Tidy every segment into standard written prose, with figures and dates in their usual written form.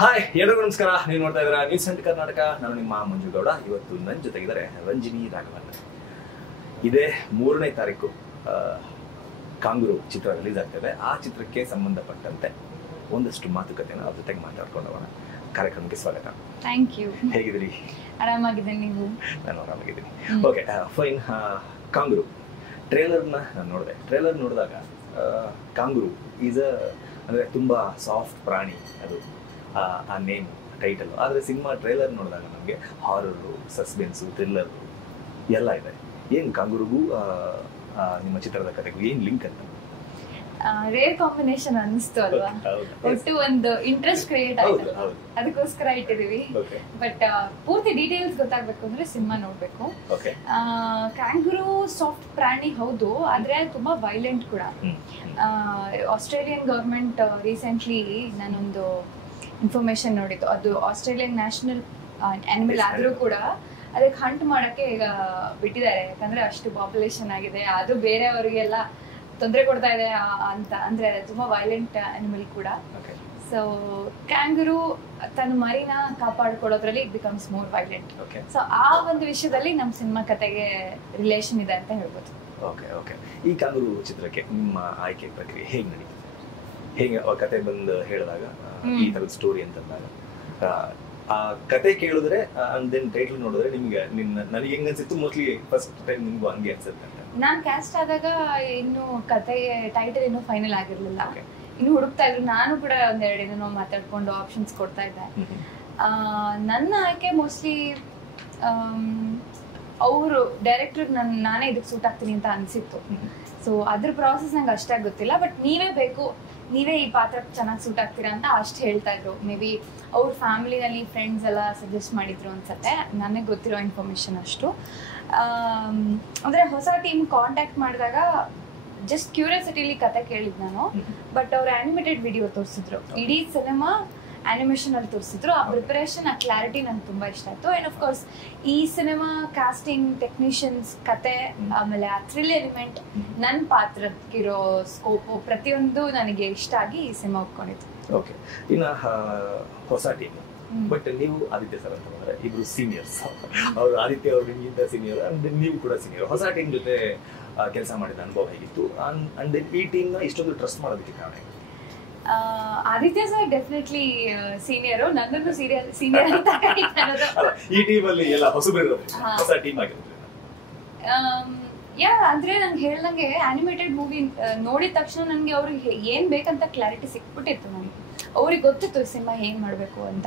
Hi ಎಲ್ಲರಿಗೂ ನಮಸ್ಕಾರ. ನೀವು ನೋಡ್ತಾ ಇದ್ದೀರಾ ನ್ಯೂಸ್ ಅಂಡ್ ಕರ್ನಾಟಕ. ನಾನು ನಿಮ್ಮ ಮಂಜು ಗೌಡ. ಇವತ್ತು ನನ್ನ ಜೊತೆಗಿದ್ದಾರೆ ರಂಜಿನಿ ರಾಘವನ್. ಇದೇ 3ನೇ ತಾರೀಕು ಕಾಂಗರು ಚಿತ್ರ ರಿಲೀಸ್ ಆಗ್ತದೆ. ಆ ಚಿತ್ರಕ್ಕೆ ಸಂಬಂಧಪಟ್ಟಂತೆ ಒಂದಷ್ಟು ಮಾತುಕತೆನ ಅವ್ರ ಜೊತೆಗೆ ಮಾತಾಡ್ಕೊಂಡು ಹೋಗೋಣ. ಕಾರ್ಯಕ್ರಮಕ್ಕೆ ಸ್ವಾಗತ. Thank you. ಹೇಗಿದ್ದೀರಿ? ಆರಾಮಾಗಿದ್ದೀನಿ. ನೀವು? ನಾನು ಆರಾಮಾಗಿದ್ದೀನಿ. Okay fine. ಕಾಂಗರು ಟ್ರೇಲರ್ನ ನಾನು ನೋಡಿದೆ. ಟ್ರೇಲರ್ ನೋಡಿದಾಗ ಕಾಂಗರು ಈಸ್ ಅಂದರೆ ತುಂಬ ಸಾಫ್ಟ್ ಪ್ರಾಣಿ, ಅದು ಆ ನೇಮ್ ಟೈಟಲ್. ಆದರೆ ಸಿನಿಮಾ ಟ್ರೇಲರ್ ನೋಡಿದಾಗ ನಮಗೆ ಹಾರರು, ಸಸ್ಪೆನ್ಸು, ಥ್ರಿಲ್ಲರು ಎಲ್ಲ ಇದೆ. ಏನು ಕಾಂಗೂರಿಗೂ ನಿಮ್ಮ ಚಿತ್ರದ ಕಥೆಗೂ ಏನು ಲಿಂಕ್ ಅಂತ? ರೇರ್ ಕಾಂಬಿನೇಷನ್ ಅನಿಸ್ತು ಅಲ್ವಾ? ಒಟ್ಟು ಒಂದು ಇಂಟ್ರೆಸ್ಟ್ ಕ್ರಿಯೇಟ್ ಆಯ್ತು, ಅದಕ್ಕೋಸ್ಕರ ಇಟ್ಟಿದೀವಿ. ಬಟ್ ಪೂರ್ತಿ ಡೀಟೇಲ್ಸ್ ಗೊತ್ತಾಗ್ಬೇಕು ಅಂದ್ರೆ ಸಿನಿಮಾ ನೋಡ್ಬೇಕು. ಕ್ಯಾಂಗರು ಸಾಫ್ಟ್ ಪ್ರಾಣಿ ಹೌದು, ಆದ್ರೆ ತುಂಬಾ ವೈಲೆಂಟ್ ಕೂಡ. ಆಸ್ಟ್ರೇಲಿಯನ್ ಗವರ್ಮೆಂಟ್ ರೀಸೆಂಟ್ಲಿ ನಾನೊಂದು ಇನ್ಫಾರ್ಮೇಶನ್ ನೋಡಿದ್ದು, ಅದು ಆಸ್ಟ್ರೇಲಿಯನ್ ನ್ಯಾಷನಲ್ ಅನಿಮಲ್ ಆದ್ರೂ ಕೂಡ ಅದಕ್ಕೆ ಹಂಟ್ ಮಾಡಕ್ಕೆ ಈಗ ಬಿಟ್ಟಿದ್ದಾರೆ. ಯಾಕಂದ್ರೆ ಅಷ್ಟು ಪಾಪ್ಯುಲೇಷನ್ ಆಗಿದೆ, ಅದು ಬೇರೆಯವರಿಗೆಲ್ಲ ತೊಂದರೆ ಕೊಡ್ತಾ ಇದೆ ಅಂತ. ಅಂದ್ರೆ ತುಂಬಾ ವೈಲೆಂಟ್ ಅನಿಮಲ್ ಕೂಡ. ಸೊ ಕ್ಯಾಂಗರು ತನ್ನ ಮರಿನ ಕಾಪಾಡ್ಕೊಳ್ಳೋದ್ರಲ್ಲಿ it becomes more violent. So ಆ ಒಂದು ವಿಷಯದಲ್ಲಿ ನಮ್ಮ ಸಿನಿಮಾ ಕತೆಗೆ ರಿಲೇಷನ್ ಇದೆ ಅಂತ ಹೇಳ್ಬೋದು. Okay okay. ಈ ಕಾಂಗರು ಚಿತ್ರಕ್ಕೆ ನಿಮ್ಮ ಆಯ್ಕೆ ಪ್ರಕ್ರಿಯೆ ಹೇಗೆ ನಡೀತದೆ? ಹೇಗೆ ಕತೆ ಬಂದು ಹೇಳಿದಾಗ ಈ ತರದ ಸ್ಟೋರಿ ಅಂತಂದಾಗ ಆ ಕತೆ ಕೇಳಿದ್ರೆ ಅಂಡ್ ದೆನ್ ಟೈಟಲ್ ನೋಡಿದ್ರೆ ನಿಮ್ಗೆ ನನಗೆ ಹೆಂಗ ಅನ್ಸಿತ್ತು? ಮೋಸ್ಟ್ಲಿ ಫಸ್ಟ್ ಟೈಮ್ ನಿಮ್ಗೂ ಹಂಗೆ ಅನ್ಸುತ್ತೆ. ನಾನ್ ಕ್ಯಾಸ್ಟ್ ಆದಾಗ ಇನ್ನು ಕತೆಗೆ ಟೈಟಲ್ ಇನ್ನೂ ಫೈನಲ್ ಆಗಿರ್ಲಿಲ್ಲ, ಇನ್ನು ಹುಡುಕ್ತಾ ಇದ್ರು. ನಾನು ಕೂಡ ಒಂದೆರಡು ಏನೋ ಮಾತಾಡ್ಕೊಂಡು ಆಪ್ಷನ್ಸ್ ಕೊಡ್ತಾ ಇದ್ದೆ. ನನ್ನ ಆಯ್ಕೆ ಮೋಸ್ಟ್ಲಿ ಅವರು ಡೈರೆಕ್ಟರ್ ನಾನೇ ಇದಕ್ಕೆ ಸೂಟ್ ಆಗ್ತೀನಿ ಅಂತ ಅನ್ಸಿತ್ತು. ಸೊ ಅದ್ರ ಪ್ರಾಸೆಸ್ ನಂಗೆ ಅಷ್ಟಾಗಿ ಗೊತ್ತಿಲ್ಲ. ಬಟ್ ನೀವೇ ಈ ಪಾತ್ರ ಚೆನ್ನಾಗಿ ಸೂಟ್ ಆಗ್ತೀರಾ ಅಂತ ಅಷ್ಟು ಹೇಳ್ತಾ ಇದ್ರು. ಮೇ ಬಿ ಅವ್ರ ಫ್ಯಾಮಿಲಿನಲ್ಲಿ ಫ್ರೆಂಡ್ಸ್ ಎಲ್ಲ ಸಜೆಸ್ಟ್ ಮಾಡಿದ್ರು ಅನ್ಸತ್ತೆ, ನನಗೆ ಗೊತ್ತಿರೋ ಇನ್ಫಾರ್ಮೇಶನ್ ಅಷ್ಟು. ಅಂದ್ರೆ ಹೊಸ ಟೀಮ್ ಕಾಂಟ್ಯಾಕ್ಟ್ ಮಾಡಿದಾಗ ಜಸ್ಟ್ ಕ್ಯೂರಿಯಾಸಿಟಿಲಿ ಕತೆ ಕೇಳಿದ್ ನಾನು. ಬಟ್ ಅವ್ರು ಆನಿಮೇಟೆಡ್ ವಿಡಿಯೋ ತೋರಿಸಿದ್ರು, ಇಡೀ ಸಿನಿಮಾ ಆನಿಮೇಷನ್ ಅಲ್ಲಿ ತೋರಿಸಿದ್ರು. ಆ ಪ್ರಿಪರೇಷನ್, ಆ ಕ್ಲಾರಿಟಿ ನಂಗೆ ತುಂಬಾ ಇಷ್ಟ ಆಯ್ತು. ಅಂಡ್ ಆಫ್ ಕೋರ್ಸ್ ಈ ಸಿನಿಮಾ ಕಾಸ್ಟಿಂಗ್, ಟೆಕ್ನಿಷಿಯನ್ಸ್, ಕತೆ, ಆಮೇಲೆ ಆ ಥ್ರಿಲ್ ಎಲಿಮೆಂಟ್, ನನ್ನ ಪಾತ್ರಕ್ಕಿರೋ ಸ್ಕೋಪು ಪ್ರತಿಯೊಂದು ನನಗೆ ಇಷ್ಟ ಆಗಿ ಈ ಸಿನಿಮಾ ಒಪ್ಕೊಂಡಿತ್ತು. ಓಕೆ. ಇನ್ನು ಹೊಸ ಟೀಮ್, ಬಟ್ ನೀವು ಆದಿತ್ಯ ಸರ್ ಅಂತ ಬಂದ್ರೆ ಇಬ್ರು ಸೀನಿಯರ್ಸ್. ಅವರು ಆದಿತ್ಯ ಅವರು ನಿಮ್ಗಿಂತ ಸೀನಿಯರ್, ಅಂಡ್ ನೀವು ಕೂಡ ಸೀನಿಯರ್. ಹೊಸ ಟೀಮ್ ಜೊತೆ ಕೆಲಸ ಮಾಡಿದ ಅನುಭವ ಹೇಗಿತ್ತು? ಅಂಡ್ ಈ ಟೀಮ್ ನ ಇಷ್ಟೊಂದು ಟ್ರಸ್ಟ್ ಮಾಡೋದಕ್ಕೆ ಕಾರಣ? ಆದಿತ್ಯ ಸರ್ ಡೆಫಿನೆಟ್ಲಿ ಸೀನಿಯರ್, ನನ್ನನ್ನು ಸೀನಿಯರ್ ಅಂತ ಈ ಟೀಮ್ ಅಲ್ಲಿ ಎಲ್ಲ ಹೊಸಬರು, ಹೊಸ ಟೀಮ್ ಆಗಿರೋದು. ಅಂದ್ರೆ ನಂಗೆ ಹೇಳ್ದಂಗೆ ಆನಿಮೇಟೆಡ್ ಮೂವಿ ನೋಡಿದ ತಕ್ಷಣ ನನ್ಗೆ ಅವ್ರಿಗೆ ಏನ್ ಬೇಕಂತ ಕ್ಲಾರಿಟಿ ಸಿಕ್ಬಿಟ್ಟಿತ್ತು. ನನಗೆ ಅವ್ರಿಗೆ ಗೊತ್ತಿತ್ತು ಈ ಸಿನಿಮಾ ಏನ್ ಮಾಡ್ಬೇಕು ಅಂತ.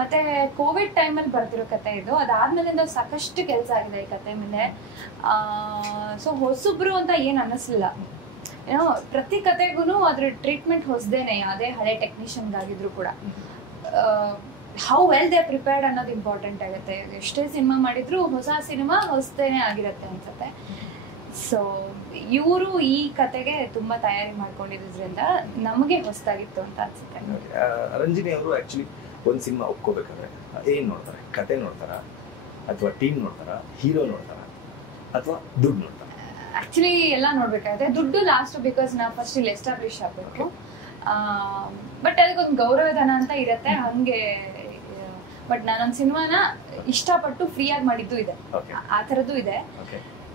ಮತ್ತೆ ಕೋವಿಡ್ ಟೈಮಲ್ಲಿ ಬರ್ತಿರೋ ಕತೆ ಇದು. ಅದಾದ್ಮೇಲಿಂದ ಸಾಕಷ್ಟು ಕೆಲಸ ಆಗಿದೆ ಈ ಕತೆ ಮೇಲೆ. ಸೊ ಹೊಸಬ್ರು ಅಂತ ಏನ್ ಅನ್ನಿಸ್ಲಿಲ್ಲ. ಏನೋ ಪ್ರತಿ ಕತೆಗೂ ಅದ್ರ ಟ್ರೀಟ್ಮೆಂಟ್ ಹೊಸದೇನೆ, ಅದೇ ಹಳೆ ಟೆಕ್ನಿಷಿಯನ್ಗಾಗಿದ್ರು ಕೂಡ. ಹೌ ವೆಲ್ ದೇ ಪ್ರಿಪೇರ್ಡ್ ಅನ್ನೋದು ಇಂಪಾರ್ಟೆಂಟ್ ಆಗುತ್ತೆ. ಎಷ್ಟೇ ಸಿನಿಮಾ ಮಾಡಿದ್ರು ಹೊಸ ಸಿನಿಮಾ ಹೊಸದೇನೆ ಆಗಿರುತ್ತೆ ಅನ್ಸುತ್ತೆ. ಸೊ ಇವರು ಈ ಕತೆಗೆ ತುಂಬಾ ತಯಾರಿ ಮಾಡ್ಕೊಂಡಿದ್ರಿಂದ ನಮಗೆ ಹೊಸದಾಗಿತ್ತು ಅಂತ ಅನ್ಸುತ್ತೆ. ರಂಜಿನಿ ಅವರು ಆಕ್ಚುಲಿ ಒಂದ್ ಸಿನಿಮಾ ಒಪ್ಕೋಬೇಕಾದ್ರೆ ಏನ್ ನೋಡ್ತಾರೆ? ಕತೆ ನೋಡ್ತಾರ, ಅಥವಾ ಟೀಮ್ ನೋಡ್ತಾರ, ಹೀರೋ ನೋಡ್ತಾರ, ಅಥವಾ ದುಡ್ಡು ನೋಡ್ತಾರ? ಆಕ್ಚುಲಿ ಎಲ್ಲ ನೋಡ್ಬೇಕಾಗುತ್ತೆ. ದುಡ್ಡು ಲಾಸ್ಟ್, ಬಿಕಾಸ್ ನಾವು ಫಸ್ಟ್ ಇಲ್ಲಿ ಎಸ್ಟಾಬ್ಲಿಷ್ ಆಗ್ಬೇಕು. ಬಟ್ ಅದಕ್ಕೊಂದು ಗೌರವಧನ ಅಂತ ಇರತ್ತೆ ಹಂಗೆ. ಬಟ್ ನಾನೊಂದು ಸಿನಿಮಾನ ಇಷ್ಟಪಟ್ಟು ಫ್ರೀ ಆಗಿ ಮಾಡಿದ್ದು ಇದೆ, ಆ ತರದ್ದು ಇದೆ.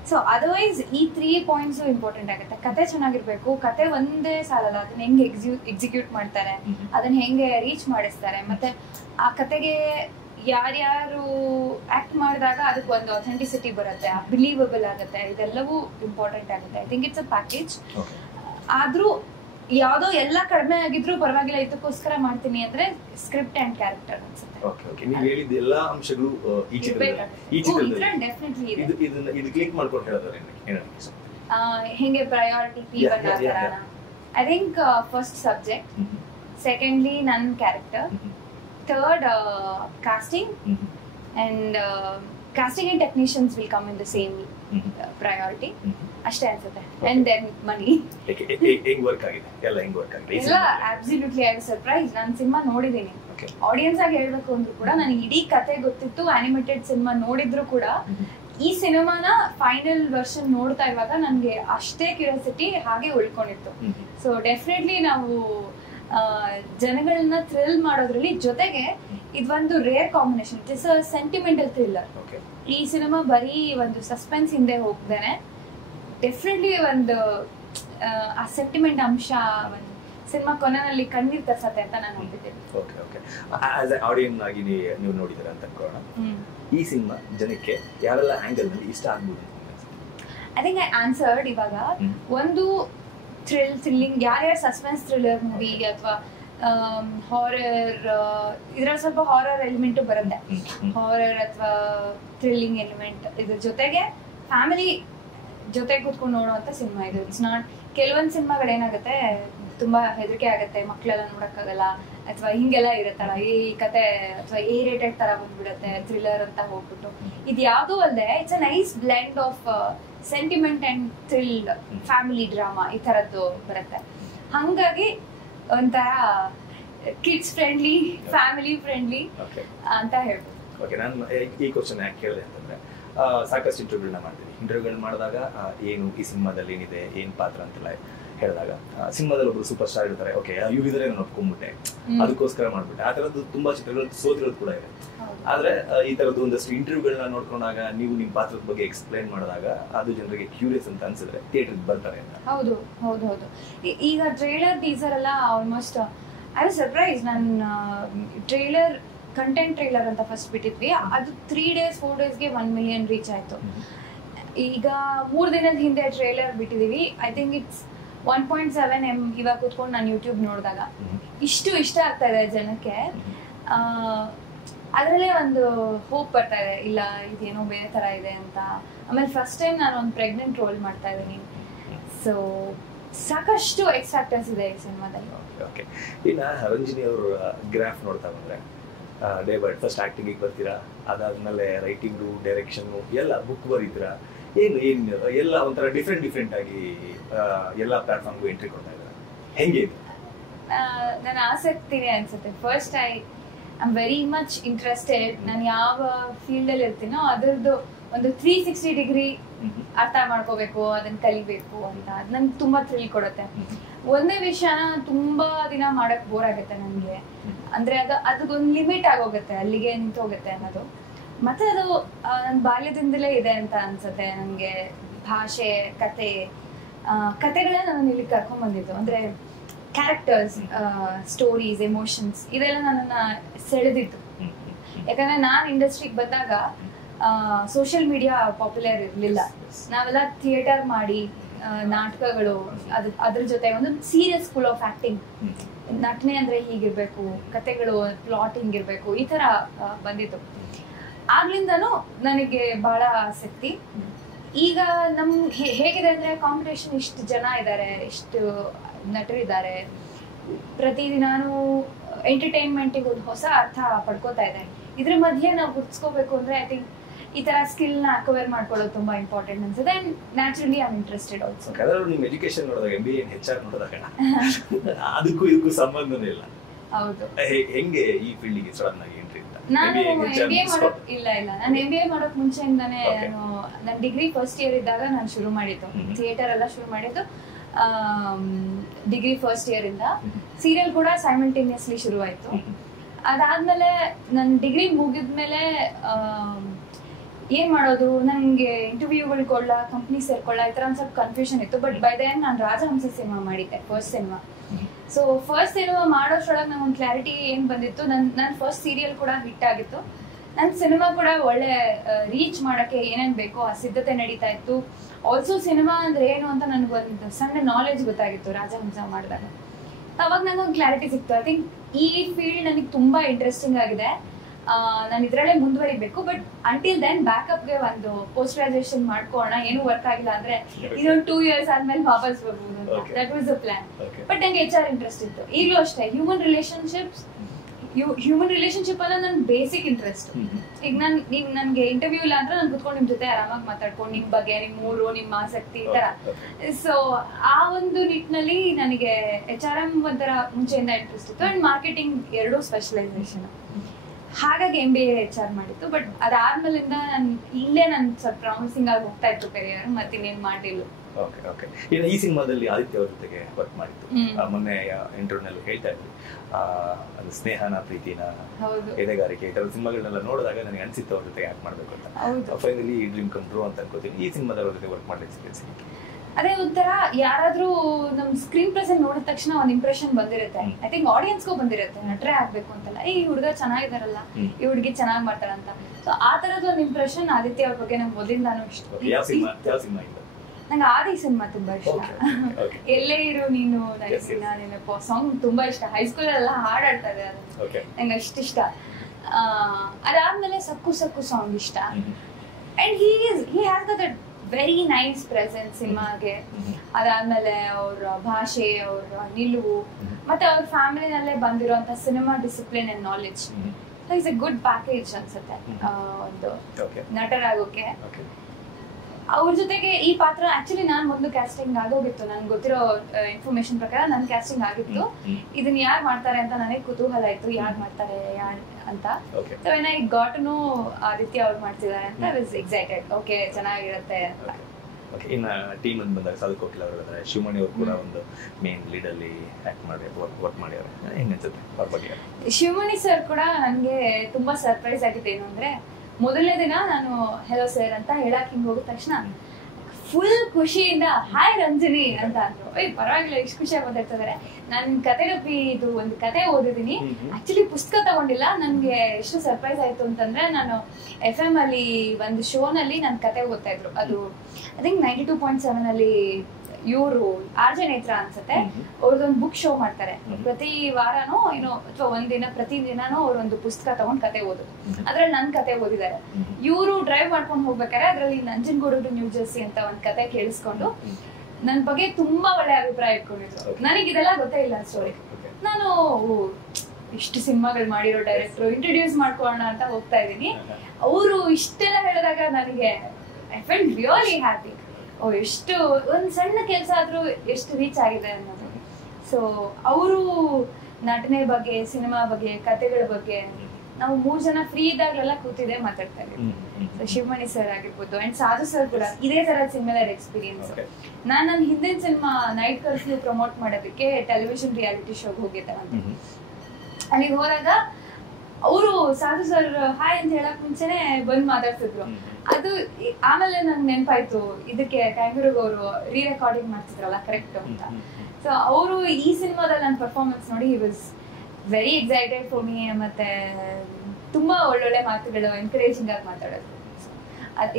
ಸೊ ಅದರ್ವೈಸ್ ಈ 3 ಪಾಯಿಂಟ್ಸ್ ಇಂಪಾರ್ಟೆಂಟ್ ಆಗುತ್ತೆ. ಕತೆ ಚೆನ್ನಾಗಿರ್ಬೇಕು, ಕತೆ ಒಂದೇ ಸಾಲಲ್ಲ, ಅದನ್ನ ಹೆಂಗೆ ಎಕ್ಸಿಕ್ಯೂಟ್ ಮಾಡ್ತಾರೆ, ಅದನ್ನ ಹೆಂಗೆ ರೀಚ್ ಮಾಡಿಸ್ತಾರೆ, ಮತ್ತೆ ಆ ಕತೆಗೆ ಯಾರ್ಯಾರು ಆಕ್ಟ್ ಮಾಡಿದಾಗ ಅದಕ್ಕೆ ಒಂದು ಅಥೆಂಟಿಸಿಟಿ ಬರುತ್ತೆ, ಬಿಲೀವಬಲ್ ಆಗುತ್ತೆ. ಇದೆಲ್ಲವೂ ಇಂಪಾರ್ಟೆಂಟ್ ಆಗುತ್ತೆ. I think it's a package. ಆದ್ರೂ ಯಾವ್ದೋ ಎಲ್ಲ ಕಡಿಮೆ ಆಗಿದ್ರು ಪರವಾಗಿಲ್ಲ, ಇದಕ್ಕೋಸ್ಕರ ಮಾಡ್ತೀನಿ ಅಂದ್ರೆ ಸ್ಕ್ರಿಪ್ಟ್ ಅಂಡ್ ಕ್ಯಾರೆಕ್ಟರ್ ಅನ್ಸುತ್ತೆ. ನೀವು ಹೇಳಿದ ಎಲ್ಲಾ ಅಂಶಗಳು ಈ ಚಿತ್ರದಲ್ಲಿ ಡೆಫಿನೆಟ್ಲಿ ಇದು ಕ್ಲಿಕ್ ಮಾಡ್ಕೊಂಡು ಹೇಳಿದ್ರೆ ಹೆಂಗೆ ಪ್ರಯಾರಿಟಿ P1 ಆತರ. I think first subject, secondly ನನ್ನ character, third casting, and casting and technicians will come in the same priority. ಅಷ್ಟೇ ಅನ್ಸುತ್ತೆ. And then money. ಹೆಂಗ್ ವರ್ಕ್ ಆಗಿದೆ ಎಲ್ಲ? ಹೆಂಗ್ ವರ್ಕ್ ಆಗಿದೆ ಎಲ್ಲ? absolutely I was surprised. ನಾನು ಸಿನಿಮಾ ನೋಡಿದ್ದೀನಿ, ಆಡಿಯನ್ಸ್ ಆಗಿ ಹೇಳ್ಬೇಕು ಅಂದ್ರೂ ಕೂಡ ನನಗೆ ಇಡೀ ಕತೆ ಗೊತ್ತಿತ್ತು. ಆನಿಮೇಟೆಡ್ ಸಿನಿಮಾ ನೋಡಿದ್ರು ಕೂಡ ಈ ಸಿನಿಮಾನ ಫೈನಲ್ ವರ್ಷನ್ ನೋಡ್ತಾ ಇರುವಾಗ ನನ್ಗೆ ಅಷ್ಟೇ ಕ್ಯೂರಿಯಾಸಿಟಿ ಹಾಗೆ ಉಳ್ಕೊಂಡಿತ್ತು. ಸೊ ಡೆಫಿನೆಟ್ಲಿ ನಾವು ಜನಗಳನ್ನ ಥ್ರಿಲ್ ಮಾಡೋದ್ರಲ್ಲಿ ಜೊತೆಗೆ ಇದೊಂದು rare combination. It is a sentimental thriller. ಈ ಸಿನಿಮಾ ಬರೀ ಒಂದು ಸಸ್ಪೆನ್ಸ್ ಹಿಂದೆ ಹೋಗ್ದೇನೆ ಡೆಫಿನೆಟ್ಲಿ ಒಂದು ಆ ಸೆಂಟಿಮೆಂಟ್ ಅಂಶ ಒಂದು ಸಿನಿಮಾ ಕೊನೆಯಲ್ಲಿ ಕಣ್ಣೀರ್ ತರ್ಸತ್ತೆ ಅಂತ ನಾನು ನಂಬಿದ್ದೇನೆ. Okay okay. As A audience ಆಗಿ ನೀವು ನೋಡಿದ್ದೀರ ಅಂತ ಅನ್ಕೊಳ್ಳೋಣ. ಈ ಸಿನಿಮಾ ಜನಕ್ಕೆ ಯಾರೆಲ್ಲ ಆಂಗಲ್ ನಲ್ಲಿ ಇಷ್ಟ ಆಗ್ಬೋದು? ಐ ಥಿಂಕ್ ಐ ಆನ್ಸರ್ಡ್ ಇವಾಗ. ಒಂದು ಥ್ರಿಲ್ಲಿಂಗ್, ಯಾರ್ಯಾರು ಸಸ್ಪೆನ್ಸ್ ಥ್ರಿಲ್ಲರ್ ಮೂವಿ ಅಥವಾ ಹಾರರ್, ಇದ್ರಲ್ಲಿ ಸ್ವಲ್ಪ ಹಾರರ್ ಎಲಿಮೆಂಟು ಬರುತ್ತೆ, ಹಾರರ್ ಅಥವಾ ಥ್ರಿಲ್ಲಿಂಗ್ ಎಲಿಮೆಂಟ್, ಇದ್ರ ಜೊತೆಗೆ ಫ್ಯಾಮಿಲಿ ಜೊತೆ ಕೂತ್ಕೊಂಡು ನೋಡುವಂತ ಸಿನಿಮಾ ಇದು. ಇಟ್ಸ್ ನಾಟ್, ಕೆಲವೊಂದು ಸಿನಿಮಾಗಳು ಏನಾಗುತ್ತೆ ತುಂಬಾ ಹೆದರಿಕೆ ಆಗುತ್ತೆ, ಮಕ್ಕಳೆಲ್ಲ ನೋಡಕ್ಕಾಗಲ್ಲ ಅಥವಾ ಹಿಂಗೆಲ್ಲ ಇರುತ್ತಲ್ಲ, ಈ ಕತೆ ಅಥವಾ ಎ ರೇಟೆಡ್ ತರ ಬಂದ್ಬಿಡುತ್ತೆ ಥ್ರಿಲ್ಲರ್ ಅಂತ ಹೋಗ್ಬಿಟ್ಟು. ಇದು ಯಾವ್ದು ಅಲ್ಲದೆ it's a nice blend of sentiment and thrill, family drama ಈ ತರದ್ದು ಬರುತ್ತೆ. ಹಂಗಾಗಿ ಒಂಥರ ಕಿಡ್ಸ್ ಫ್ರೆಂಡ್ಲಿ, ಫ್ಯಾಮಿಲಿ ಫ್ರೆಂಡ್ಲಿ ಅಂತ ಹೇಳ್ಬೋದು. ಓಕೆ. ನಾನು ಈ ಕ್ವಶನ್ ಯಾಕೆ ಕೇಳಿದೆ ಅಂತಂದ್ರೆ, ಸಾಕಷ್ಟು ಇಂಟರ್ವ್ಯೂಗಳನ್ನ ಮಾಡ್ತೀನಿ. ಇಂಟರ್ವ್ಯೂಗಳನ್ನ ಮಾಡಿದಾಗ ಏನು ಈ ಸಿನಿಮಾದಲ್ಲಿ ಏನಿದೆ, ಏನ್ ಪಾತ್ರ ಅಂತೆಲ್ಲ ಹೇಳಿದಾಗ, ಸಿನಿಮಾದಲ್ಲಿ ಒಬ್ರು ಸೂಪರ್ ಸ್ಟಾರ್ ಇರ್ತಾರೆ, ಓಕೆ ಇವಿದ್ರೆ ನಾನು ಒಪ್ಕೊಂಡ್ಬಿಟ್ಟೆ, ಅದಕ್ಕೋಸ್ಕರ ಮಾಡ್ಬಿಟ್ಟೆ, ಆ ತರದ್ದು ತುಂಬಾ ಚಿತ್ರಗಳು ಸೋತಿರೋದು ಕೂಡ ಇದೆ. ಆದ್ರೆ ಈ ತರದ್ದು ಒಂದಷ್ಟು ಇಂಟರ್ವ್ಯೂಗಳನ್ನ ನೋಡ್ಕೊಂಡಾಗ ನೀವು ನಿಮ್ ಪಾತ್ರದ ಬಗ್ಗೆ ಎಕ್ಸ್ಪ್ಲೈನ್ ಮಾಡಿದಾಗ ಅದು ಜನರಿಗೆ ಕ್ಯೂರಿಯಸ್ ಅಂತ ಅನ್ಸಿದ್ರೆ ಥಿಯೇಟರ್ ಬರ್ತಾರೆ ಅಂತ. ಹೌದು ಹೌದು ಹೌದು. ಈಗ ಟ್ರೈಲರ್ ಟೀಸರ್ ಎಲ್ಲ ಆಲ್ಮೋಸ್ಟ್ ಐ ವಾಸ್ ಸರ್ಪ್ರೈಸ್. ನಾನು ಟ್ರೈಲರ್ ಕಂಟೆಂಟ್ ಟ್ರೈಲರ್ ಅಂತ ಫಸ್ಟ್ ಬಿಟ್ಟಿದ್ವಿ, ಅದು 3 days 4 daysಗೆ 1 million ರೀಚ್ ಆಯ್ತು. ಈಗ 3 ದಿನದ ಹಿಂದೆ ಟ್ರೈಲರ್ ಬಿಟ್ಟಿದೀವಿ. ಐ ಥಿಂಕ್ ಇಟ್ಸ್ 1.7 M ಇವಾಗ ಕೂತ್ಕೊಂಡು ನಾನು ಯೂಟ್ಯೂಬ್ ನೋಡಿದಾಗ ಇಷ್ಟು ಇಷ್ಟ ಆಗ್ತಾ ಇದೆ ಜನಕ್ಕೆ. ಅದರಲ್ಲೇ ಒಂದು ಹೋಪ್ ಬರ್ತಾ ಇದೆ, ಇಲ್ಲ ಇದೇನೋ ಬೇರೆ ತರ ಇದೆ ಅಂತ. ಆಮೇಲೆ ಫಸ್ಟ್ ಟೈಮ್ ನಾನು ಒಂದು ಪ್ರೆಗ್ನೆಂಟ್ ರೋಲ್ ಮಾಡ್ತಾ ಇದ್ದೀನಿ. ಸೊ ಸಾಕಷ್ಟು ಎಕ್ಸ್ ಫ್ಯಾಕ್ಟರ್ಸ್ ಇದೆ ಈ ಸಿನಿಮಾದಲ್ಲಿ. ಓಕೆ. ಇನ್ನು ರಂಜಿನಿ ಅವರು ಗ್ರಾಫ್ ನೋಡ್ತಾ ಬಂದ್ರೆ ಡೇ ಬೈ ಫಸ್ಟ್ ಆಕ್ಟಿಂಗಿಗೆ ಬರ್ತೀರಾ, ಅದಾದ್ಮೇಲೆ ರೈಟಿಂಗು, ಡೈರೆಕ್ಷನ್ ಎಲ್ಲ ಬುಕ್ ಬರೀತೀರಾ, ಏನು ಎಲ್ಲ ಒಂಥರ ಡಿಫ್ರೆಂಟ್ ಆಗಿ ಎಲ್ಲ ಪ್ಲಾಟ್ಫಾರ್ಮ್ಗೂ ಎಂಟ್ರಿ ಕೊಡ್ತಾ ಇದ್ದಾರೆ. ಹೆಂಗೆ ಇದು? ನನ್ನ ಆಸಕ್ತಿನೇ ಅನ್ಸುತ್ತೆ. First I am very much interested. ನಾನು ಯಾವ ಫೀಲ್ಡ್ ಅಲ್ಲಿ ಇರ್ತೀನೋ ಅದರದ್ದು ಒಂದು 360 ಡಿಗ್ರಿ ಅರ್ಥ ಮಾಡ್ಕೋಬೇಕು, ಅದನ್ನ ಕಲಿಬೇಕು ಅಂತ. ಅದು ನನ್ಗೆ ತುಂಬಾ ಥ್ರಿಲ್ ಕೊಡುತ್ತೆ. ಒಂದೇ ವಿಷಯನ ತುಂಬಾ ದಿನ ಮಾಡಕ್ ಬೋರ್ ಆಗುತ್ತೆ ನನಗೆ. ಅಂದ್ರೆ ಅದಕ್ಕೊಂದು ಲಿಮಿಟ್ ಆಗೋಗುತ್ತೆ, ಅಲ್ಲಿಗೆ ನಿಂತೋಗುತ್ತೆ ಅನ್ನೋದು. ಮತ್ತೆ ಅದು ನನ್ನ ಬಾಲ್ಯದಿಂದಲೇ ಇದೆ ಅಂತ ಅನ್ಸುತ್ತೆ ನನಗೆ. ಭಾಷೆ, ಕತೆಗಳೇ ನನ್ನ ಇಲ್ಲಿ ಕರ್ಕೊಂಡ್ ಬಂದಿದ್ದು. ಅಂದ್ರೆ ಕ್ಯಾರೆಕ್ಟರ್ಸ್, ಸ್ಟೋರೀಸ್, ಎಮೋಷನ್ಸ್ ಇದೆಲ್ಲ ನನ್ನನ್ನ ಸೆಳೆದಿತ್ತು. ಯಾಕಂದ್ರೆ ನಾನ್ ಇಂಡಸ್ಟ್ರಿಗೆ ಬಂದಾಗ ಸೋಷಿಯಲ್ ಮೀಡಿಯಾ ಪಾಪ್ಯುಲರ್ ಇರ್ಲಿಲ್ಲ. ನಾವೆಲ್ಲ ಥಿಯೇಟರ್ ಮಾಡಿ ನಾಟಕಗಳು, ಅದ್ರ ಜೊತೆ ಒಂದು ಸೀರಿಯಸ್ ಫುಲ್ ಆಫ್ ಆಕ್ಟಿಂಗ್, ನಟನೆ ಅಂದ್ರೆ ಹೀಗಿರ್ಬೇಕು, ಕತೆಗಳು ಪ್ಲಾಟ್ ಹಿಂಗಿರ್ಬೇಕು, ಈ ತರ ಬಂದಿತ್ತು. ಆಗ್ಲಿಂದನೂ ನನಗೆ ಬಹಳ ಆಸಕ್ತಿ. ಈಗ ಹೇಗಿದೆ ಅಂದ್ರೆ ಕಾಂಪಿಟೇಷನ್, ಇಷ್ಟು ಜನ ಇದ್ದಾರೆ, ಇಷ್ಟು ನಟರಿದ್ದಾರೆ, ಪ್ರತಿದಿನಾನು ಎಂಟರ್ಟೈನ್ಮೆಂಟಿಗೆ ಒಂದು ಹೊಸ ಅರ್ಥ ಪಡ್ಕೋತಾ ಇದೆ. ಇದ್ರ ಮಧ್ಯೆ ನಾವು ಗುರ್ತಿಸ್ಕೋಬೇಕು ಅಂದ್ರೆ ಐ ಥಿಂಕ್ ಈ ತರ ಸ್ಕಿಲ್ ನ ಅಕ್ವೈರ್ ಮಾಡ್ಕೊಳ್ಳೋದು ತುಂಬಾ ಇಂಪಾರ್ಟೆಂಟ್ ಅನ್ಸುತ್ತೆ. And naturally I am interested also. ನಿಮ್ಮ ಎಜುಕೇಶನ್ ನೋಡಿದಾಗ MBA HR ನೋಡಿದಾಗ ಅದಕ್ಕೂ ಇದಕ್ಕೂ ಸಂಬಂಧನೇ ಇಲ್ಲ. ಹೌದು. ಹೆಂಗೆ ಈ ಫೀಲ್ಡ್ಗೆ ಸಡನ್ ಆಗಿ ಎಂಟ್ರಿ? ನಾನು MBA ಮಾಡೋಕ್ ನಾನು MBA ಮಾಡೋಕ್ ಮುಂಚೆಯಿಂದಾನೇ ನಾನು ಡಿಗ್ರಿ ಫಸ್ಟ್ ಇಯರ್ ಇದ್ದಾಗ ನಾನು ಶುರು ಮಾಡಿದ್ದು ಥಿಯೇಟರ್ ಎಲ್ಲ ಶುರು ಮಾಡಿದ್ದು. ಡಿಗ್ರಿ ಫಸ್ಟ್ ಇಯರ್ ಇಂದ ಸೀರಿಯಲ್ ಕೂಡ ಸೈಮಲ್ಟೇನಿಯಸ್ಲಿ ಶುರು ಆಯ್ತು. ಅದಾದ್ಮೇಲೆ ನನ್ ಡಿಗ್ರಿ ಮುಗಿದ್ಮೇಲೆ ಏನ್ ಮಾಡೋದು, ನಂಗೆ ಇಂಟರ್ವ್ಯೂಗಳು ಕೊಡ್ಲಾ, ಕಂಪ್ನಿ ಸೇರ್ಕೊಳ್ಳ, ಈ ತರ ಒಂದ್ ಸ್ವಲ್ಪ ಕನ್ಫ್ಯೂಷನ್ ಇತ್ತು. ಬಟ್ ಬೈ ದೆನ್ ನಾನು ರಾಜಹಂಸ ಸಿನಿಮಾ ಮಾಡಿದ್ದೆ, first cinema. So first cinema ಮಾಡೋಷ್ರೊಳಗೆ ನಂಗೆ ಒಂದು ಕ್ಲಾರಿಟಿ ಏನ್ ಬಂದಿತ್ತು, ನನ್ನ ಫಸ್ಟ್ ಸೀರಿಯಲ್ ಕೂಡ ಹಿಟ್ ಆಗಿತ್ತು, ನನ್ನ ಸಿನಿಮಾ ಕೂಡ ಒಳ್ಳೆ ರೀಚ್ ಮಾಡಕ್ಕೆ ಏನೇನ್ ಬೇಕೋ ಆ ಸಿದ್ಧತೆ ನಡೀತಾ ಇತ್ತು. ಆಲ್ಸೋ ಸಿನಿಮಾ ಅಂದ್ರೆ ಏನು ಅಂತ ನನ್ಗೊಂದು ಸಣ್ಣ ನಾಲೆಜ್ ಗೊತ್ತಾಗಿತ್ತು ರಾಜಹಂಸ ಮಾಡಿದಾಗ. ಅವಾಗ ನಂಗೊಂದು ಕ್ಲಾರಿಟಿ ಸಿಕ್ತು. ಐ ಥಿಂಕ್ ಈ ಫೀಲ್ಡ್ ನನಗೆ ತುಂಬಾ ಇಂಟ್ರೆಸ್ಟಿಂಗ್ ಆಗಿದೆ, ನಾನು ಇದ್ರಲ್ಲೇ ಮುಂದುವರಿಬೇಕು. ಬಟ್ ಅಂಟಿಲ್ ದೆನ್ ಬ್ಯಾಕಪ್ಗೆ ಒಂದು ಪೋಸ್ಟ್ ಗ್ರಾಜುಯೇಷನ್ ಮಾಡ್ಕೋಣ, ಏನು ವರ್ಕ್ ಆಗಿಲ್ಲ ಅಂದ್ರೆ ಇನ್ನೊಂದು 2 years ಆದ್ಮೇಲೆ ವಾಪಸ್ ಬರ್ಬೋದು. That was the plan. But ನಂಗೆ HR ಇಂಟ್ರೆಸ್ಟ್ ಇತ್ತು. ಈಗಲೂ ಅಷ್ಟೇ, ಹ್ಯೂಮನ್ ರಿಲೇಶನ್ಶಿಪ್ ಅಲ್ಲ ನನ್ ಬೇಸಿಕ್ ಇಂಟ್ರೆಸ್ಟ್. ಈಗ ನೀವು ನನ್ಗೆ ಇಂಟರ್ವ್ಯೂ ಇಲ್ಲ ಅಂದ್ರೆ ನಾನು ಕುತ್ಕೊಂಡು ನಿಮ್ ಜೊತೆ ಆರಾಮಾಗಿ ಮಾತಾಡ್ಕೊಂಡು ನಿಮ್ ಬಗ್ಗೆ, ನಿಮ್ ಊರು, ನಿಮ್ಮ ಆಸಕ್ತಿ ಈ ತರ. ಸೊ ಆ ಒಂದು ನಿಟ್ಟಿನಲ್ಲಿ ನನಗೆ HRM ಒಂಥರ ಮುಂಚೆಯಿಂದ ಇಂಟ್ರೆಸ್ಟ್ ಇತ್ತು. ಅಂಡ್ ಮಾರ್ಕೆಟಿಂಗ್ ಎರಡೂ ಸ್ಪೆಷಲೈಸೇಷನ್, ಹಾಗಾಗಿ MBA HR ಮಾಡಿತ್ತು. ಬಟ್ ಅದಾದ್ಮೇಲಿಂದ ಇಲ್ಲೇ ನನ್ ಸ್ವಲ್ಪ ಪ್ರಾಮಿಸಿಂಗ್ ಆಗಿ ಹೋಗ್ತಾ ಇತ್ತು ಕರಿಯರ್, ಮತ್ತಿನ್ನೇನ್ ಮಾಡಿಲ್ಲ. Okay okay. ಇನ್ನು ಈ ಸಿನಿಮಾದಲ್ಲಿ ಆದಿತ್ಯ ಅವ್ರ ಜೊತೆಗೆ ವರ್ಕ್ ಮಾಡಿದ್ದು, ಮೊನ್ನೆ ಇಂಟರ್ವ್ಯೂನಲ್ಲಿ ಹೇಳ್ತಾ ಇದ್ವಿ, ಅದು ಸ್ನೇಹನ ಪ್ರೀತಿನ ಎದೆಗಾರಿಕೆ ಈ ಥರದ ಸಿನಿಮಾಗಳನ್ನೆಲ್ಲ ನೋಡಿದಾಗ ನನಗೆ ಅನ್ಸಿತ್ತು ಅವ್ರ ಜೊತೆ ಯಾಕೆ ಮಾಡಬೇಕು ಅಂತ. ಫೈನಲಿ ಡ್ರೀಮ್ ಕಮ್ ಟ್ರೂ ಅಂತ ಅನ್ಕೋತೀನಿ. ಈ ಸಿನಿಮಾದ ಅವ್ರ ಜೊತೆ ವರ್ಕ್ ಮಾಡೋ ಎಕ್ಸ್ಪೀರಿಯನ್ಸ್ ಅದೇ ಒಂಥರ ಯಾರಾದ್ರೂ ನಮ್ ಸ್ಕ್ರೀನ್ ಪ್ರೆಸೆಂಟ್ ನೋಡಿದ ತಕ್ಷಣ ಒಂದ್ ಇಂಪ್ರೆಷನ್ ಬಂದಿರುತ್ತೆ. ಐ ಥಿಂಕ್ ಆಡಿಯನ್ಸ್ಗೂ ಬಂದಿರುತ್ತೆ, ನಟರೇ ಆಗ್ಬೇಕು ಅಂತಲ್ಲ, ಈ ಹುಡುಗ ಚೆನ್ನಾಗಿದಾರಲ್ಲ, ಈ ಹುಡುಗಿ ಚೆನ್ನಾಗಿ ಮಾಡ್ತಾರಂತ. ಸೊ ಆ ತರದ ಒಂದು ಇಂಪ್ರೆಷನ್ ಆದಿತ್ಯ ಅವ್ರ ಬಗ್ಗೆ ನಂಗೆ ಮೊದಲಿಂದಾನು ಇಷ್ಟ. ನಂಗೆ ಆದಿ ಸಿನಿಮಾ ತುಂಬಾ ಇಷ್ಟ. ಎಲ್ಲೇ ಇರು ನೀನು ನೆನಪು ಸಾಂಗ್ ತುಂಬಾ ಇಷ್ಟ. ಹೈಸ್ಕೂಲ್ ಎಲ್ಲ ಹಾಡಾಡ್ತಾರೆ, ಅದು ನಂಗೆ ಅಷ್ಟಿಷ್ಟ. ಅದಾದ್ಮೇಲೆ ಸಕ್ಕು ಸಕ್ಕು ಸಾಂಗ್ ಇಷ್ಟ. And he has that very nice presence ಸಿನಿಮಾಗೆ. ಅದಾದ್ಮೇಲೆ ಅವ್ರ ಭಾಷೆ, ಅವ್ರ ನಿಲುವು, ಮತ್ತೆ ಅವ್ರ ಫ್ಯಾಮಿಲಿನಲ್ಲೇ ಬಂದಿರುವಂತ cinema discipline and knowledge is a good package ಅನ್ಸುತ್ತೆ ಒಂದು ನಟರಾಗೋಕೆ. ಅವ್ರ ಜೊತೆಗೆ ಈ ಪಾತ್ರ ಆಕ್ಚುಲಿ ನಾನ್ ಮೊದಲು ಕ್ಯಾಸ್ಟಿಂಗ್ ಆಗೋಗಿತ್ತು, ನನ್ಗೆ ಗೊತ್ತಿರೋ ಇನ್ಫಾರ್ಮೇಶನ್ ಪ್ರಕಾರ ನನ್ ಕ್ಯಾಸ್ಟಿಂಗ್ ಆಗಿತ್ತು. ಇದನ್ನ ಯಾರು ಮಾಡ್ತಾರೆ ಅಂತ ನನಗೆ ಕುತೂಹಲ ಇತ್ತು, ಯಾರು ಮಾಡ್ತಾರೆ ಅಂತ. So when I got to know Aditya ಅವ್ರು ಮಾಡ್ತಿದ್ದಾರೆ ಅಂತ ಐ ವಾಸ್ ಎಕ್ಸೈಟೆಡ್. ಓಕೆ ಚೆನ್ನಾಗಿರುತ್ತೆ ಅಂತ. ಇನ್ನ ಟೀಮ್ ಅಂತ ಬಂದಾಗ ಸಾಧು ಕೋಕಿಲ ಅವರು, ಶಿವಮಣಿ ಅವರು ಕೂಡ ಒಂದು ಮೇನ್ ಲೀಡ್ ಅಲ್ಲಿ ಆಕ್ಟ್ ಮಾಡಿ ವರ್ಕ್ ಮಾಡಿದ್ದಾರೆ. ಹೆಂಗ್ ಅನ್ಸುತ್ತೆ ಅವ್ರ ಬಗ್ಗೆ? ಶಿವಮಣಿ ಸರ್ ಕೂಡ ನನ್ಗೆ ತುಂಬಾ ಸರ್ಪ್ರೈಸ್ ಆಗಿದೆ. ಏನು ಅಂದ್ರೆ ಮೊದಲನೇ ದಿನ ನಾನು ಹೆಲೋ ಸರ್ ಅಂತ ಹೇಳಕ್ ಹಿಂಗ್ ಹೋಗಿದ ತಕ್ಷಣ ಫುಲ್ ಖುಷಿಯಿಂದ ಹಾಯ್ ರಂಜನಿ ಅಂತ ಅಂದ್ರು. ಪರವಾಗಿಲ್ಲ, ಇಷ್ಟು ಖುಷಿಯಾಗಿ ಮಾತಾಡ್ತಿದ್ದಾರೆ. ನನ್ ಕತೆಗಪ್ಪಿ ಇದು ಒಂದು ಕತೆ ಓದಿದೀನಿ, ಆಕ್ಚುಲಿ ಪುಸ್ತಕ ತಗೊಂಡಿಲ್ಲ. ನನ್ಗೆ ಎಷ್ಟು ಸರ್ಪ್ರೈಸ್ ಆಯ್ತು ಅಂತಂದ್ರೆ, ನಾನು FM ಅಲ್ಲಿ ಒಂದು ಶೋನಲ್ಲಿ ನನ್ ಕತೆ ಓದ್ತಾ ಇದ್ರು. ಅದು ಐ ಥಿಂಕ್ 92.7 ಅಲ್ಲಿ ಇವರು ಆರ್ಜೆ ನೇತ್ರ ಅನ್ಸುತ್ತೆ, ಅವ್ರದೊಂದು ಬುಕ್ ಶೋ ಮಾಡ್ತಾರೆ. ಪ್ರತಿ ವಾರನೋ ಏನೋ ಅಥವಾ ಒಂದಿನ ಪ್ರತಿ ದಿನಾನೋ ಅವ್ರೊಂದು ಪುಸ್ತಕ ತಗೊಂಡ್ ಕತೆ ಓದೋದು. ಅದ್ರಲ್ಲಿ ನನ್ ಕತೆ ಓದಿದ್ದಾರೆ. ಇವರು ಡ್ರೈವ್ ಮಾಡ್ಕೊಂಡು ಹೋಗ್ಬೇಕಾದ್ರೆ ಅದ್ರಲ್ಲಿ ನಂಜನಗೂಡು ಟು ನ್ಯೂ ಜರ್ಸಿ ಅಂತ ಒಂದ್ ಕತೆ ಕೇಳಿಸ್ಕೊಂಡು ನನ್ ಬಗ್ಗೆ ತುಂಬಾ ಒಳ್ಳೆ ಅಭಿಪ್ರಾಯ ಇಟ್ಕೊಂಡಿದ್ರು. ನನಗೆ ಇದೆಲ್ಲ ಗೊತ್ತೇ ಇಲ್ಲ ಸ್ಟೋರಿ. ನಾನು ಇಷ್ಟು ಸಿನಿಮಾಗಳು ಮಾಡಿರೋ ಡೈರೆಕ್ಟರ್ ಇಂಟ್ರೊಡ್ಯೂಸ್ ಮಾಡ್ಕೊಳ್ಳೋಣ ಅಂತ ಹೋಗ್ತಾ ಇದೀನಿ. ಅವರು ಇಷ್ಟೆಲ್ಲ ಹೇಳಿದಾಗ ನನಗೆ ಐ ಫೆಲ್ಟ್ ರಿಯಲಿ ಹ್ಯಾಪಿ. ಎಷ್ಟು ಒಂದ್ ಸಣ್ಣ ಕೆಲಸ ಆದ್ರೂ ಎಷ್ಟು ರೀಚ್ ಆಗಿದೆ ಅನ್ನೋದು. ಸೊ ಅವರು ನಟನೆ ಬಗ್ಗೆ, ಸಿನಿಮಾ ಬಗ್ಗೆ, ಕತೆಗಳ ಬಗ್ಗೆ ನಾವು 3 ಜನ ಫ್ರೀ ಇದ್ದಾಗಲೆಲ್ಲ ಕೂತಿದೆ ಮಾತಾಡ್ತಾ ಇದ್ದೀವಿ. ಸೊ ಶಿವಮಣಿ ಸರ್ ಆಗಿರ್ಬೋದು ಅಂಡ್ ಸಾಧು ಸರ್ ಕೂಡ ಇದೇ ತರ ಸಿಮಿಲರ್ ಎಕ್ಸ್ಪೀರಿಯನ್ಸ್. ನಾನ್ ನನ್ನ ಹಿಂದಿನ ಸಿನಿಮಾ ನೈಟ್ ಕರ್ಫ್ಯೂ ಪ್ರಮೋಟ್ ಮಾಡೋದಕ್ಕೆ ಟೆಲಿವಿಷನ್ ರಿಯಾಲಿಟಿ ಶೋಗೆ ಹೋಗಿದ್ದೆ. ಅಲ್ಲಿಗೆ ಹೋದಾಗ ಅವರು ಸಾಧು ಸರ್ ಹಾಯ್ ಅಂತ ಹೇಳಕ್ ಮುಂಚೆನೆ ಬಂದ್ ಮಾತಾಡ್ತಿದ್ರು. ಅದು ಆಮೇಲೆ ನಂಗೆ ನೆನಪಾಯ್ತು, ಇದಕ್ಕೆ ಕ್ಯಾಂಗೂರಿಗೆ ಅವರು ರೀ ರೆಕಾರ್ಡಿಂಗ್ ಮಾಡ್ತಿದ್ರಲ್ಲ ಕರೆಕ್ಟ್ ಅಂತ. ಸೊ ಅವರು ಈ ಸಿನಿಮಾದಲ್ಲಿ ನನ್ನ ಪರ್ಫಾರ್ಮೆನ್ಸ್ ನೋಡಿ he was very excited for me. ಮತ್ತೆ ತುಂಬಾ ಒಳ್ಳೊಳ್ಳೆ ಮಾತುಗಳು, ಎನ್ಕರೇಜಿಂಗ್ ಆಗಿ ಮಾತಾಡೋದು.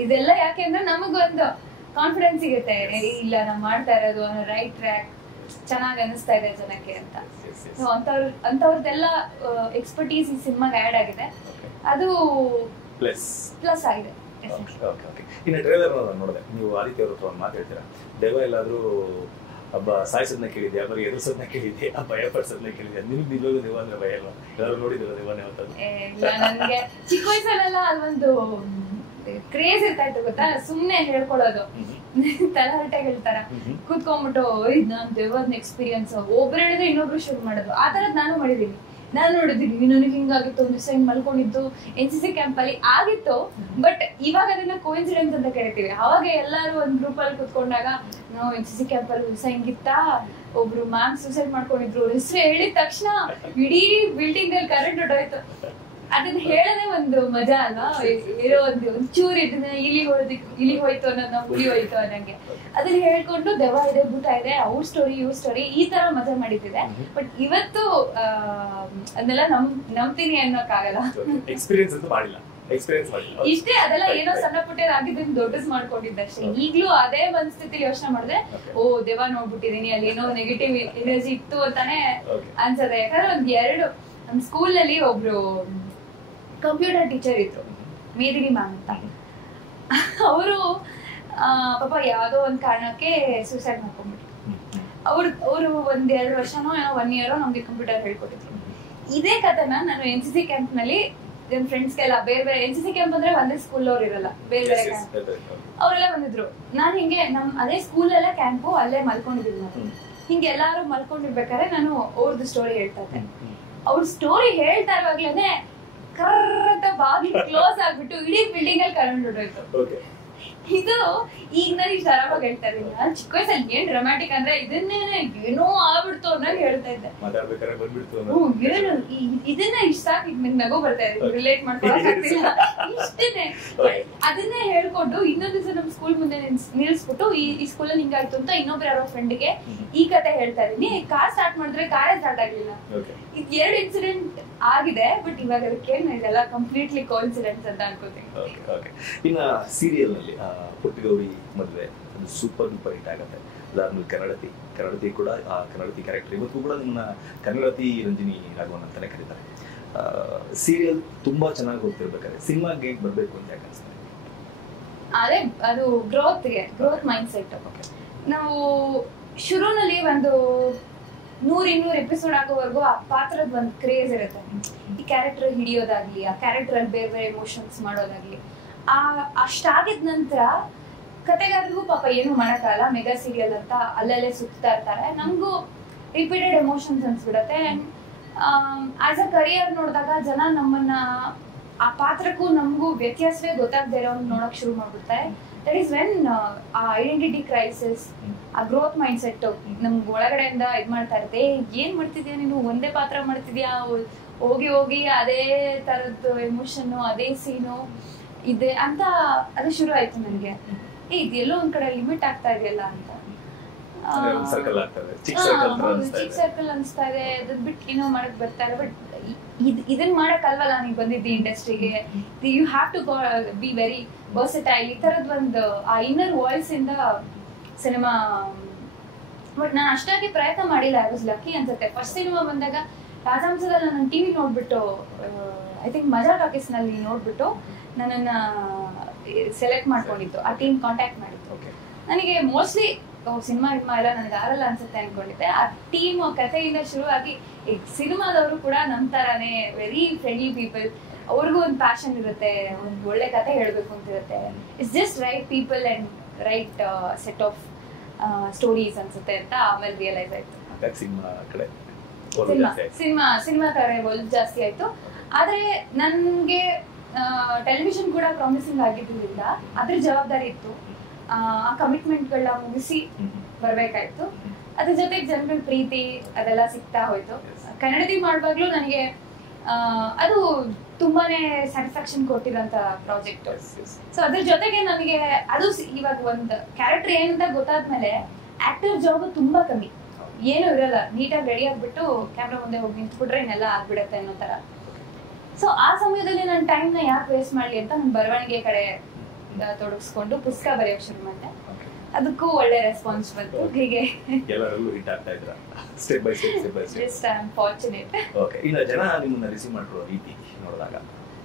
ಇದೆಲ್ಲ ಯಾಕೆ ಅಂದ್ರೆ ನಮಗೊಂದು ಕಾನ್ಫಿಡೆನ್ಸ್ ಸಿಗುತ್ತೆ, ಇಲ್ಲ ನಾವು ಮಾಡ್ತಾ ಇರೋದು ರೈಟ್ ಟ್ರ್ಯಾಕ್, ಚೆನ್ನಾಗಿ ಅನಿಸ್ತಾ ಇದೆ ಜನಕ್ಕೆ ಅಂತ. ಸೊ ಅಂತವ್ರದ್ದೆಲ್ಲ ಎಕ್ಸ್ಪರ್ಟೀಸ್ ಈ ಸಿನಿಮಾಗೆ ಆಡ್ ಆಗಿದೆ, ಅದು ಪ್ಲಸ್ ಆಗಿದೆ. ಇನ್ನು ಟ್ರೇಲರ್ ನೋಡಿದೆ, ನೀವು ಆದಿತ್ಯ ಅವ್ರ ಹತ್ರ ಮಾತಾಡ್ತೀರಾ, ದೈವ ಎಲ್ಲಾದ್ರೂ ಹಬ್ಬ ಸಾಯಿಸೋದನ್ನ ಕೇಳಿದ್ಯಾ, ಬರೀ ಎದುರಿಸೋದನ್ನ ಕೇಳಿದ್ಯಾ, ಭಯ ಪಡಿಸೋದನ್ನ ಕೇಳಿದ್ಯಾ? ನಿಮ್ಗೆ ನಿಜವಾಗ್ಲೂ ದೇವ ಅಂದ್ರೆ ಭಯ ಅಲ್ವಾ? ಎಲ್ಲರೂ ನೋಡಿದಿಲ್ಲ ದೇವನೇ ಅಂತ? ನನ್ಗೆ ಚಿಕ್ಕ ವಯಸ್ಸಲ್ಲೆಲ್ಲ ಅದೊಂದು ಕ್ರೇಜ್ ಇರ್ತಾ ಇತ್ತು ಗೊತ್ತಾ, ಸುಮ್ನೆ ಹೇಳ್ಕೊಳ್ಳೋದು ತಲಹರಟೆ ಹೇಳ್ತಾರ ಕೂತ್ಕೊಂಡ್ಬಿಟ್ಟು ಇದ್ ನಾನ್ ದೇವದ ಎಕ್ಸ್ಪೀರಿಯನ್ಸ್, ಒಬ್ರು ಹೇಳಿದ್ರೆ ಇನ್ನೊಬ್ರು ಶುರು ಮಾಡೋದು. ಆ ತರದ್ ನಾನು ಮಾಡಿದೀನಿ, ನಾನು ನೋಡಿದೀನಿ. ನನಗೆ ಹಿಂಗಾಗಿತ್ತು, ಒಂದು ಸೈನ್ ಮಲ್ಕೊಂಡಿದ್ದು NCC ಕ್ಯಾಂಪ್ ಅಲ್ಲಿ ಆಗಿತ್ತು. ಬಟ್ ಇವಾಗ ಅದನ್ನ ಕೋಇನ್ಸಿಡೆನ್ಸ್ ಅಂತ ಕರಿತೀವಿ. ಅವಾಗ ಎಲ್ಲಾರು ಒಂದ್ ಗ್ರೂಪ್ ಅಲ್ಲಿ ಕುತ್ಕೊಂಡಾಗ ನಾವು NCC ಕ್ಯಾಂಪ್ ಅಲ್ಲಿ ಹಿಂಗಿತ್ತ, ಒಬ್ರು ಮ್ಯಾಮ್ ಸೂಸೈಡ್ ಮಾಡ್ಕೊಂಡಿದ್ರು, ಹೆಸರು ಹೇಳಿದ ತಕ್ಷಣ ಇಡೀ ಬಿಲ್ಡಿಂಗ್ ಅಲ್ಲಿ ಕರೆಂಟ್ ಹೊಟ್ಟೋಯ್ತು. ಅದನ್ನ ಹೇಳದೆ ಒಂದು ಮಜಾ ಅಲ್ವಾ? ಇರೋ ಒಂಚೂರು ಇದನ್ನ ಇಲ್ಲಿ ಹೋಯ್ತು ಅನ್ನೋದ್ ನಾವು ಹುಲಿ ಹೋಯ್ತು ಅನ್ನಂಗೆ ಅದನ್ನ ಹೇಳ್ಕೊಂಡು ದೆವ್ವ ಇದೆ, ಭೂತ ಇದೆ, ಅವ್ರ ಸ್ಟೋರಿ ಇವ್ರ ಸ್ಟೋರಿ ಈ ತರ ಮಜಾ ಮಾಡಿದ್ದಿದೆ. ಬಟ್ ಇವತ್ತು ಅದನ್ನೆಲ್ಲ ನಂಬ್ತೀನಿ ಅನ್ನೋಕ್ಕಾಗಲ್ಲ. ಇಷ್ಟೇ, ಅದೆಲ್ಲ ಏನೋ ಸಣ್ಣ ಪುಟ್ಟದಾಗಿದ್ದನ್ನ ದೊಡ್ಡದ್ ಮಾಡ್ಕೊಂಡಿದ್ದಷ್ಟೇ. ಈಗ್ಲೂ ಅದೇ ಮನಸ್ಥಿತಿ ಯೋಚನೆ ಮಾಡಿದ್ರೆ ಓ ದೆವ್ವ ನೋಡ್ಬಿಟ್ಟಿದೀನಿ, ಅಲ್ಲಿ ಏನೋ ನೆಗೆಟಿವ್ ಎನರ್ಜಿ ಇತ್ತು ಅಂತಾನೆ ಅನ್ಸದೆ. ಯಾಕಂದ್ರೆ ಒಂದ್ ನಮ್ ಸ್ಕೂಲ್ ನಲ್ಲಿ ಒಬ್ರು ಕಂಪ್ಯೂಟರ್ ಟೀಚರ್ ಇದ್ರು, ಮೇದಿನಿ ಮ್ಯಾಮ್ ಅಂತ. ಅವರು ಪಾಪ ಯಾವ್ದೋ ಒಂದ್ ಕಾರಣಕ್ಕೆ ಸೂಸೈಡ್ ಮಾಡ್ಕೊಂಡ್ಬಿಟ್ರು. ಅವರು 1-2 ವರ್ಷನೋ 1 ಇಯರ್ ನಮ್ಗೆ ಕಂಪ್ಯೂಟರ್ ಹೇಳ್ಕೊಟ್ಟಿದ್ರು. ಇದೇ ಕಥೆನ ನಾನು NCC ಕ್ಯಾಂಪ್ ನಲ್ಲಿ ನನ್ ಫ್ರೆಂಡ್ಸ್ಗೆಲ್ಲ ಬೇರೆ ಬೇರೆ NCC ಕ್ಯಾಂಪ್ ಅಂದ್ರೆ ಒಂದೇ ಸ್ಕೂಲ್ ಅವ್ರು ಇರಲ್ಲ, ಬೇರೆ ಬೇರೆ ಕ್ಯಾಂಪ್ ಅವರೆಲ್ಲ ಬಂದಿದ್ರು. ನಾನ್ ಹಿಂಗೆ ಅದೇ ಸ್ಕೂಲ್ ಎಲ್ಲ ಕ್ಯಾಂಪು ಅಲ್ಲೇ ಮಲ್ಕೊಂಡಿದ್ದೀನಿ ನಾನು. ಹಿಂಗೆ ಎಲ್ಲಾರು ಮಲ್ಕೊಂಡಿರ್ಬೇಕಾದ್ರೆ ನಾನು ಅವ್ರದ್ದು ಸ್ಟೋರಿ ಹೇಳ್ತಾ ಇದ್ದೆ. ಅವ್ರ ಸ್ಟೋರಿ ಹೇಳ್ತಾ ಇರುವಾಗ್ಲೇನೆ ಕರ್ರ ಬಾಗಿಲು ಕ್ಲೋಸ್ ಆಗ್ಬಿಟ್ಟು ಇಡೀ ಬಿಲ್ಡಿಂಗ್ ಅಲ್ಲಿ ಕರೆಂಟ್ ಹೊರಟೋಯ್ತು. ಇದು ಈಗ ನಾನು ಇಷ್ಟು ಆರಾಮಾಗಿ ಹೇಳ್ತಾ ಇದ್ದೀನಿ. ನಾನು ಚಿಕ್ಕ ವಯಸ್ಸಲ್ಲಿ ಏನ್ ಡ್ರಾಮ್ಯಾಟಿಕ್ ಅಂದ್ರೆ ಇದನ್ನೇನೆ ಏನೋ ಆಗ್ಬಿಡ್ತು ಅನ್ನೋದು ಹೇಳ್ತಾ ಇದ್ದೆ. ಇದನ್ನ ಇಷ್ಟ ಸಾಕು ನಗು ಬರ್ತಾ ಇದೆ, ರಿಲೇಟ್ ಮಾಡ್ಕೊಳಕ್ ಆಗ್ತಿಲ್ಲ ಇಷ್ಟೇನೆ. ಅದನ್ನೇ ಹೇಳ್ಕೊಂಡು ಇನ್ನೊಂದ್ ದಿವಸ ನಮ್ ಸ್ಕೂಲ್ ಮುಂದೆ ನಿಲ್ಸ್ಬಿಟ್ಟು ಈ ಸ್ಕೂಲಲ್ಲಿ ಹಿಂಗಾಯ್ತು ಅಂತ ಇನ್ನೊಬ್ರು ಯಾರೋ ಫ್ರೆಂಡ್ಗೆ ಈ ಕತೆ ಹೇಳ್ತಾ ಇದೀನಿ. ಕಾರ್ ಸ್ಟಾರ್ಟ್ ಮಾಡಿದ್ರೆ ಕಾರೇ ಸ್ಟಾರ್ಟ್ ಆಗ್ಲಿಲ್ಲ. ಇದು 2 ಇನ್ಸಿಡೆಂಟ್ ಆಗಿದೆ. ಬಟ್ ಇವಾಗ ಅದಕ್ಕೆ ಇದೆಲ್ಲ ಕಂಪ್ಲೀಟ್ಲಿ ಕೋಇನ್ಸಿಡೆನ್ಸ್ ಅಂತ ಅನ್ಕೋತೀನಿ. ಇನ್ನ ಸೀರಿಯಲ್ ನಲ್ಲಿ ಪುಟ್ಟಗೌರಿ ಮದುವೆ ಸೂಪರ್ ಡೂಪರ್ ಹಿಟ್ ಆಗುತ್ತೆ. ಅದಾದ್ಮೇಲೆ ಕನ್ನಡತಿ ಕೂಡ ಆ ಕನ್ನಡತಿ ಕ್ಯಾರೆಕ್ಟರ್ ಇವತ್ತು ಕೂಡ ನಿಮ್ಮನ್ನ ಕನ್ನಡತಿ ರಂಜಿನಿ ರಾಘವನ್ ಅಂತಾನೆ ಕರೀತಾರೆ. ಸೀರಿಯಲ್ ತುಂಬಾ ಚೆನ್ನಾಗಿ ಹೋಗ್ತಿರ್ಬೇಕಾದ್ರೆ ಸಿನಿಮಾಗೆ ಬರ್ಬೇಕು ಅಂತ ಯಾಕೆ ಅನ್ಸುತ್ತೆ? ಅದೇ ಅದು ಗ್ರೋತ್ ಮೈಂಡ್ ಸೆಟ್. ನಾವು ಶುರುನಲ್ಲಿ ಒಂದು 100-200 ಎಪಿಸೋಡ್ ಆಗೋವರೆಗೂ ಆ ಪಾತ್ರದ ಒಂದು ಕ್ರೇಜ್ ಇರುತ್ತೆ. ಈ ಕ್ಯಾರೆಕ್ಟರ್ ಹಿಡಿಯೋದಾಗ್ಲಿ, ಆ ಕ್ಯಾರೆಕ್ಟರ್ ಅಲ್ಲಿ ಬೇರೆ ಬೇರೆ ಎಮೋಷನ್ಸ್ ಮಾಡೋದಾಗ್ಲಿ. ಅಷ್ಟಾಗಿದ ನಂತರ ಕತೆಗಾರರಿಗೂ ಪಾಪ ಏನು ಮಾಡಕ್ಕಾಗಲ್ಲ, ಮೆಗಾ ಸೀರಿಯಲ್ ಅಂತ ಅಲ್ಲಲ್ಲೇ ಸುತ್ತಾ ಇರ್ತಾರೆ. ನಮಗೂ ರಿಪೀಟೆಡ್ ಎಮೋಷನ್ಸ್ ಅನ್ಸ್ಬಿಡತ್ತೆ. ಆಸ್ ಅ ಕರಿಯರ್ ನೋಡಿದಾಗ ಜನ ನಮ್ಮನ್ನ ಆ ಪಾತ್ರಕ್ಕೂ ನಮಗೂ ವ್ಯತ್ಯಾಸವೇ ಗೊತ್ತಾಗದೇ ಇರೋ ನೋಡಕ್ ಶುರು ಮಾಡ್ಬಿಡ್ತಾರೆ. ದಟ್ ಈಸ್ ವೆನ್ ಆ ಐಡೆಂಟಿಟಿ ಕ್ರೈಸಿಸ್, ಆ ಗ್ರೋತ್ ಮೈಂಡ್ ಸೆಟ್ ನಮ್ಗೆ ಒಳಗಡೆಯಿಂದ ಇದ್ ಮಾಡ್ತಾ ಇರುತ್ತೆ. ಏನ್ ಮಾಡ್ತಿದ್ಯಾ ನೀನು, ಒಂದೇ ಪಾತ್ರ ಮಾಡ್ತಿದ್ಯಾ, ಹೋಗಿ ಅದೇ ತರದ್ದು ಎಮೋಷನ್, ಅದೇ ಸೀನು ಇದೆ ಅಂತ ಅದು ಶುರು ಆಯ್ತು ನನಗೆ. ಇದೆಲ್ಲೋ ಒಂದ್ ಕಡೆ ಲಿಮಿಟ್ ಆಗ್ತಾ ಇದೆಯಲ್ಲ ಅಂತ. ಚಿಕ್ಕ ಸರ್ಕಲ್ ಅನ್ಸ್ತಾ ಇದೆ. ಅದ್ ಬಿಟ್ಟು ಏನೋ ಮಾಡಕ್ ಬರ್ತಾ ಇದೆ. ಬಟ್ ಇದನ್ ಮಾಡಕ್ ಅಲ್ವಲ್ಲ ನೀವ್ ಬಂದಿದ್ದಿ ಇಂಡಸ್ಟ್ರಿಗೆ. You have to be very versatile. ಈ ತರದ್ ಒಂದು ಆ ಇನ್ನರ್ ವಾಯ್ಸ್ ಇಂದ ಸಿನಿಮಾ. ಬಟ್ ನಾನು ಅಷ್ಟಾಗಿ ಪ್ರಯತ್ನ ಮಾಡಿಲ್ಲ. ಐ ವಾಸ್ ಲಕ್ಕಿ ಅನ್ಸುತ್ತೆ. ಫಸ್ಟ್ ಸಿನಿಮಾ ಬಂದಾಗ ರಾಜಹಂಸದಲ್ಲಿ ನಾನು ಟಿವಿ ನೋಡ್ಬಿಟ್ಟು, ಐ ಥಿಂಕ್ ಮಜಾ ಟಾಕೀಸ್ ನಲ್ಲಿ ನೋಡ್ಬಿಟ್ಟು ನನ್ನನ್ನ ಸೆಲೆಕ್ಟ್ ಮಾಡ್ಕೊಂಡಿತ್ತು. ಆ ಟೀಮ್ ಕಾಂಟ್ಯಾಕ್ಟ್ ಮಾಡಿತ್ತು. ನನಗೆ ಮೋಸ್ಟ್ಲಿ ಸಿನಿಮಾ ಎಲ್ಲ ನನಗೆ ಆಗಲ್ಲ ಅನ್ಸುತ್ತೆ ಅನ್ಕೊಂಡಿದ್ದೆ. ಆ ಟೀಮ್ ಕಥೆಯಿಂದ ಶುರುವಾಗಿ ಈ ಸಿನಿಮಾದವರು ಕೂಡ ನಮ್ ತರಾನೇ ವೆರಿ ಫ್ರೆಂಡ್ಲಿ ಪೀಪಲ್. ಅವ್ರಿಗೂ ಒಂದು ಪ್ಯಾಷನ್ ಇರುತ್ತೆ, ಒಂದು ಒಳ್ಳೆ ಕತೆ ಹೇಳ್ಬೇಕು ಅಂತ ಇರುತ್ತೆ. It's just right people and write set of stories ಅನ್ಸುತ್ತೆ ಅಂತ ಆಮೇಲೆ ರಿಯಲೈಸ್ ಆಯ್ತು. ಸಿನಿಮಾ ಕಡೆ ಒಲವು ಜಾಸ್ತಿ ಆಯ್ತು. ಆದ್ರೆ ನನ್ಗೆ ಟೆಲಿವಿಷನ್ ಕೂಡ ಪ್ರಾಮಿಸಿಂಗ್ ಆಗಿದ್ರಿಂದ ಅದ್ರ ಜವಾಬ್ದಾರಿ ಇತ್ತು. ಆ ಕಮಿಟ್ಮೆಂಟ್ಗಳನ್ನ ಮುಗಿಸಿ ಬರ್ಬೇಕಾಯ್ತು. ಅದ್ರ ಜೊತೆಗೆ ಜನಗಳ ಪ್ರೀತಿ ಅದೆಲ್ಲ ಸಿಗ್ತಾ ಹೋಯ್ತು. ಕನ್ನಡತಿ ಮಾಡುವಾಗ್ಲೂ ನನಗೆ ಅದು ತುಂಬಾನೇ ಸ್ಯಾಟಿಸ್ಫ್ಯಾಕ್ಷನ್ ಕೊಟ್ಟಿರೋಂತ ಪ್ರಾಜೆಕ್ಟ್. ಸೊ ಅದ್ರ ಜೊತೆಗೆ ನನಗೆ ಅದು ಇವಾಗ ಒಂದು ಕ್ಯಾರೆಕ್ಟರ್ ಏನಂತ ಗೊತ್ತಾದ್ಮೇಲೆ ಆಕ್ಟರ್ ಜಾಬ್ ತುಂಬಾ ಕಮ್ಮಿ, ಏನು ಇರಲ್ಲ. ನೀಟಾಗಿ ರೆಡಿ ಆಗ್ಬಿಟ್ಟು ಕ್ಯಾಮ್ರಾ ಮುಂದೆ ಹೋಗಿ ನಿಂತ್ಬಿಟ್ರೆ ಇನ್ನೆಲ್ಲ ಆಗ್ಬಿಡತ್ತೆ ಅನ್ನೋ ತರ. ಸೊ ಆ ಸಮಯದಲ್ಲಿ ನನ್ನ ಟೈಮ್ನ ಯಾಕೆ ವೇಸ್ಟ್ ಮಾಡ್ಲಿ ಅಂತ ನನ್ನ ಬರವಣಿಗೆ ಕಡೆ ತೊಡಗಿಸ್ಕೊಂಡು ಪುಸ್ತಕ ಬರೆಯೋಕೆ ಶುರು ಮಾಡಿದೆ. ಅದಕ್ಕೂ ಒಳ್ಳೆ ರೆಸ್ಪಾನ್ಸ್ ಬಂತು. ಹೀಗೆ ಎಲ್ಲರಲ್ಲೂ ಹಿಟ್ ಆಗ್ತಾ ಇದ್ರ step by step just I am fortunate. Okay, ಇನ್ನು ಜನ ನಿಮ್ಮನ್ನ ರಿಸೀವ್ ಮಾಡಿರೋ ರೀತಿ ನೋಡಿದಾಗ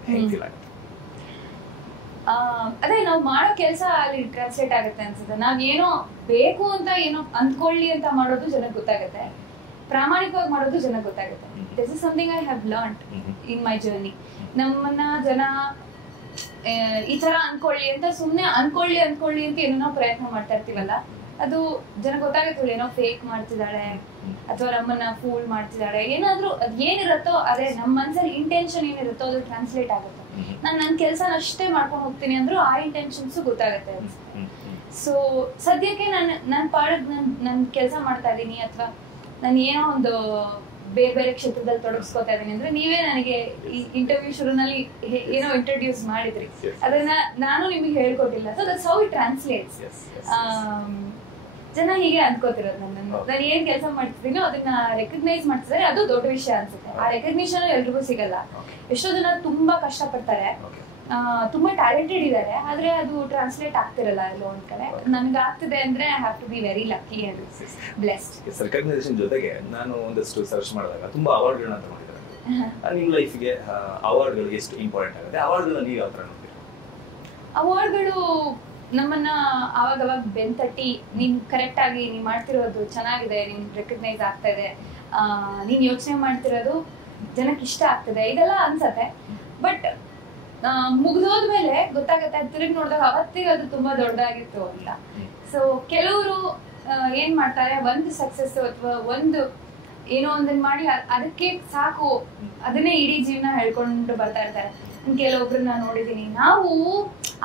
ಹೇಗೆ ಫೀಲ್ ಆಗುತ್ತೆ? ಅದೇ ನಾವು ಮಾಡೋ ಕೆಲಸ ಅಲ್ಲಿ ಟ್ರಾನ್ಸ್ಲೇಟ್ ಆಗುತ್ತೆ ಅನ್ಸುತ್ತೆ. ನಾವ್ ಏನೋ ಬೇಕು ಅಂತ ಏನೋ ಅಂದ್ಕೊಳ್ಳಿ ಅಂತ ಮಾಡೋದು ಜನಕ್ಕೆ ಗೊತ್ತಾಗುತ್ತೆ, ಪ್ರಾಮಾಣಿಕವಾಗಿ ಮಾಡೋದು ಜನಕ್ಕೆ ಗೊತ್ತಾಗುತ್ತೆ. This is something I have learned in my journey. ನಮ್ಮನ್ನ ಜನ ಈ ತರ ಅನ್ಕೊಳ್ಳಿ ಅಂತ ಸುಮ್ನೆ ಅನ್ಕೊಳ್ಳಿ ಅಂತ ಏನೋ ಪ್ರಯತ್ನ ಮಾಡ್ತಾ ಇರ್ತೀವಲ್ಲ, ಅದು ಜನ ಗೊತ್ತಾಗುತ್ತೆ ಏನೋ ಫೇಕ್ ಮಾಡ್ತಿದ್ದಾಳೆ ಅಥವಾ ನಮ್ಮನ್ನ ಫೂಲ್ ಮಾಡ್ತಿದ್ದಾಳೆ. ಏನಾದ್ರೂ ಅದ್ ಏನಿರುತ್ತೋ ಅದೇ ನಮ್ಮ ಮನ್ಸಲ್ಲಿ ಇಂಟೆನ್ಷನ್ ಏನಿರುತ್ತೋ ಅದು ಟ್ರಾನ್ಸ್ಲೇಟ್ ಆಗುತ್ತೆ. ನಾನು ನನ್ನ ಕೆಲಸನ ಅಷ್ಟೇ ಮಾಡ್ಕೊಂಡು ಹೋಗ್ತೀನಿ ಅಂದ್ರೂ ಆ ಇಂಟೆನ್ಷನ್ಸ್ ಗೊತ್ತಾಗುತ್ತೆ. ಸೊ ಸದ್ಯಕ್ಕೆ ನಾನು ಪಾಡಕ್ ನನ್ ಕೆಲಸ ಮಾಡ್ತಾ ಇದ್ದೀನಿ ಅಥವಾ ನಾನು ಏನೋ ಒಂದು ಬೇರೆ ಬೇರೆ ಕ್ಷೇತ್ರದಲ್ಲಿ ತೊಡಗಿಸ್ಕೊತಾ ಇದೀನಿ ಅಂದ್ರೆ ನೀವೇ ನನಗೆ ಈ ಇಂಟರ್ವ್ಯೂ ಶುರುನಲ್ಲಿ ಏನೋ ಇಂಟ್ರೊಡ್ಯೂಸ್ ಮಾಡಿದ್ರಿ, ಅದನ್ನ ನಾನು ನಿಮಗೆ ಹೇಳ್ಕೊಟ್ಟಿಲ್ಲ. So that's how it translates. ಜನ ಹೀಗೆ ಅನ್ಕೋತಿರೋದು ನನ್ನನ್ನು. ನಾನು ಏನ್ ಕೆಲಸ ಮಾಡ್ತಿದ್ದೀನೋ ಅದನ್ನ ರೆಕಗ್ನೈಸ್ ಮಾಡ್ತಿದ್ದಾರೆ, ಅದು ದೊಡ್ಡ ವಿಷಯ ಅನ್ಸುತ್ತೆ. ಆ ರೆಕಗ್ನಿಷನ್ ಎಲ್ರಿಗೂ ಸಿಗಲ್ಲ. ಎಷ್ಟೋ ಜನ ತುಂಬಾ ಕಷ್ಟಪಡ್ತಾರೆ, ತುಂಬಾ ಟ್ಯಾಲೆಂಟೆಡ್ ಇದ್ದಾರೆ, ಆದ್ರೆ ಅದು ಟ್ರಾನ್ಸ್ಲೇಟ್ ಆಗ್ತಿರಲ್ಲ ಎಲ್ಲೋ ಒಂದ್ ಕಡೆ. ನನ್ಗೆ ಆಗ್ತಿದೆ ಅಂದ್ರೆ I have to be very lucky and blessed. Recognition ಜೊತೆಗೆ ನಾನು ಒಂದಷ್ಟು ಸರ್ಚ್ ಮಾಡಿದಾಗ ತುಂಬಾ ಅವಾರ್ಡ್ಗಳನ್ನ ತಗೊಂಡಿದ್ದಾರೆ. ನಿಮ್ಮ ಲೈಫ್ಗೆ ಅವಾರ್ಡ್ಗಳು ಎಷ್ಟು ಇಂಪಾರ್ಟೆಂಟ್ ಆಗುತ್ತೆ? ಅವಾರ್ಡ್ಗಳನ್ನ ನೀವು ಯಾವ ತರ ನೋಡ್ತೀರಾ? ಅವಾರ್ಡ್ಗಳು ನಮ್ಮನ್ನ ಅವಾಗ ಬೆಂತಟ್ಟಿ ನೀನ್ ಕರೆಕ್ಟ್ ಆಗಿ ನೀನ್ ಮಾಡ್ತಿರೋದು ಚೆನ್ನಾಗಿದೆ, ನಿನ್ ರೆಕಗ್ನೈಸ್ ಆಗ್ತಾ ಇದೆ, ನೀನ್ ಯೋಚನೆ ಮಾಡ್ತಿರೋದು ಜನಕ್ಕೆ ಇಷ್ಟ ಆಗ್ತದೆ, ಇದೆಲ್ಲ ಅನ್ಸತ್ತೆ. ಬಟ್ ಮುಗ್ದೋದ್ಮೇಲೆ ಗೊತ್ತಾಗತ್ತೆ, ತಿರುಗಿ ನೋಡಿದಾಗ ಅವತ್ತಿಗೆ ಅದು ತುಂಬಾ ದೊಡ್ಡದಾಗಿತ್ತು ಅಂತ. ಸೊ ಕೆಲವರು ಏನ್ ಮಾಡ್ತಾರೆ, ಒಂದು ಸಕ್ಸಸ್ ಅಥವಾ ಒಂದು ಏನೋ ಒಂದನ್ನ ಮಾಡಿ ಅದಕ್ಕೆ ಸಾಕು, ಅದನ್ನೇ ಇಡೀ ಜೀವನ ಹೇಳ್ಕೊಂಡು ಬರ್ತಾ ಇರ್ತಾರೆ. ಕೆಲವೊಬ್ರನ್ನ ನೋಡಿದೀನಿ, ನಾವು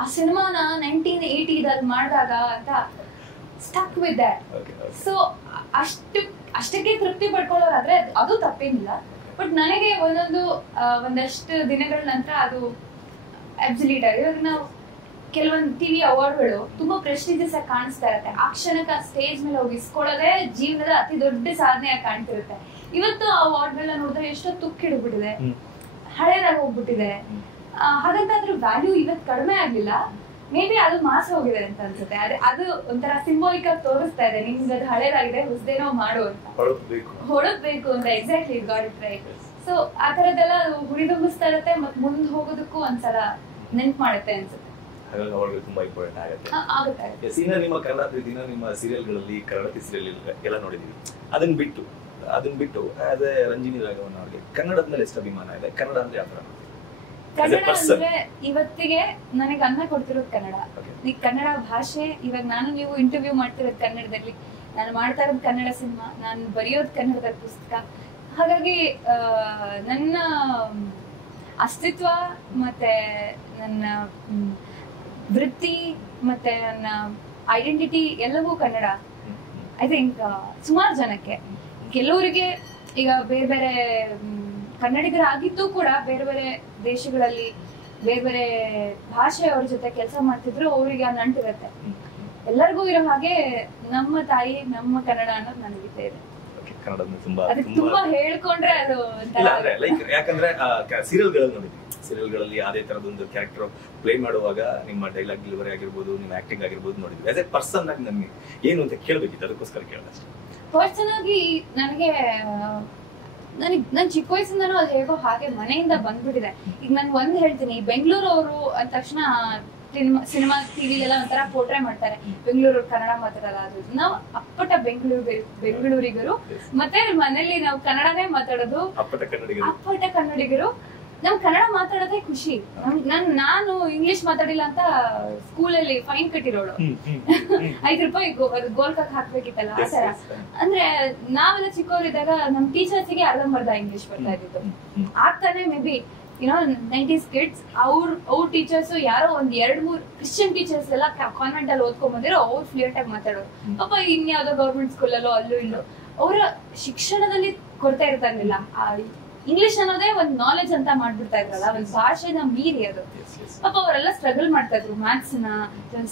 ಆ ಸಿನಿಮಾನ 1980 ಮಾಡಿದಾಗ ಅಂತ ಸ್ಟಕ್ ವಿತ್ ದಟ್. ಸೊ ಅಷ್ಟಕ್ಕೆ ತೃಪ್ತಿ ಪಡ್ಕೊಳ್ಳೋರಾದ್ರೆ ಅದು ತಪ್ಪೇನಿಲ್ಲ. ಬಟ್ ನನಗೆ ಒಂದಷ್ಟು ದಿನಗಳ ನಂತರ ಅದು ಅಬ್ಸಲ್ಯೂಟ್ ಆಗಿ, ಇವಾಗ ನಾವು ಕೆಲವೊಂದು ಟಿವಿ ಅವಾರ್ಡ್ಗಳು ತುಂಬಾ ಪ್ರೆಸ್ಟೀಜಿಯಸ್ ಆಗಿ ಕಾಣಿಸ್ತಾ ಇರುತ್ತೆ, ಆ ಕ್ಷಣಕ್ಕೆ ಸ್ಟೇಜ್ ಮೇಲೆ ಹೋಗಿ ಇಸ್ಕೊಳ್ಳೋದೇ ಜೀವನದ ಅತಿ ದೊಡ್ಡ ಸಾಧನೆಯಾಗಿ ಕಾಣ್ತಿರುತ್ತೆ. ಇವತ್ತು ಆ ಅವಾರ್ಡ್ಗಳನ್ನ ನೋಡಿದ್ರೆ ಎಷ್ಟೋ ತುಕ್ಕಿಡ್ಬಿಟ್ಟಿದೆ, ಹಳೇದಾಗಿ ಹೋಗ್ಬಿಟ್ಟಿದೆ. ಹಾಗಂತ ಅದ್ರ ವ್ಯಾಲ್ಯೂ ಇವತ್ತು ಕಡಿಮೆ ಆಗ್ಲಿಲ್ಲ, ಮೇ ಬಿ ಅದು ಮಾಸ ಹೋಗಿದೆ ಅಂತ ಅನ್ಸುತ್ತೆ. ಅದು ಒಂಥರ ಸಿಂಬಾಲಿಕ್ ಆಗಿ ತೋರಿಸ್ತಾ ಇದೆ, ನಿಮ್ಗೆ ಅದು ಹಳೇದಾಗಿದೆ, ಹೊಸದೇನೋ ಮಾಡು ಅಂತ, ಹೊಳದ್ಬೇಕು ಅಂತ. Exactly, got it right. So ಆ ತರದೆಲ್ಲ ಅದು ಹುರಿದುಂಬಿಸ್ತಾ ಇರುತ್ತೆ, ಮತ್ತೆ ಮುಂದೆ ಹೋಗೋದಕ್ಕೂ ಒಂದ್ಸಲ ನೆನ್ಪು ಮಾಡುತ್ತೆ ಅನ್ಸುತ್ತೆ. ತುಂಬಾ ಇಂಪಾರ್ಟೆಂಟ್ ಆಗುತ್ತೆ. ನಿಮ್ಮ ಕನ್ನಡ ಪ್ರೀತಿನ ನಿಮ್ಮ ಸೀರಿಯಲ್ಗಳಲ್ಲಿ, ಕನ್ನಡತಿ ಸೀರಿಯಲ್ ಎಲ್ಲ ನೋಡಿದೀವಿ. ಅದನ್ನ ಬಿಟ್ಟು ಆಸ್ ಎ ರಂಜಿನಿ ರಾಘವನ್ ಅವ್ರಿಗೆ ಕನ್ನಡದ ಮೇಲೆ ಎಷ್ಟು ಅಭಿಮಾನ ಇದೆ? ಕನ್ನಡ ಅಂದ್ರೆ ಯಾವ ತರ? ಕನ್ನಡ ಅಂದ್ರೆ ಇವತ್ತಿಗೆ ನನಗೆ ಅನ್ನ ಕೊಡ್ತಿರೋದು ಕನ್ನಡ. ಈ ಕನ್ನಡ ಭಾಷೆ, ಇವಾಗ ನೀವು ಇಂಟರ್ವ್ಯೂ ಮಾಡ್ತಿರೋದು ಕನ್ನಡದಲ್ಲಿ, ನಾನು ಮಾಡ್ತಾ ಇರೋದು ಕನ್ನಡ ಸಿನಿಮಾ, ನಾನು ಬರೆಯೋದು ಕನ್ನಡದ ಪುಸ್ತಕ. ಹಾಗಾಗಿ ನನ್ನ ಅಸ್ತಿತ್ವ ಮತ್ತೆ ನನ್ನ ವೃತ್ತಿ ಮತ್ತೆ ನನ್ನ ಐಡೆಂಟಿಟಿ ಎಲ್ಲವೂ ಕನ್ನಡ. ಐ ಥಿಂಕ್ ಸುಮಾರು ಜನಕ್ಕೆ, ಕೆಲವರಿಗೆ ಈಗ ಬೇರೆ ಬೇರೆ ಕನ್ನಡಿಗರಾಗಿದ್ದು ಕೂಡ ಬೇರೆ ಬೇರೆ ದೇಶಗಳಲ್ಲಿ ಬೇರೆ ಬೇರೆ ಭಾಷೆಯವ್ರ ಜೊತೆ ಕೆಲಸ ಮಾಡ್ತಿದ್ರು, ಅವರಿಗೆ ಆ ನಂಟಿರುತ್ತೆ. ಎಲ್ಲರಿಗೂ ಇರೋ ಹಾಗೆ ನಮ್ಮ ತಾಯಿ, ನಮ್ಮ ಕನ್ನಡ ಅನ್ನೋದು ನನಗಿದೆ ಇದೆ. ಅದಕ್ಕೆ ತುಂಬಾ ಹೇಳ್ಕೊಂಡ್ರೆ ಅದು ಯಾಕಂದ್ರೆ ಸೀರಿಯಲ್ಗಳಲ್ಲಿ ಅದೇ ತರದೊಂದು ಕ್ಯಾರೆಕ್ಟರ್ ಪ್ಲೇ ಮಾಡುವಾಗ ನಿಮ್ಮ ಡೈಲಾಗ್ ಡೆಲಿವರಿ ಆಗಿರ್ಬೋದು, ನಿಮ್ಮ ಆಕ್ಟಿಂಗ್ ಆಗಿರ್ಬೋದು ನೋಡಿದ್ವಿ. ಆಸ್ ಎ ಪರ್ಸನ್ ಆಗಿ ನನ್ಗೆ ಏನು ಅಂತ ಕೇಳಬೇಕಿತ್ತು, ಅದಕ್ಕೋಸ್ಕರ ಕೇಳಿದಷ್ಟೇ. ಪರ್ಸನ್ ಆಗಿ ನನ್ ಚಿಕ್ಕ ವಯಸ್ಸಿಂದನೂ ಅದು ಹೇಗೋ ಹಾಗೆ ಮನೆಯಿಂದ ಬಂದ್ಬಿಟ್ಟಿದೆ. ಈಗ ನಾನು ಒಂದ್ ಹೇಳ್ತೀನಿ, ಬೆಂಗಳೂರು ಅವರು ಅಂದ ತಕ್ಷಣ ಸಿನಿಮಾ ಟಿವಿಲೆಲ್ಲ ಒಂಥರ ಪೋಟ್ರೆ ಮಾಡ್ತಾರೆ, ಬೆಂಗಳೂರು ಕನ್ನಡ ಮಾತಾಡಲ್ಲ. ಅದು ನಾವು ಅಪ್ಪಟ ಬೆಂಗಳೂರಿಗರು, ಮತ್ತೆ ಮನೇಲಿ ನಾವು ಕನ್ನಡನೇ ಮಾತಾಡೋದು, ಅಪ್ಪಟ ಕನ್ನಡಿಗರು. ನಮ್ ಕನ್ನಡ ಮಾತಾಡೋದೇ ಖುಷಿ. ನಾನು ಇಂಗ್ಲಿಷ್ ಮಾತಾಡಿಲ್ಲ ಅಂತ ಸ್ಕೂಲಲ್ಲಿ ಫೈನ್ ಕಟ್ಟಿರೋಳು, 5 ರೂಪಾಯಿ ಗೋಲ್ಕಕ್ ಹಾಕ್ಬೇಕಿತ್ತಲ್ಲ, ಆ ತರ. ಅಂದ್ರೆ ನಾವೆಲ್ಲ ಚಿಕ್ಕವರಿದ್ದಾಗ ನಮ್ ಟೀಚರ್ಸ್ಗೆ ಅರ್ಧಂಬರ್ಧ ಇಂಗ್ಲಿಷ್ ಬರ್ತಾ ಇದ್ದಿದ್ದು. ಆಗ್ತಾನೆ ಮೇ ಬಿ 90s ಕಿಡ್ಸ್ ಅವ್ರ ಟೀಚರ್ಸ್ ಯಾರೋ ಒಂದ್ 2-3 ಕ್ರಿಶ್ಚಿಯನ್ ಟೀಚರ್ಸ್ ಎಲ್ಲ ಕಾನ್ವೆಂಟ್ ಅಲ್ಲಿ ಓದ್ಕೊಂಡ್ ಬಂದಿರೋ, ಅವ್ರು ಫ್ಲೂಯೆಂಟ್ ಆಗಿ ಮಾತಾಡೋರು. ಪಾಪ ಇನ್ಯಾವ್ದೋ ಗೌರ್ಮೆಂಟ್ ಸ್ಕೂಲಲ್ಲೋ ಅಲ್ಲೂ ಇಲ್ಲೋ ಅವರ ಶಿಕ್ಷಣದಲ್ಲಿ ಕೊರತೆ ಇರ್ತಾ ಇರ್ಲಿಲ್ಲ. ಇಂಗ್ಲಿಷ್ ಅನ್ನೋದೇ ಒಂದ್ ನಾಲೆಜ್ ಅಂತ ಮಾಡ್ಬಿಡ್ತಾ ಇದ್ರಲ್ಲ, ಒಂದ್ ಭಾಷೆನ ಮೀರಿ ಅದು. ಪಾಪ ಅವರೆಲ್ಲ ಸ್ಟ್ರಗಲ್ ಮಾಡ್ತಾ ಇದ್ರು, ಮ್ಯಾಥ್ಸ್ ನ,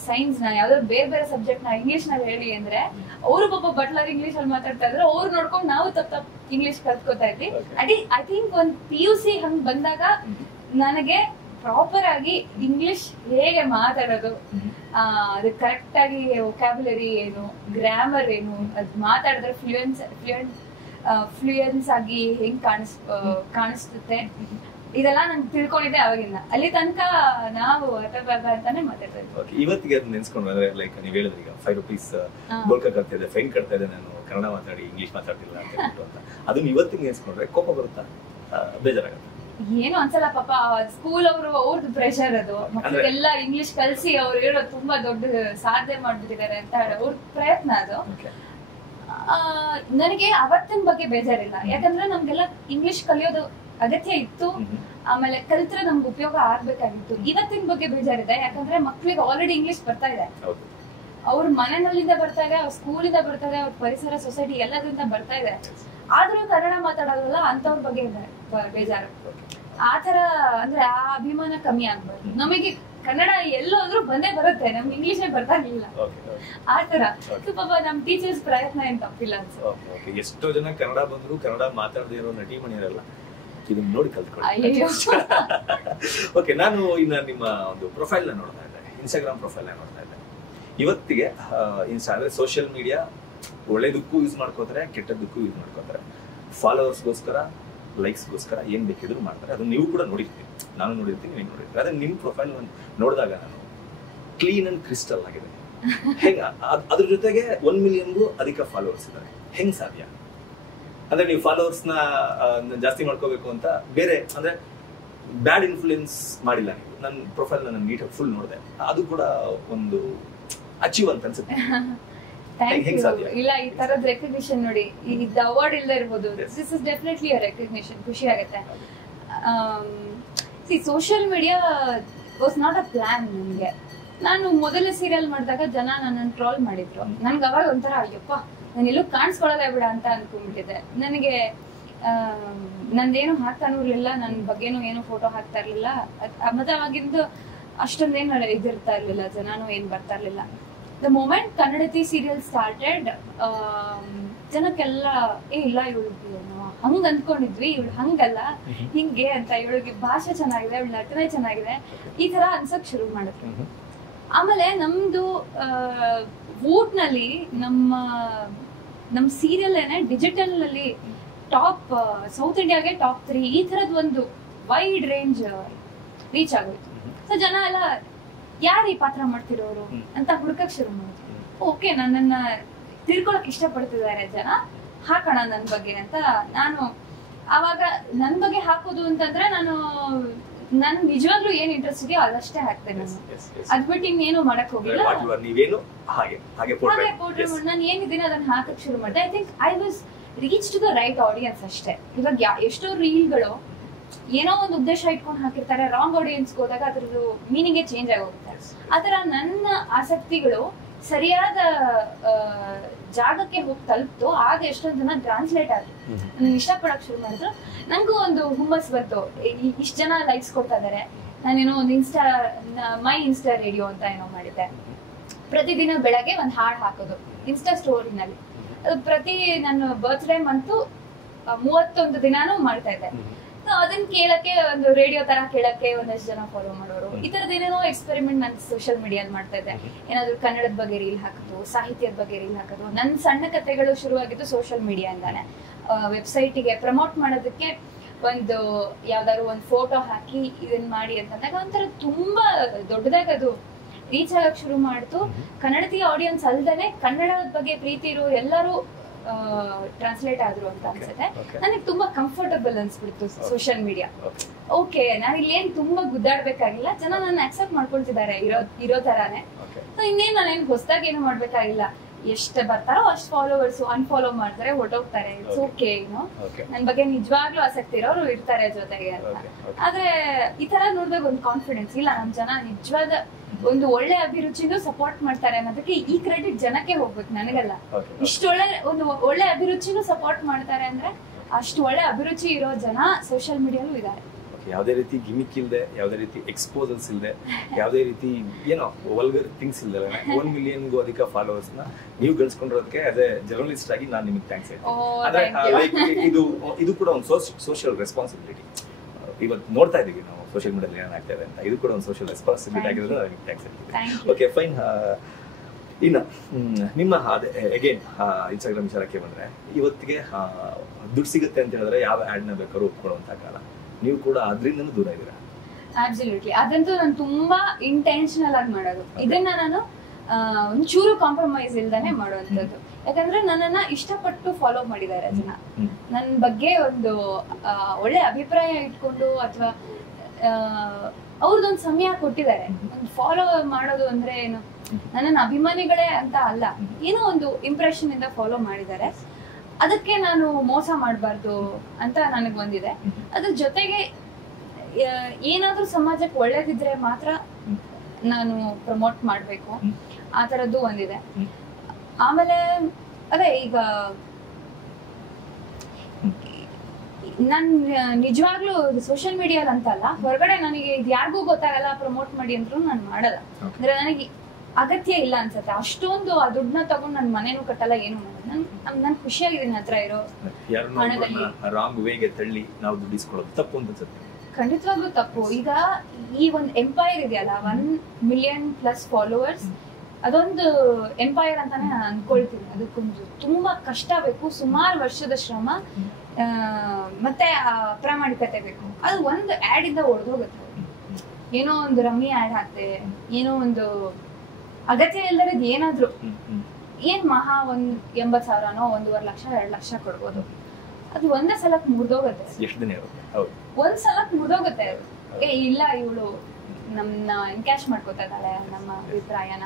ಸೈನ್ಸ್ ನ, ಯಾವ್ದಾದ್ರು ಬೇರೆ ಬೇರೆ ಸಬ್ಜೆಕ್ಟ್ ನ ಇಂಗ್ಲಿಷ್ ನಲ್ಲಿ ಹೇಳಿ ಅಂದ್ರೆ ಅವರು ಪಾಪ ಬಟ್ಲರ್ ಇಂಗ್ಲಿಷ್ ಅಲ್ಲಿ ಮಾತಾಡ್ತಾ ಇದ್ರು. ಅವ್ರು ನೋಡ್ಕೊಂಡು ನಾವು ತಪ್ಪ ಇಂಗ್ಲಿಷ್ ಕಲ್ತ್ಕೋತಾ ಇದ್ವಿ. ಐ ಥಿಂಕ್ ಒಂದ್ PUC ಹಂಗ್ ಬಂದಾಗ ನನಗೆ ಪ್ರಾಪರ್ ಆಗಿ ಇಂಗ್ಲಿಷ್ ಹೇಗೆ ಮಾತಾಡೋದು, ಅದು ಕರೆಕ್ಟ್ ಆಗಿ ವೊಕ್ಯಾಬ್ಯುಲರಿ ಏನು, ಗ್ರಾಮರ್ ಏನು, ಅದ್ ಮಾತಾಡಿದ್ರೆ ಫ್ಲೂಯೆನ್ಸ್ ಆಗಿ ಹೆಂಗ್ ಕಾಣಿಸುತ್ತೆ, ಇದೆಲ್ಲ ನಂಗೆ ತಿಳ್ಕೊಂಡಿದ್ದೆ ಅವಾಗಿಂದ. ಅಲ್ಲಿ ತನಕ ನಾವು ಅರ್ಥಭಾಗ ಅಂತಾನೆ ಮಾತಾಡ್ತಾ ಇದ್ವಿ. ಇವತ್ತಿಗೆ ಅದನ್ನ ನೆನ್ಸ್ಕೊಂಡ್ರೆ, ಲೈಕ್ ನೀವ್ ಹೇಳಿದ್ರಿ ಈಗ 5 ರೂಪೀಸ್ ಗೋಲ್ಕ ಕಟ್ತಾ ಇದೆ, ಫೈನ್ ಕಟ್ತಾ ಇದೆ, ನಾನು ಕನ್ನಡ ಮಾತಾಡಿ ಇಂಗ್ಲಿಷ್ ಮಾತಾಡ್ತಿಲ್ಲ ಅಂತ ಹೇಳ್ಬಿಟ್ಟು ಅಂತ. ಅದನ್ನ ಇವತ್ತಿಗೆ ನೆನ್ಸ್ಕೊಂಡ್ರೆ ಕೋಪ ಬರುತ್ತಾ, ಬೇಜಾರಾಗುತ್ತೆ? ಏನು ಅನ್ಸಲ್ಲ. ಪಾಪ ಸ್ಕೂಲ್ ಅವ್ರದ್ದು ಪ್ರೆಷರ್ ಅದು, ಮಕ್ಕಳಿಗೆಲ್ಲ ಇಂಗ್ಲಿಷ್ ಕಲ್ಸಿ ಅವ್ರು ಹೇಳೋ ತುಂಬಾ ದೊಡ್ಡ ಸಾಧನೆ ಮಾಡ್ಬಿಟ್ಟಿದ್ದಾರೆ ಅಂತ ಹೇಳಿ ಅವ್ರ ಪ್ರಯತ್ನ ಅದು. ನನಗೆ ಅವತ್ತಿನ ಬಗ್ಗೆ ಬೇಜಾರಿಲ್ಲ, ಯಾಕಂದ್ರೆ ನಮ್ಗೆಲ್ಲ ಇಂಗ್ಲಿಷ್ ಕಲಿಯೋದು ಅಗತ್ಯ ಇತ್ತು, ಆಮೇಲೆ ಕಲ್ತ್ರೆ ನಮ್ಗೆ ಉಪಯೋಗ ಆಗ್ಬೇಕಾಗಿತ್ತು. ಇವತ್ತಿನ ಬಗ್ಗೆ ಬೇಜಾರಿದೆ, ಯಾಕಂದ್ರೆ ಮಕ್ಳಿಗೆ ಆಲ್ರೆಡಿ ಇಂಗ್ಲಿಷ್ ಬರ್ತಾ ಇದೆ, ಅವ್ರ ಮನೆಯಲ್ಲಿಂದ ಬರ್ತಾ ಇದೆ, ಅವ್ರ ಸ್ಕೂಲಿಂದ ಬರ್ತಾ ಇದೆ, ಅವ್ರ ಪರಿಸರ, ಸೊಸೈಟಿ ಎಲ್ಲದ್ರಿಂದ ಬರ್ತಾ ಇದೆ. ಆದ್ರೂ ಕನ್ನಡ ಮಾತಾಡೋದಲ್ಲ ಅಂತವ್ರ ಬಗ್ಗೆ ಬೇಜಾರು. ಆತರ ಅಂದ್ರೆ ಆ ಅಭಿಮಾನ ಕಮ್ಮಿ ಆಗ್ಬಾರ್ದು. ನಮಗೆ ಕನ್ನಡ ಎಲ್ಲೋದ್ರೂ ಬಂದೇ ಬರುತ್ತೆ, ನಮ್ಗೆ ಇಂಗ್ಲಿಷೇ ಬರ್ತಾ ಇರ್ಲಿಲ್ಲ ಆತರ. ಪಾಪ ನಮ್ ಟೀಚರ್ಸ್ ಪ್ರಯತ್ನ ಏನ್ ತಪ್ಪಿಲ್ಲ ಅನ್ಸುತ್ತೆ. ಎಷ್ಟೋ ಜನ ಕನ್ನಡ ಬಂದ್ರು ಕನ್ನಡ ಮಾತಾಡದೇ ಇರೋ ನಟಿ ಮನೆಯವರೆಲ್ಲ ಇದನ್ನ ನೋಡಿ ಕಲ್ತ್ಕೊಳ್ಳಿ. ಓಕೆ, ನಾನು ಇನ್ನ ನಿಮ್ಮ ಒಂದು ಪ್ರೊಫೈಲ್ ನ ನೋಡ್ತಾ ಇದ್ದೆ, ಇನ್ಸ್ಟಾಗ್ರಾಮ್ ಪ್ರೊಫೈಲ್ ನ ನೋಡ್ತಾ ಇದ್ದೆ. ಇವತ್ತಿಗೆ ಇನ್ಸ್ಟಾ ಅಂದ್ರೆ ಸೋಷಿಯಲ್ ಮೀಡಿಯಾ ಒಳ್ಳೇದಕ್ಕೂ ಯೂಸ್ ಮಾಡ್ಕೋತಾರೆ, ಕೆಟ್ಟದಕ್ಕೂ ಯೂಸ್ ಮಾಡ್ಕೋತಾರೆ. ಫಾಲೋವರ್ಸ್ಗೋಸ್ಕರ, ಲೈಕ್ಸ್ಗೋಸ್ಕರ ಏನ್ ಬೇಕಿದ್ರು ಮಾಡ್ತಾರೆ. ಅದನ್ನ ನೀವು ಕೂಡ ನೋಡಿರ್ತೀವಿ, ನಾನು ನೋಡಿರ್ತೀನಿ, ನೀವು ನೋಡಿರ್ತೀವಿ. ಅದೇ ನಿಮ್ ಪ್ರೊಫೈಲ್ ನೋಡಿದಾಗ ನಾನು ಕ್ಲೀನ್ ಅಂಡ್ ಕ್ರಿಸ್ಟಲ್ ಆಗಿದೆ. ಹೆಂಗ ಅದ್ರ ಜೊತೆಗೆ 1 ಮಿಲಿಯನ್ಗೂ ಅಧಿಕ ಫಾಲೋವರ್ಸ್ ಇದ್ದಾರೆ, ಹೆಂಗ್ ಸಾಧ್ಯ? ಅಂದ್ರೆ ನೀವು ಫಾಲೋವರ್ಸ್ ನ ಜಾಸ್ತಿ ಮಾಡ್ಕೋಬೇಕು ಅಂತ ಬೇರೆ ಅಂದ್ರೆ ಬ್ಯಾಡ್ ಇನ್ಫ್ಲೂಯೆನ್ಸ್ ಮಾಡಿಲ್ಲ ನೀವು. ನನ್ನ ಪ್ರೊಫೈಲ್ ನಾನು ನೀಟಾಗಿ ಫುಲ್ ನೋಡಿದೆ, ಅದು ಕೂಡ ಒಂದು ಅಚೀವ್ ಅಂತ ಅನ್ಸುತ್ತೆ. ಇಲ್ಲ, ಈ ತರದ ರೆಕಗ್ನಿಷನ್ ನೋಡಿ, ಇದು ಅವಾರ್ಡ್ ಇಲ್ಲದೆ ಇರ್ಬೋದು, this is definitely a recognition, ಖುಷಿ ಆಗುತ್ತೆ. Social media was not a plan ನನಗೆ. ನಾನು ಮೊದಲನೇ ಸೀರಿಯಲ್ ಮಾಡಿದಾಗ ಜನ ನನ್ನನ್ನು ಟ್ರೋಲ್ ಮಾಡಿದ್ರು. ನನ್ಗೆ ಅವಾಗ ಒಂಥರ ಅಯ್ಯಪ್ಪ ನಾನು ಎಲ್ಲೂ ಕಾಣಿಸ್ಕೊಳ್ಳೋದೇ ಬಿಡ ಅಂತ ಅನ್ಕೊಂಡ್ಬಿಟ್ಟಿದ್ದೆ. ನನಗೆ ನಂದೇನು ಹಾಕ್ತಾನೂ ಇರ್ಲಿಲ್ಲ, ನನ್ನ ಬಗ್ಗೆನೂ ಏನು ಫೋಟೋ ಹಾಕ್ತಾ ಇರ್ಲಿಲ್ಲ. ಮತ್ತೆ ಅವಾಗಿಂದ ಅಷ್ಟೊಂದೇನು ಇದಿರ್ತಾ ಇರ್ಲಿಲ್ಲ, ಜನನೂ ಏನ್ ಬರ್ತಾ ಇರ್ಲಿಲ್ಲ. The moment Kannadathi serial started, ಜನಕ್ಕೆಲ್ಲ ಇಲ್ಲ ಇವಳಿಗೆ ಹಂಗ ಅಂದ್ಕೊಂಡಿದ್ವಿ, ಇವಳು ಹಂಗಲ್ಲ ಹಿಂಗೆ ಅಂತ, ಇವಳಿಗೆ ಭಾಷೆ ಚೆನ್ನಾಗಿದೆ, ಇವಳ ನಟನೆ ಚೆನ್ನಾಗಿದೆ, ಈ ತರ ಅನ್ಸಕ್ ಶುರು ಮಾಡಿದ್ರು. ಆಮೇಲೆ ನಮ್ದು ವೂಟ್ನಲ್ಲಿ ನಮ್ಮ ಸೀರಿಯಲ್ ಏನೇ ಡಿಜಿಟಲ್ ಅಲ್ಲಿ ಟಾಪ್, ಸೌತ್ ಇಂಡಿಯಾಗೆ ಟಾಪ್ 3 ಈ ತರದ್ ಒಂದು ವೈಡ್ ರೇಂಜ್ ರೀಚ್ ಆಗೋಯ್ತು. ಸೊ ಜನ ಎಲ್ಲ ಯಾರು ಈ ಪಾತ್ರ ಮಾಡ್ತಿರೋರು ಅಂತ ಹುಡುಕಕ್ ಶುರು ಮಾಡಿದ್ರು. ಓಕೆ, ನನ್ನನ್ನ ತಿಳ್ಕೊಳಕ್ ಇಷ್ಟಪಡ್ತಿದ್ದಾರೆ ಜನ, ಹಾಕೋಣ ನನ್ ಬಗ್ಗೆ ಅಂತ. ನಾನು ಅವಾಗ ನನ್ ಬಗ್ಗೆ ಹಾಕೋದು ಅಂತಂದ್ರೆ ನನ್ ನಿಜವಾಗ್ಲೂ ಏನ್ ಇಂಟ್ರೆಸ್ಟ್ ಇದೆಯೋ ಅದಷ್ಟೇ ಹಾಕ್ತೇನೆ ನಾನು. ಅದ್ ಬಿಟ್ಟು ಇನ್ನೇನು ಮಾಡಕ್ ಹೋಗಿಲ್ಲ. ನಾನು ಏನಿದ್ದೀನಿ ಅದನ್ನ ಹಾಕಕ್ ಶುರು ಮಾಡಿದೆ. I think I was reach to the right audience ಅಷ್ಟೇ. ಇವಾಗ ಎಷ್ಟೋ ರೀಲ್ಗಳು ಏನೋ ಒಂದು ಉದ್ದೇಶ ಇಟ್ಕೊಂಡು ಹಾಕಿರ್ತಾರೆ, ರಾಂಗ್ ಆಡಿಯನ್ಸ್ ಹೋದಾಗ ಅದ್ರದ್ದು ಮೀನಿಂಗೇ ಚೇಂಜ್ ಆಗೋಗುತ್ತೆ. ಆತರ ನನ್ನ ಆಸಕ್ತಿಗಳು ಸರಿಯಾದ ಜಾಗಕ್ಕೆ ಹೋಗಿ ತಲುಪ್ತು. ಆಗ ಎಷ್ಟೊಂದು ಜನ ಟ್ರಾನ್ಸ್ಲೇಟ್ ಆದ್ರು, ನನ್ನ ಇಷ್ಟಪಡಕ್ ಶುರು ಮಾಡಿದ್ರು. ನಂಗೂ ಒಂದು ಹುಮ್ಮಸ್ ಬಂತು, ಇಷ್ಟ ಜನ ಲೈಕ್ಸ್ ಕೊಡ್ತಾ ಇದಾರೆ. ನಾನೇನೋ ಒಂದು ಮೈ ಇನ್ಸ್ಟಾ ರೇಡಿಯೋ ಅಂತ ಏನೋ ಮಾಡಿದ್ದೆ. ಪ್ರತಿದಿನ ಬೆಳಗ್ಗೆ ಒಂದು ಹಾಡು ಹಾಕೋದು ಇನ್ಸ್ಟಾ ಸ್ಟೋರಿನಲ್ಲಿ. ಅದು ಪ್ರತಿ ನನ್ನ ಬರ್ತ್ಡೇ ಮಂತು 31 ದಿನಾನು ಮಾಡ್ತಾ ಇದ್ದೆ. ಅದನ್ನ ಕೇಳಕ್ಕೆ, ಒಂದು ರೇಡಿಯೋ ತರ ಕೇಳಕ್ಕೆ ಒಂದಷ್ಟು ಜನ ಫಾಲೋ ಮಾಡೋರು. ಈ ತರದ ಏನೇನೋ ಎಕ್ಸ್ಪೆರಿಮೆಂಟ್ ನಾನು ಸೋಷಿಯಲ್ ಮೀಡಿಯಲ್ಲಿ ಮಾಡ್ತಾ ಇದ್ದೆ. ಏನಾದ್ರು ಕನ್ನಡದ ಬಗ್ಗೆ ರೀಲ್ ಹಾಕೋದು, ಸಾಹಿತ್ಯದ ಬಗ್ಗೆ ರೀಲ್ ಹಾಕೋದು. ನನ್ನ ಸಣ್ಣ ಕಥೆಗಳು ಶುರುವಾಗಿದ್ದು ಸೋಷಿಯಲ್ ಮೀಡಿಯಾಯಿಂದಾನೆ. ವೆಬ್ಸೈಟಿಗೆ ಪ್ರಮೋಟ್ ಮಾಡೋದಕ್ಕೆ ಒಂದು ಯಾವ್ದಾದ್ರು ಒಂದು ಫೋಟೋ ಹಾಕಿ ಇದನ್ನ ಮಾಡಿ ಅಂತಂದಾಗ ಒಂಥರ ತುಂಬಾ ದೊಡ್ಡದಾಗಿ ಅದು ರೀಚ್ ಆಗಕ್ ಶುರು ಮಾಡ್ತು. ಕನ್ನಡತಿ ಆಡಿಯನ್ಸ್ ಅಲ್ದೇನೆ ಕನ್ನಡದ ಬಗ್ಗೆ ಪ್ರೀತಿ ಇರೋ ಎಲ್ಲರೂ ಟ್ರಾನ್ಸ್ಲೇಟ್ ಆದ್ರು ಅಂತ ಅನ್ಸುತ್ತೆ. ನನಗೆ ತುಂಬಾ ಕಂಫರ್ಟಬಲ್ ಅನ್ಸ್ಬಿಡ್ತು ಸೋಷಿಯಲ್ ಮೀಡಿಯಾ. ಓಕೆ, ನಾನು ಇಲ್ಲಿ ಏನ್ ತುಂಬಾ ಗುದ್ದಾಡ್ಬೇಕಾಗಿಲ್ಲ, ಜನ ನನ್ನ ಅಕ್ಸೆಪ್ಟ್ ಮಾಡ್ಕೊಳ್ತಿದ್ದಾರೆ ಇರೋ ತರಾನೇ. ಇನ್ನೇನ್ ನಾನೇನ್ ಹೊಸದಾಗಿ ಏನು ಮಾಡ್ಬೇಕಾಗಿಲ್ಲ. ಎಷ್ಟು ಬರ್ತಾರೋ ಅಷ್ಟು ಫಾಲೋವರ್ಸ್ ಅನ್ಫಾಲೋ ಮಾಡ್ತಾರೆ, ಹೊರಟೋಗ್ತಾರೆ. ಇಟ್ಸ್ ಓಕೆ, ನನ್ ಬಗ್ಗೆ ನಿಜವಾಗ್ಲೂ ಆಸಕ್ತಿ ಇರೋರು ಇರ್ತಾರೆ ಜೊತೆಗೆ ಅಂತ. ಆದ್ರೆ ಈ ತರ ನೋಡಿದಾಗ ಒಂದು ಕಾನ್ಫಿಡೆನ್ಸ್ ಇಲ್ಲ, ನಮ್ ಜನ ನಿಜವಾದ ಒಂದು ಒಳ್ಳೆ ಅಭಿರುಚಿನೂ ಸಪೋರ್ಟ್ ಮಾಡ್ತಾರೆ ಅನ್ನೋದಕ್ಕೆ ಈ ಕ್ರೆಡಿಟ್ ಜನಕ್ಕೆ ಹೋಗ್ಬೇಕು, ನನಗಲ್ಲ. ಇಷ್ಟೊಳ್ಳೆ ಒಂದು ಒಳ್ಳೆ ಅಭಿರುಚಿನೂ ಸಪೋರ್ಟ್ ಮಾಡ್ತಾರೆ ಅಂದ್ರೆ ಅಷ್ಟು ಒಳ್ಳೆ ಅಭಿರುಚಿ ಇರೋ ಜನ ಸೋಷಿಯಲ್ ಮೀಡಿಯಾಲೂ ಇದ್ದಾರೆ. ಯಾವುದೇ ರೀತಿ ಗಿಮಿಕ್ ಇಲ್ಲದೆ, ಯಾವುದೇ ರೀತಿ ಎಕ್ಸ್ಪೋಸಲ್ಸ್ ಇಲ್ಲದೆ, ಯಾವುದೇ ರೀತಿ ಏನೋ ವಲ್ಗರ್ ಥಿಂಗ್ಸ್ ಇಲ್ಲದೆ 1 ಮಿಲಿಯನ್ಗೂ ಅಧಿಕ ಫಾಲೋವರ್ಸ್ ನ ನೀವು ಗಳಿಸ್ಕೊಂಡಿರೋದಕ್ಕೆ ಆಸ್ ಎ ಜರ್ನಲಿಸ್ಟ್ ಆಗಿ ನಾನು ನಿಮಗೆ ಥ್ಯಾಂಕ್ಸ್ ಹೇಳ್ತೀನಿ. ಅಂದ್ರೆ ಇದು ಕೂಡ ಒಂದು ಸೋಷಿಯಲ್ ರೆಸ್ಪಾನ್ಸಿಬಿಲಿಟಿ. ಇವತ್ತು ನೋಡ್ತಾ ಇದೀವಿ ನಾವು ಸೋಷಿಯಲ್ ಮೀಡಿಯಾದಲ್ಲಿ ಏನಾಗ್ತಾ ಇದೆ ಅಂತ. ಇದು ಕೂಡ ಒಂದು ಸೋಷಿಯಲ್ ರೆಸ್ಪಾನ್ಸಿಬಿಲಿಟಿ ಆಗಿರೋದು ನನಗೆ ಥ್ಯಾಂಕ್ಸ್ ಹೇಳ್ತೀನಿ. Okay, fine. ಇನ್ನು ನಿಮ್ಮ ಅಗೇನ್ ಇನ್ಸ್ಟಾಗ್ರಾಮ್ ವಿಚಾರಕ್ಕೆ ಬಂದ್ರೆ, ಇವತ್ತಿಗೆ ದುಡ್ಡು ಸಿಗುತ್ತೆ ಅಂತ ಹೇಳಿದ್ರೆ ಯಾವ ಆಡ್ ನ ಬೇಕಾದ್ರೂ ಒಪ್ಕೊಳ್ಳುವಂತ ಕಾಲ. ನೀವು ಕೂಡ ಅದ್ರಿಂದನೂ ದೂರ ಇದ್ದೀರಾ. ಅಬ್ಸಲ್ಯೂಟ್ಲಿ. ಅದಂತೂ ನಾನು ತುಂಬಾ ಇಂಟೆನ್ಷನಲ್ ಆಗಿ ಮಾಡೋದು. ಇದನ್ನ ನಾನು ಒಂಚೂರು ಕಾಂಪ್ರಮೈಸ್ ಇಲ್ದಾನೆ ಮಾಡುವಂತದ್ದು. ಯಾಕಂದ್ರೆ ನನ್ನನ್ನ ಇಷ್ಟಪಟ್ಟು ಫಾಲೋ ಮಾಡಿದ್ದಾರೆ ಜನ. ನನ್ನ ಬಗ್ಗೆ ಒಂದು ಒಳ್ಳೆ ಅಭಿಪ್ರಾಯ ಇಟ್ಕೊಂಡು ಅಥವಾ ಅವ್ರದೊಂದು ಸಮಯ ಕೊಟ್ಟಿದ್ದಾರೆ. ಒಂದು ಫಾಲೋ ಮಾಡೋದು ಅಂದ್ರೆ ಏನು, ನನ್ನ ಅಭಿಮಾನಿಗಳೇ ಅಂತ ಅಲ್ಲ, ಏನೋ ಒಂದು ಇಂಪ್ರೆಷನ್ ಇಂದ ಫಾಲೋ ಮಾಡಿದ್ದಾರೆ. ಅದಕ್ಕೆ ನಾನು ಮೋಸ ಮಾಡಬಾರ್ದು ಅಂತ ನನಗೆ ಬಂದಿದೆ. ಅದ್ರ ಜೊತೆಗೆ ಏನಾದ್ರೂ ಸಮಾಜಕ್ಕೆ ಒಳ್ಳೇದಿದ್ರೆ ಮಾತ್ರ ನಾನು ಪ್ರಮೋಟ್ ಮಾಡ್ಬೇಕು, ಆ ತರದ್ದು ಒಂದಿದೆ. ಆಮೇಲೆ ಅದೇ ಈಗ ನನ್ ನಿಜವಾಗ್ಲೂ ಸೋಷಿಯಲ್ ಮೀಡಿಯಾಲ್ ಅಂತಲ್ಲ, ಹೊರಗಡೆ ನನಗೆ ಇದು ಯಾರಿಗೂ ಗೊತ್ತಾಗಲ್ಲ ಪ್ರಮೋಟ್ ಮಾಡಿ ಅಂದ್ರೂ ನಾನು ಮಾಡಲ್ಲ. ಅಂದ್ರೆ ನನಗೆ ಅಗತ್ಯ ಇಲ್ಲ ಅನ್ಸತ್ತೆ. ಅಷ್ಟೊಂದು ಆ ದುಡ್ಡನ್ನ ತಗೊಂಡು ನನ್ ಮನೇನು ಕಟ್ಟಲ್ಲ, ಏನು ಮಾಡಲ್ಲ. ನನ್ ಖುಷಿಯಾಗಿದ್ದೀನಿ ಹತ್ರ ಇರೋ ಹಣದಲ್ಲಿ. ಖಂಡಿತವಾಗ್ಲೂ ತಪ್ಪು. ಈಗ ಈ ಒಂದು ಎಂಪೈರ್ ಇದೆಯಲ್ಲ, 1 ಮಿಲಿಯನ್ ಪ್ಲಸ್ ಫಾಲೋವರ್ಸ್, ಅದೊಂದು ಎಂಪೈರ್ ಅಂತಾನೆ ನಾನು ಅನ್ಕೊಳ್ತೀನಿ. ಅದಕ್ಕೊಂದು ತುಂಬಾ ಕಷ್ಟ ಬೇಕು, ಸುಮಾರು ವರ್ಷದ ಶ್ರಮ ಮತ್ತೆ ಪ್ರಾಮಾಣಿಕತೆ ಬೇಕು. ಅದು ಒಂದು ಆಡ್ ಇಂದ ಹೊಡೆದೋಗುತ್ತೆ. ಏನೋ ಒಂದು ರಮ್ಮಿ ಆಡ್ ಹಾಕ್ತೇವೆ, ಏನೋ ಒಂದು ಅಗತ್ಯ ಇಲ್ಲದ ಏನಾದ್ರು ಏನ್ ಮಹಾ 80,000ನೋ 1.5 ಲಕ್ಷ 2 ಲಕ್ಷ ಕೊಡ್ಬೋದು. ಅದು ಒಂದೇ ಸಲಕ್ ಮುರಿದೋಗುತ್ತೆ. ಒಂದ್ ಸಲಕ್ ಮುರಿದೋಗುತ್ತೆ. ಇಲ್ಲ ಇವಳು ನಮ್ಮನ್ನ ಎನ್ಕ್ಯಾಶ್ ಮಾಡ್ಕೋತಾ ಇದ್ದಾಳೆ, ನಮ್ಮ ಅಭಿಪ್ರಾಯನ,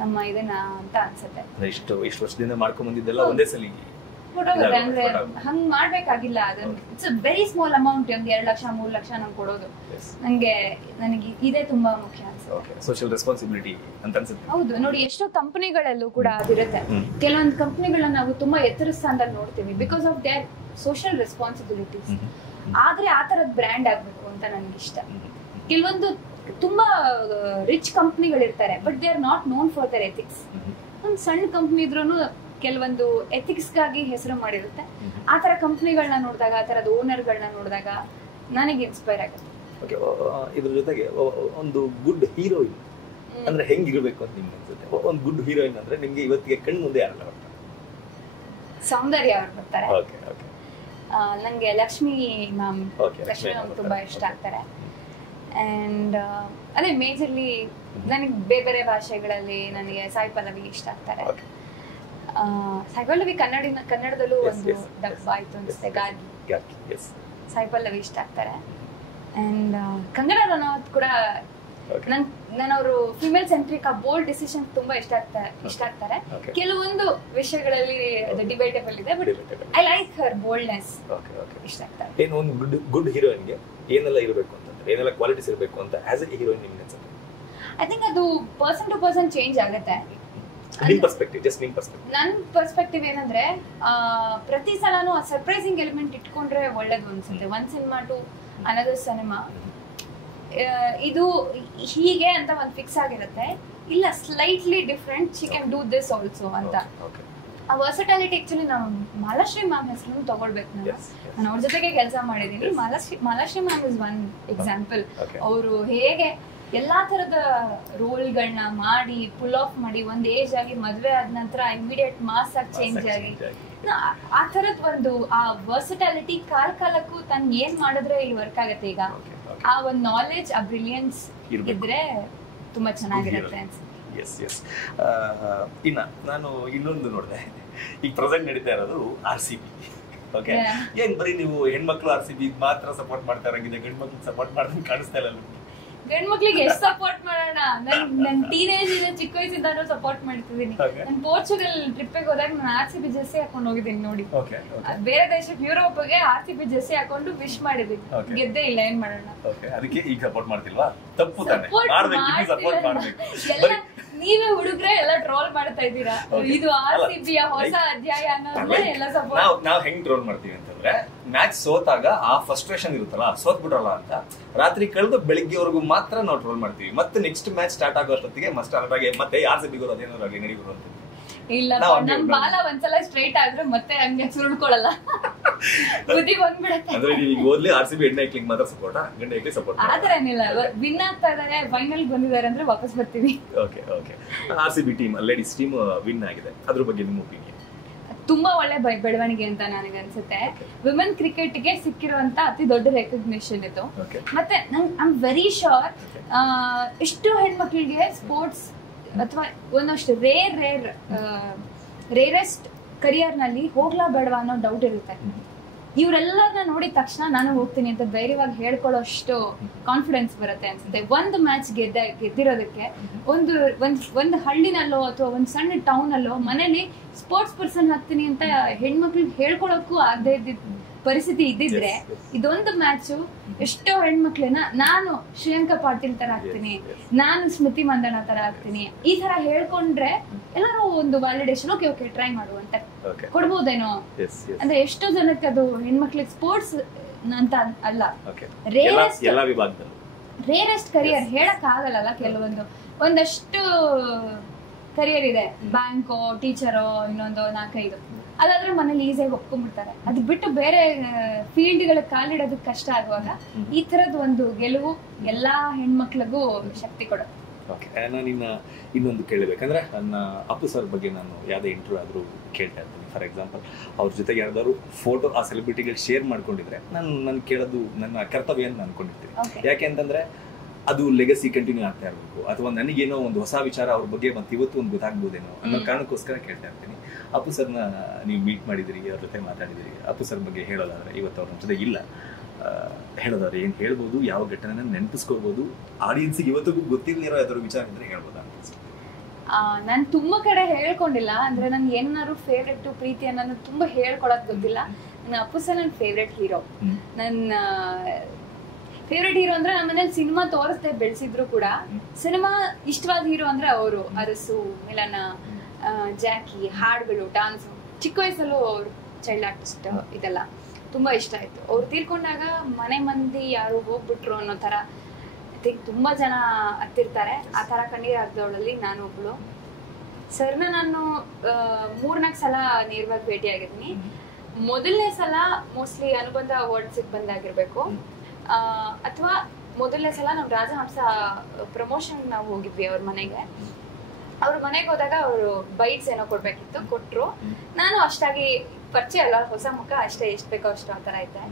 ನಮ್ಮ ಇದನ್ನ ಅಂತ ಅನ್ಸುತ್ತೆ. ಇಷ್ಟು ವರ್ಷದಿಂದ ಮಾಡ್ಕೊಂಡ್ ಬಂದಿದ್ದೆಲ್ಲ ಒಂದೇ ಸಲ ಕೊಡೋಗುತ್ತೆ. ಅಂದ್ರೆ ಹಂಗ್ ಮಾಡ್ಬೇಕಾಗಿಲ್ಲ, ಅದನ್ನ ಇಟ್ಸ್ ವೆರಿ ಸ್ಮಾಲ್ ಅಮೌಂಟ್, ಒಂದ್ 2 ಲಕ್ಷ 3 ಲಕ್ಷ ನಂಗೆ ಕೊಡೋದು ನನಗೆ ಇದೇ ತುಂಬಾ ಮುಖ್ಯ ಅನ್ಸುತ್ತೆ. ಸೋಷಿಯಲ್ ರೆಸ್ಪಾನ್ಸಿಬಿಲಿಟಿ ಅಂತ ಅನ್ಸುತ್ತೆ. ಹೌದು, ನೋಡಿ ಎಷ್ಟೋ ಕಂಪನಿಗಳಲ್ಲೂ ಕೂಡ ಅದಿರುತ್ತೆ. ಕೆಲವೊಂದು ಕಂಪನಿಗಳನ್ನ ನಾವು ತುಂಬಾ ಎತ್ತರ ಸ್ಥಾನದಲ್ಲಿ ನೋಡ್ತೀವಿ because of their social responsibilities. ಆದ್ರೆ ಆ ತರದ್ ಬ್ರ್ಯಾಂಡ್ ಆಗ್ಬೇಕು ಅಂತ ನನ್ಗೆ ಇಷ್ಟ. ಕೆಲವೊಂದು ತುಂಬಾ ರಿಚ್ ಕಂಪ್ನಿಗಳಿರ್ತಾರೆ but they are not known for their ethics. ಒಂದು ಸಣ್ಣ ಕಂಪ್ನಿ ಇದ್ರೂ ಕೆಲವೊಂದು ಎಥಿಕ್ಸ್ ಗಾಗಿ ಹೆಸರು ಮಾಡಿರುತ್ತೆ. ಆ ತರ ಕಂಪ್ನಿಗಳನ್ನ ನೋಡಿದಾಗ, ಆ ತರದ ಓನರ್ಗಳನ್ನ ನೋಡಿದಾಗ ನನಗೆ ಇನ್ಸ್ಪೈರ್ ಆಗುತ್ತೆ. ಇದ್ರ ಜೊತೆಗೆ ಒಂದು ಗುಡ್ ಹೀರೋಯಿನ್ ಅಂದ್ರೆ ಹೆಂಗಿರ್ಬೇಕು ಅಂತ ನಿಮ್ಗೆ ಅನ್ಸುತ್ತೆ? ಒಂದು ಗುಡ್ ಹೀರೋಯಿನ್ ಅಂದ್ರೆ ನಿಮ್ಗೆ ಇವತ್ತಿಗೆ ಕಣ್ಣು ಮುಂದೆ ಯಾರೆಲ್ಲ ಬರ್ತಾರೆ? ಸೌಂದರ್ಯ ಅವ್ರು ಬರ್ತಾರೆ. ನಂಗೆ ಲಕ್ಷ್ಮಿ ಮ್ಯಾಮ್ ತುಂಬಾ ಇಷ್ಟ ಆಗ್ತಾರೆ. ಅಂಡ್ ಅದೇ ಮೇಜರ್ಲಿ ನನಗೆ ಬೇರೆ ಬೇರೆ ಭಾಷೆಗಳಲ್ಲಿ ನನಗೆ ಸಾಯಿ ಪಲ್ಲವಿ ಇಷ್ಟ ಆಗ್ತಾರೆ. ಸಾಯಿ ಪಲ್ಲವಿ ಕನ್ನಡದಲ್ಲೂ ಒಂದು ಡಬ್ ಆಯ್ತು ಅನ್ಸುತ್ತೆ, ಗಾರ್ಗಿ. ಸಾಯಿ ಪಲ್ಲವಿ ಇಷ್ಟ ಆಗ್ತಾರೆ. ಅಂಡ್ ಕಂಗನಾ ರನೌತ್ ಕೂಡ ನಾನು ಅವರು ಫಿಮೇಲ್ ಸೆಂಟ್ರಿಕ್ ಆ ಬೋಲ್ಡ್ ಡಿಸಿಷನ್ ತುಂಬಾ ಇಷ್ಟ ಆಗ್ತಾರೆ. ಕೆಲವೊಂದು ವಿಷಯಗಳಲ್ಲಿ ಅದು ಡಿಬೇಟೇಬಲ್ ಇದೆ, but I like her boldness. ಇಷ್ಟ ಆಗ್ತಾರೆ. ಏನು ಒಂದು ಗುಡ್ ಹೀರೋಯಿನ್ಗೆ ಏನೆಲ್ಲ ಇರಬೇಕು ಅಂತಂದ್ರೆ, ಏನೆಲ್ಲ ಕ್ವಾಲಿಟೀಸ್ ಇರಬೇಕು ಅಂತ ಆಸ್ ಎ ಹೀರೋಯಿನ್ ನಿಮ್ಗೆ ಅನ್ಸುತ್ತೆ? ಐ ಥಿಂಕ್ ಅದು ಪರ್ಸನ್ ಟು ಪರ್ಸನ್ ಚೇಂಜ್ ಆಗುತ್ತೆ. ನನ್ನ ಪರ್ಸ್ಪೆಕ್ಟಿವ್ ಏನಂದ್ರೆ, ಪ್ರತಿ ಸಲನೂ ಆ ಸರ್ಪ್ರೈಸಿಂಗ್ ಎಲಿಮೆಂಟ್ ಇಟ್ಕೊಂಡ್ರೆ ಒಳ್ಳೇದು ಅನ್ಸುತ್ತೆ. ಒಂದ್ ಸಿನಿಮಾ ಟು ಅನದರ್ ಸಿನಿಮಾ ಇದು ಹೀಗೆ ಅಂತ ಒಂದು ಫಿಕ್ಸ್ ಆಗಿರುತ್ತೆ, ಇಲ್ಲ slightly different she can do this also ಅಂತ. ಆ ವರ್ಸಟಾಲಿಟಿ ಆಕ್ಚುಲಿ ನಾವು ಮಾಲಾಶ್ರೀ ಮ್ಯಾಮ್ ಹೆಸರು ತಗೊಳ್ಬೇಕು. ನಾನು ಅವ್ರ ಜೊತೆಗೆ ಕೆಲಸ ಮಾಡಿದೀನಿ. Malashri ma'am is one example. ಅವರು ಹೇಗೆ ಎಲ್ಲಾ ತರದ ರೋಲ್ಗಳನ್ನ ಮಾಡಿ ಪುಲ್ ಆಫ್ ಮಾಡಿ ಒಂದ್ ಏಜ್ ಆಗಿ ಮದ್ವೆ ಆದ ನಂತರ ಇಮಿಡಿಯೇಟ್ ಮಾಸ್ ಆಗಿ ಚೇಂಜ್ ಆಗಿ ಆ ತರದ್ ಒಂದು ಆ ವರ್ಸಟಾಲಿಟಿ ಕಾಲಕ್ಕೂ ತನ್ ಏನ್ ಮಾಡಿದ್ರೆ ಈ ವರ್ಕ್ ಆಗತ್ತೆ. ಈಗ ಆ ಒಂದು ನಾಲೆಜ್, ಆ ಬ್ರಿಲಿಯನ್ಸ್ ಇದ್ರೆ ತುಂಬಾ ಚೆನ್ನಾಗಿರುತ್ತೆ ಅನ್ಸುತ್ತೆ. ಇನ್ನ ನಾನು ಇನ್ನೊಂದು ನೋಡಿದೆ, ಈಗ ಪ್ರೆಸೆಂಟ್ ನಡೀತಾ ಇರೋದು RCB. ಓಕೆ, ಏನ್ ಬರೀ ನೀವು ಹೆಣ್ಮಕ್ಳು RCB ಮಾತ್ರ ಸಪೋರ್ಟ್ ಮಾಡ್ತಾ ಇರಂಗಿದೆ, ಗಂಡ್ ಮಕ್ಳಿಗೆ ಸಪೋರ್ಟ್ ಮಾಡ್ದಂಗೆ ಕಾಣಿಸ್ತಾ ಇಲ್ಲ. ಗಂಡ್ ಮಕ್ಳಿಗೆ ಎಷ್ಟು ಸಪೋರ್ಟ್ ಮಾಡೋಣ? ನನ್ ಟೀನೇಜ್ ಇಂದ ಚಿಕ್ಕ ವಯಸ್ಸಿಂದ ಸಪೋರ್ಟ್ ಮಾಡ್ತಿದ್ದೀನಿ. ನಾನು ಪೋರ್ಚುಗಲ್ ಟ್ರಿಪ್ಪಿಗೆ ಹೋದಾಗ ನಾನು RCB ಜೆರ್ಸಿ ಹಾಕೊಂಡು ಹೋಗಿದ್ದೀನಿ ನೋಡಿ. ಬೇರೆ ದೇಶಕ್ಕೆ ಯುರೋಪ್ಗೆ RCB ಜೆರ್ಸಿ ಹಾಕೊಂಡು ವಿಶ್ ಮಾಡಿದ್ದೀನಿ, ಗೆದ್ದೇ ಇಲ್ಲ, ಏನ್ ಮಾಡೋಣ? ಅದಕ್ಕೆ ಈಗ ಸಪೋರ್ಟ್ ಮಾಡ್ತಿಲ್ವಾ? ತಪ್ಪು ತಾನೆ, ಸಪೋರ್ಟ್ ಮಾಡ್ಬೇಕು. ನೀವೇ ಹುಡುಗ್ರೆ ಎಲ್ಲ ಟ್ರೋಲ್ ಮಾಡ್ತಾ ಇದ್ದೀರಾ, ಇದು RCB ಹೊಸ ಅಧ್ಯಾಯ ಅನ್ನೋದನ್ನ ಎಲ್ಲ ಸಪೋರ್ಟ್. ನಾವ್ ಹೆಂಗ್ ಟ್ರೋಲ್ ಮಾಡ್ತೀವಿ ಅಂತಂದ್ರೆ, ಮ್ಯಾಚ್ ಸೋತಾಗ ಆ ಫ್ರಸ್ಟ್ರೇಷನ್ ಇರುತ್ತಲ್ಲ, ಸೋತ್ ಬಿಡ್ರಲ್ಲ ಅಂತ ರಾತ್ರಿ ಕಳೆದು ಬೆಳಿಗ್ಗೆವರೆಗೂ ಮಾತ್ರ ನಾವು ಟ್ರೋಲ್ ಮಾಡ್ತೀವಿ. ಮತ್ತೆ ನೆಕ್ಸ್ಟ್ ಮ್ಯಾಚ್ ಸ್ಟಾರ್ಟ್ ಆಗೋ ಅಷ್ಟೊತ್ತಿಗೆ ಮತ್ತೆ RCB ಅದೇನಾದ್ರು ಆಗಲಿ ನಡೀಬರು ಅಂತ. ಇಲ್ಲ, ನಮ್ ಬಾಲ ಒಂದ್ಸಲ ಸ್ಟ್ರೈಟ್ ಆದ್ರೆ ಮತ್ತೆ ಹಂಗೆ ಸುರುಳ್ಕೊಳ್ಳಲ್ಲ, ಬುದ್ಧಿ ಬಂದ್ಬಿಡತ್ತೆ. ಅಂದ್ರೆ ಈಗ ಓದ್ಲಿ RCB ಹೆಣ್ಣು ಐಕ್ಲಿಂಗ್ ಮಾತ್ರ ಸಪೋರ್ಟ್, ಗಂಡ ಐಕ್ಲಿ ಸಪೋರ್ಟ್ ಆತರ ಏನಿಲ್ಲ. ವಿನ್ ಆಗ್ತಾ ಇದಾರೆ, ಫೈನಲ್ ಬಂದಿದ್ದಾರೆ ಅಂದ್ರೆ ವಾಪಸ್ ಬರ್ತೀವಿ. Okay, RCB team, ladies team win ಆಗಿದೆ, ಅದ್ರ ಬಗ್ಗೆ ನಿಮ್ಮ ಒಪಿನಿಯನ್? ತುಂಬಾ ಒಳ್ಳೆ ಬೆಳವಣಿಗೆ ಅಂತ ನನಗೆ ಅನ್ಸುತ್ತೆ. ವಿಮೆನ್ ಕ್ರಿಕೆಟ್ಗೆ ಸಿಕ್ಕಿರುವಂತ ಅತಿ ದೊಡ್ಡ ರೆಕಗ್ನಿಷನ್ ಇದು. ಮತ್ತೆ ಐ ಆಮ್ ವೆರಿ ಶೋರ್ ಎಷ್ಟು ಹೆಣ್ಮಕ್ಳಿಗೆ ಸ್ಪೋರ್ಟ್ಸ್ ಅಥವಾ ಒಂದಷ್ಟು ರೇರೆಸ್ಟ್ ಕರಿಯರ್ ನಲ್ಲಿ ಹೋಗ್ಲಾ ಬೇಡವಾ ಅನ್ನೋ ಡೌಟ್ ಇರುತ್ತೆ. ಇವರೆಲ್ಲರನ್ನ ನೋಡಿದ ತಕ್ಷಣ ನಾನು ಹೋಗ್ತೀನಿ ಅಂತ ಧೈರ್ಯವಾಗಿ ಹೇಳ್ಕೊಳ್ಳೋ ಅಷ್ಟು ಕಾನ್ಫಿಡೆನ್ಸ್ ಬರುತ್ತೆ ಅನ್ಸುತ್ತೆ. ಒಂದು ಮ್ಯಾಚ್ ಗೆದ್ದಿರೋದಕ್ಕೆ ಒಂದು ಹಳ್ಳಿನಲ್ಲೋ ಅಥವಾ ಒಂದ್ ಸಣ್ಣ ಟೌನ್ ಅಲ್ಲೋ ಮನೇಲಿ ಸ್ಪೋರ್ಟ್ಸ್ ಪರ್ಸನ್ ಆಗ್ತೀನಿ ಅಂತ ಹೆಣ್ಮಕ್ಳಿಗೆ ಹೇಳ್ಕೊಳಕ್ಕೂ ಆಗದೆ ಇದ್ದಿದ್ದ ಪರಿಸ್ಥಿತಿ ಇದ್ದಿದ್ರೆ, ಇದೊಂದು ಮ್ಯಾಚು ಎಷ್ಟೋ ಹೆಣ್ಮಕ್ಳನ್ನ ನಾನು ಶ್ರೇಯಾಂಕ ಪಾಟೀಲ್ ತರ ಆಗ್ತೀನಿ, ನಾನು ಸ್ಮೃತಿ ಮಂದಣ್ಣ ತರ ಆಗ್ತೀನಿ, ಈ ತರ ಹೇಳ್ಕೊಂಡ್ರೆ ಎಲ್ಲರೂ ಒಂದು ವ್ಯಾಲಿಡೇಷನ್ ಓಕೆ ಟ್ರೈ ಮಾಡುವಂತ ಕೊಡ್ಬೋದೇನೋ. ಅಂದ್ರೆ ಎಷ್ಟೋ ಜನಕ್ಕೆ ಅದು ಹೆಣ್ಮಕ್ಳಿಗೆ ಸ್ಪೋರ್ಟ್ಸ್ ಅಂತ ಅಲ್ಲ, ರೇರೆಸ್ಟ್ ಕರಿಯರ್ ಹೇಳಕ್ ಆಗಲ್ಲ. ಒಂದಷ್ಟು ಕರಿಯರ್ ಇದೆ, ಬ್ಯಾಂಕೋ, ಟೀಚರೋ, ಇನ್ನೊಂದು 4-5 ಅದಾದ್ರೆ ಮನೇಲಿ ಈಸಿಯಾಗಿ ಒಪ್ಕೊಂಡ್ಬಿಡ್ತಾರೆ. ಅದು ಬಿಟ್ಟು ಬೇರೆ ಫೀಲ್ಡ್ಗಳ ಕಾಲಿಡೋದಕ್ಕೆ ಕಷ್ಟ ಆಗುವಾಗ ಈ ತರದ ಒಂದು ಗೆಲುವು ಎಲ್ಲಾ ಹೆಣ್ಮಕ್ಳಿಗೂ ಶಕ್ತಿ ಕೊಡುತ್ತೆ. ನಾನು ಇನ್ನೊಂದು ಕೇಳಬೇಕಂದ್ರೆ, ನನ್ನ ಅಪ್ಪು ಸರ್ ಬಗ್ಗೆ ನಾನು ಯಾವುದೇ ಇಂಟರ್ವ್ಯೂ ಆದ್ರೂ ಕೇಳ್ತಾ ಇರ್ತೀನಿ. ಫಾರ್ ಎಕ್ಸಾಂಪಲ್, ಅವ್ರ ಜೊತೆಗೆ ಯಾವ್ದಾದ್ರು ಫೋಟೋ ಆ ಸೆಲೆಬ್ರಿಟಿಗಳು ಶೇರ್ ಮಾಡ್ಕೊಂಡಿದ್ರೆ ನಾನು ಕೇಳೋದು ನನ್ನ ಕರ್ತವ್ಯ ಅಂತ ಅನ್ಕೊಂಡಿರ್ತೀನಿ. ಯಾಕೆ ಅಂತಂದ್ರೆ ಅದು ಲೆಗಸಿ ಕಂಟಿನ್ಯೂ ಆಗ್ತಾ ಇರಬೇಕು, ಅಥವಾ ನನಗೇನೋ ಒಂದು ಹೊಸ ವಿಚಾರ ಅವ್ರ ಬಗ್ಗೆ ಮತ್ತೆ ಇವತ್ತು ಒಂದು ಗೊತ್ತಾಗ್ಬೋದೇನೋ ಅನ್ನೋ ಕಾರಣಕ್ಕೋಸ್ಕರ ಕೇಳ್ತಾ ಇರ್ತೀನಿ. ಅಪ್ಪು ಸರ್ನ ನೀವು ಮೀಟ್ ಮಾಡಿದಿರಿ, ಅವ್ರ ಜೊತೆ ಮಾತಾಡಿದಿರಿ. ಅಪ್ಪು ಸರ್ ಬಗ್ಗೆ ಹೇಳೋದಾದ್ರೆ, ಇವತ್ತು ಅವ್ರ ಜೊತೆ ಇಲ್ಲ, ಹೇಳೋದಾದ್ರೆ ಏನು ಹೇಳ್ಬೋದು? ಯಾವ ಘಟನೆನ ನೆನಪಿಸ್ಕೋಬಹುದು? ಆಡಿಯನ್ಸಿಗೆ ಇವತ್ತಿಗೂ ಗೊತ್ತಿಲ್ಲದಿರೋ ಯಾವ್ದಾದ್ರು ವಿಚಾರ ಇದ್ರೆ ಹೇಳ್ಬೋದಾ? ನಾನು ತುಂಬಾ ಕಡೆ ಹೇಳ್ಕೊಂಡಿಲ್ಲ, ಅಂದ್ರೆ ನನ್ಗೆ ಏನಾದ್ರು ಫೇವ್ರೆಟ್ ಪ್ರೀತಿ ಅನ್ನೋದು ತುಂಬಾ ಹೇಳ್ಕೊಳಕ್ ಗೊತ್ತಿಲ್ಲ. ನನ್ನ ಅಪ್ಪು ಸರ್ ನನ್ನ ಫೇವ್ರೆಟ್ ಹೀರೋ. ನನ್ನ ಫೇವ್ರೆಟ್ ಹೀರೋ ಅಂದ್ರೆ ನಮ್ಮ ಮನೇಲಿ ಸಿನಿಮಾ ತೋರಿಸ್ದೆ ಬೆಳೆಸಿದ್ರು ಕೂಡ ಸಿನಿಮಾ ಇಷ್ಟವಾದ ಹೀರೋ ಅಂದ್ರೆ ಅವರು. ಅರಸು, ಮಿಲನ, ಜಾಕಿ, ಹಾಡುಗಳು, ಡಾನ್ಸ್. ಚಿಕ್ಕ ವಯಸ್ಸಲ್ಲೂ ಅವರು ಚೈಲ್ಡ್ ಆರ್ಟಿಸ್ಟ್ ಇದೆಲ್ಲ ತುಂಬಾ ಇಷ್ಟ ಆಯ್ತು. ಅವ್ರು ತೀರ್ಕೊಂಡಾಗ ಮನೆ ಮಂದಿ ಯಾರು ಹೋಗ್ಬಿಟ್ರು ಅನ್ನೋ ತರ ತುಂಬಾ ಜನ ಹತ್ತಿರ್ತಾರೆ. ಆ ತರ ಕಣ್ಣೀರ್ ಹಾಕ್ದವಳಲ್ಲಿ ನಾನು ಒಬ್ಳು. ಸರ್ನ ನಾನು 3-4 ಸಲ ನೇರವಾಗಿ ಭೇಟಿ ಆಗಿದ್ದೀನಿ. ಮೊದಲನೇ ಸಲ ಮೋಸ್ಟ್ಲಿ ಅನುಬಂಧ ಅವಾರ್ಡ್ಸ್ ಬಂದಾಗಿರ್ಬೇಕು, ಅಥವಾ ಮೊದಲನೇ ಸಲ ನಾವು ರಾಜಹಂಸ ಪ್ರಮೋಷನ್ ನಾವು ಹೋಗಿದ್ವಿ ಅವ್ರ ಮನೆಗೆ. ಅವ್ರ ಮನೆಗೆ ಹೋದಾಗ ಅವರು ಬೈಟ್ಸ್ ಏನೋ ಕೊಡ್ಬೇಕಿತ್ತು, ಕೊಟ್ರು. ನಾನು ಅಷ್ಟಾಗಿ ಪರಿಚಯ ಅಲ್ಲ, ಹೊಸ ಮುಖ ಅಷ್ಟೇ, ಎಷ್ಟು ಬೇಕೋ ಅಷ್ಟು ಆ ತರ ಐತೆ.